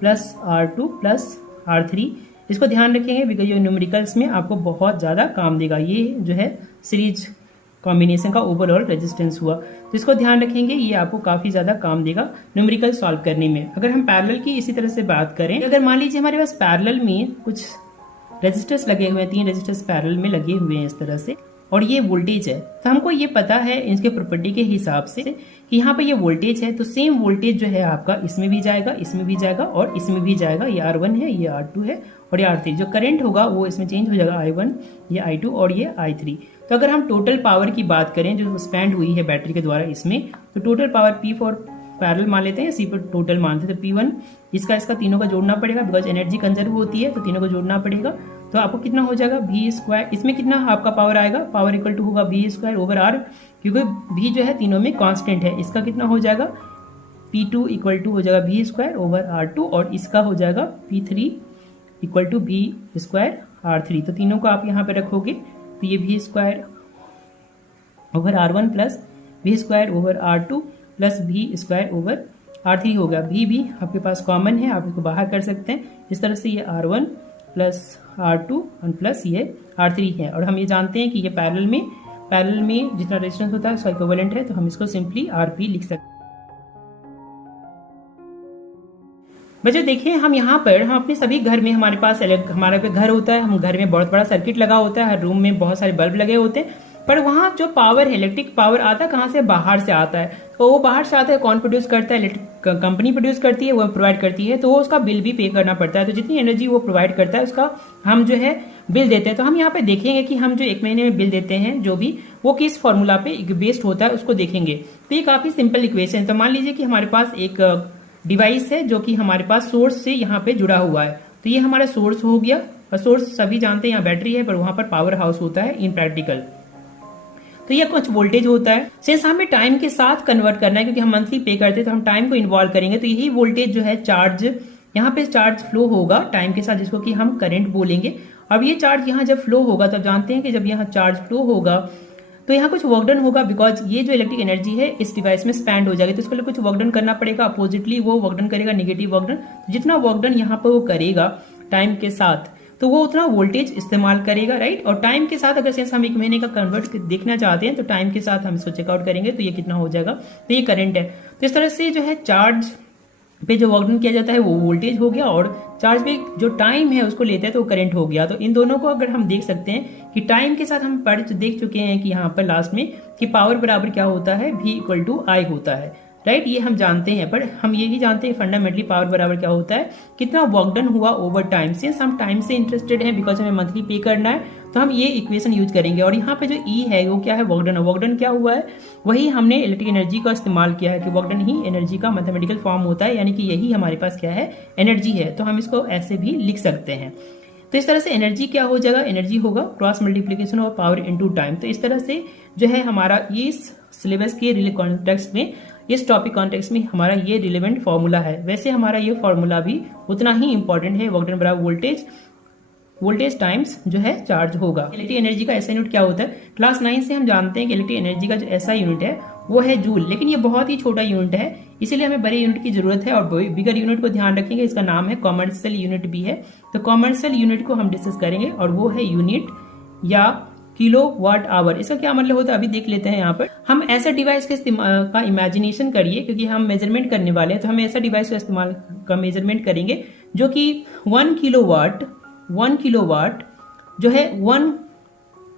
plus R2 plus R3। इसको ध्यान रखेंगे बिकॉज ये न्यूमेरिकल्स में आपको बहुत ज़्यादा काम देगा। ये जो है सीरीज कॉम्बिनेशन का ओवरऑल रेजिस्टेंस हुआ, तो इसको ध्यान रखेंगे, ये आपको काफ़ी ज़्यादा काम देगा न्यूमेरिकल सॉल्व करने में। अगर हम पैरेलल की इसी तरह से बात करें, अगर मान लीजिए हमारे पास पैरेलल में कुछ रेजिस्टर्स लगे हुए हैं, 3 रेजिस्टर्स पैरेलल में लगे हुए हैं इस तरह से, और ये वोल्टेज है, तो हमको ये पता है इनके प्रॉपर्टी के हिसाब से कि यहाँ पे ये वोल्टेज है, तो सेम वोल्टेज जो है आपका इसमें भी जाएगा, इसमें भी जाएगा और इसमें भी जाएगा। ये R1 है, ये R2 है और ये R3। जो करंट होगा वो इसमें चेंज हो जाएगा I1, ये I2 और ये I3। तो अगर हम टोटल पावर की बात करें जो स्पेंड हुई है बैटरी के द्वारा इसमें, तो total power P for parallel मान लेते हैं, C पर टोटल मानते हैं, तो P1 इसका तीनों का जोड़ना पड़ेगा बिकॉज एनर्जी कंजर्व होती है, तो तीनों को जोड़ना पड़ेगा। तो आपको कितना हो जाएगा V स्क्वायर, इसमें कितना आपका पावर आएगा, पावर इक्वल टू होगा V स्क्वायर ओवर R, क्योंकि V जो है तीनों में कांस्टेंट है। इसका कितना हो जाएगा P2 इक्वल टू हो जाएगा V स्क्वायर ओवर R2 और इसका हो जाएगा P3 equal to V square R3। तो तीनों को आप यहाँ पे रखोगे तो ये V square over R1 plus V square over R2 plus V square over R3 हो गया। V आपके पास कॉमन है, आप इसको बाहर कर सकते हैं। इस तरह से ये R1 प्लस R2 और प्लस ये R3 है, और हम ये जानते हैं कि ये पैरेलल में जितना रेजिस्टेंस होता है उसका इक्विवेलेंट है, तो हम इसको सिंपली RP लिख सकते हैं। बच्चों देखिए, हम यहाँ पर हम अपने सभी घर में हमारे पास हमारा घर होता है, हम घर में बहुत बड़ा सर्किट लगा होता है, हर रूम में बहुत सारे बल्ब लगे होते हैं, पर वहाँ जो पावर है, इलेक्ट्रिक पावर आता है कहाँ से, बाहर से आता है। तो वो बाहर से आता है, कौन प्रोड्यूस करता है, कंपनी प्रोड्यूस करती है, वो प्रोवाइड करती है, तो वो उसका बिल भी पे करना पड़ता है। तो जितनी एनर्जी वो प्रोवाइड करता है उसका हम जो है बिल देते हैं। तो हम यहाँ पे देखेंगे कि हम जो 1 महीने में बिल देते हैं जो भी, वो किस फॉर्मूला पे बेस्ड होता है उसको देखेंगे। तो ये काफी सिंपल इक्वेशन। तो मान लीजिए कि हमारे पास एक डिवाइस है जो कि हमारे पास सोर्स से यहाँ पे जुड़ा हुआ है, तो ये हमारा सोर्स हो गया, और सोर्स सभी जानते हैं यहाँ बैटरी है, पर वहां पर पावर हाउस होता है इन प्रैक्टिकल। तो ये कुछ वोल्टेज होता है, सिंस हमें टाइम के साथ कन्वर्ट करना है क्योंकि हम मंथली पे करते हैं, तो हम टाइम को इन्वॉल्व करेंगे। तो यही वोल्टेज जो है चार्ज, यहाँ पे चार्ज फ्लो होगा टाइम के साथ, जिसको कि हम करंट बोलेंगे। अब ये चार्ज यहाँ जब फ्लो होगा, तब जानते हैं कि जब यहाँ चार्ज फ्लो होगा तो यहाँ कुछ वर्क डन होगा, बिकॉज ये जो इलेक्ट्रिक एनर्जी है इस डिवाइस में स्पेंड हो जाएगी, तो इसके लिए कुछ वर्क डन करना पड़ेगा। अपोजिटली वो वर्क डन करेगा नेगेटिव वर्क डन, तो जितना वर्क डन यहाँ पर वो करेगा टाइम के साथ, तो वो उतना वोल्टेज इस्तेमाल करेगा, राइट। और टाइम के साथ अगर सिंस हम 1 महीने का कन्वर्ट देखना चाहते हैं, तो टाइम के साथ हम इसको चेकआउट करेंगे, तो ये कितना हो जाएगा, तो ये करंट है। तो इस तरह से जो है चार्ज पे जो वर्क डन किया जाता है वो वोल्टेज हो गया, और चार्ज पे जो टाइम है उसको लेते हैं तो करंट हो गया। तो इन दोनों को अगर हम देख सकते हैं कि टाइम के साथ हम देख चुके हैं कि यहाँ पर लास्ट में कि पावर बराबर क्या होता है, V इक्वल टू I होता है, राइट। ये हम जानते हैं, पर हम ये भी जानते हैं फंडामेंटली पावर बराबर क्या होता है, कितना वर्क डन हुआ ओवर टाइम। सिंस हम टाइम से इंटरेस्टेड हैं, बिकॉज हमें मंथली पे करना है, तो हम ये इक्वेशन यूज करेंगे। और यहाँ पे जो E है वो क्या है, वर्क डन। वर्क डन क्या हुआ है, वही हमने इलेक्ट्रिक एनर्जी का इस्तेमाल किया है कि वर्क डन ही एनर्जी का मैथमेटिकल फॉर्म होता है, यानी कि यही हमारे पास क्या है, एनर्जी है। तो हम इसको ऐसे भी लिख सकते हैं। तो इस तरह से एनर्जी क्या हो जाएगा, एनर्जी होगा cross multiplication of power into time. तो इस तरह से जो है हमारा ये सिलेबस के कॉन्टेक्स्ट में, इस टॉपिक कॉन्टेक्स्ट में हमारा ये रिलेवेंट फॉर्मूला है। वैसे हमारा ये फॉर्मूला भी उतना ही इंपॉर्टेंट है, वर्क डन बराबर वोल्टेज टाइम्स जो है चार्ज होगा। इलेक्ट्रिक एनर्जी का ऐसा यूनिट क्या होता है, क्लास 9 से हम जानते हैं कि इलेक्ट्रिक एनर्जी का जो ऐसा यूनिट है वो है जूल, लेकिन ये बहुत ही छोटा यूनिट है। इसीलिए हमें बड़े यूनिट की जरूरत है। और बिगर यूनिट को ध्यान रखेंगे, इसका नाम है कॉमर्शियल यूनिट भी है। तो कॉमर्शियल यूनिट को हम डिस्कस करेंगे और वो है यूनिट या किलो वाट आवर। इसका क्या मतलब होता है अभी देख लेते हैं। यहाँ पर हम ऐसा डिवाइस के इस्तेमाल का इमेजिनेशन करिए, क्योंकि हम मेजरमेंट करने वाले हैं, तो हम ऐसा डिवाइस का इस्तेमाल का मेजरमेंट करेंगे जो कि 1 किलोवाट जो है 1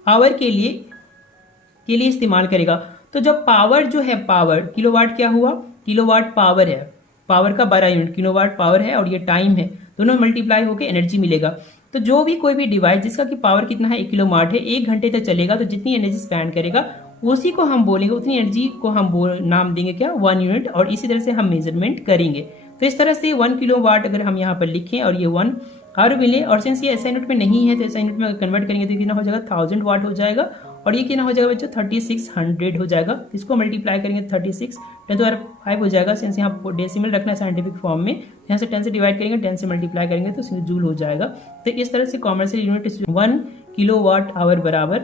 आवर के लिए इस्तेमाल करेगा। तो जब पावर जो है, पावर किलोवाट क्या हुआ, किलोवाट पावर है, पावर का 12 यूनिट किलोवाट पावर है, और ये टाइम है, दोनों मल्टीप्लाई होकर एनर्जी मिलेगा। तो जो भी कोई भी डिवाइस जिसका कि पावर कितना है 1 किलोवाट है, 1 घंटे तक चलेगा, तो जितनी एनर्जी स्पेंड करेगा उसी को हम बोलेंगे, उतनी एनर्जी को हम नाम देंगे क्या, 1 यूनिट। और इसी तरह से हम मेजरमेंट करेंगे। तो इस तरह से 1 किलोवाट अगर हम यहाँ पर लिखें और ये 1 आवर मिले, और सिंस ये SI यूनिट में नहीं है तो SI यूनिट में कन्वर्ट करेंगे तो कितना हो जाएगा 1000 वाट हो जाएगा। और ये कितना हो जाएगा बच्चों 3600 हो जाएगा। इसको मल्टीप्लाई करेंगे 36 10⁵ हो जाएगा। सिंस यहाँ डेसिमल रखना है साइंटिफिक फॉर्म में, यहाँ से 10 से डिवाइड करेंगे, 10 से मल्टीप्लाई करेंगे तो जूल हो जाएगा। तो इस तरह से कॉमर्शियल यूनिट 1 किलोवाट आवर बराबर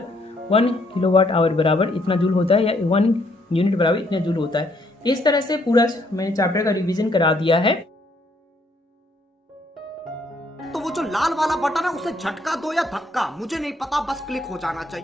1 किलोवाट आवर बराबर इतना जूल होता है, या 1 यूनिट बराबर इतना जूल होता है। इस तरह से पूरा मैंने चैप्टर का रिवीजन करा दिया है। तो वो जो लाल वाला बटन है उसे झटका दो या धक्का, मुझे नहीं पता, बस क्लिक हो जाना चाहिए।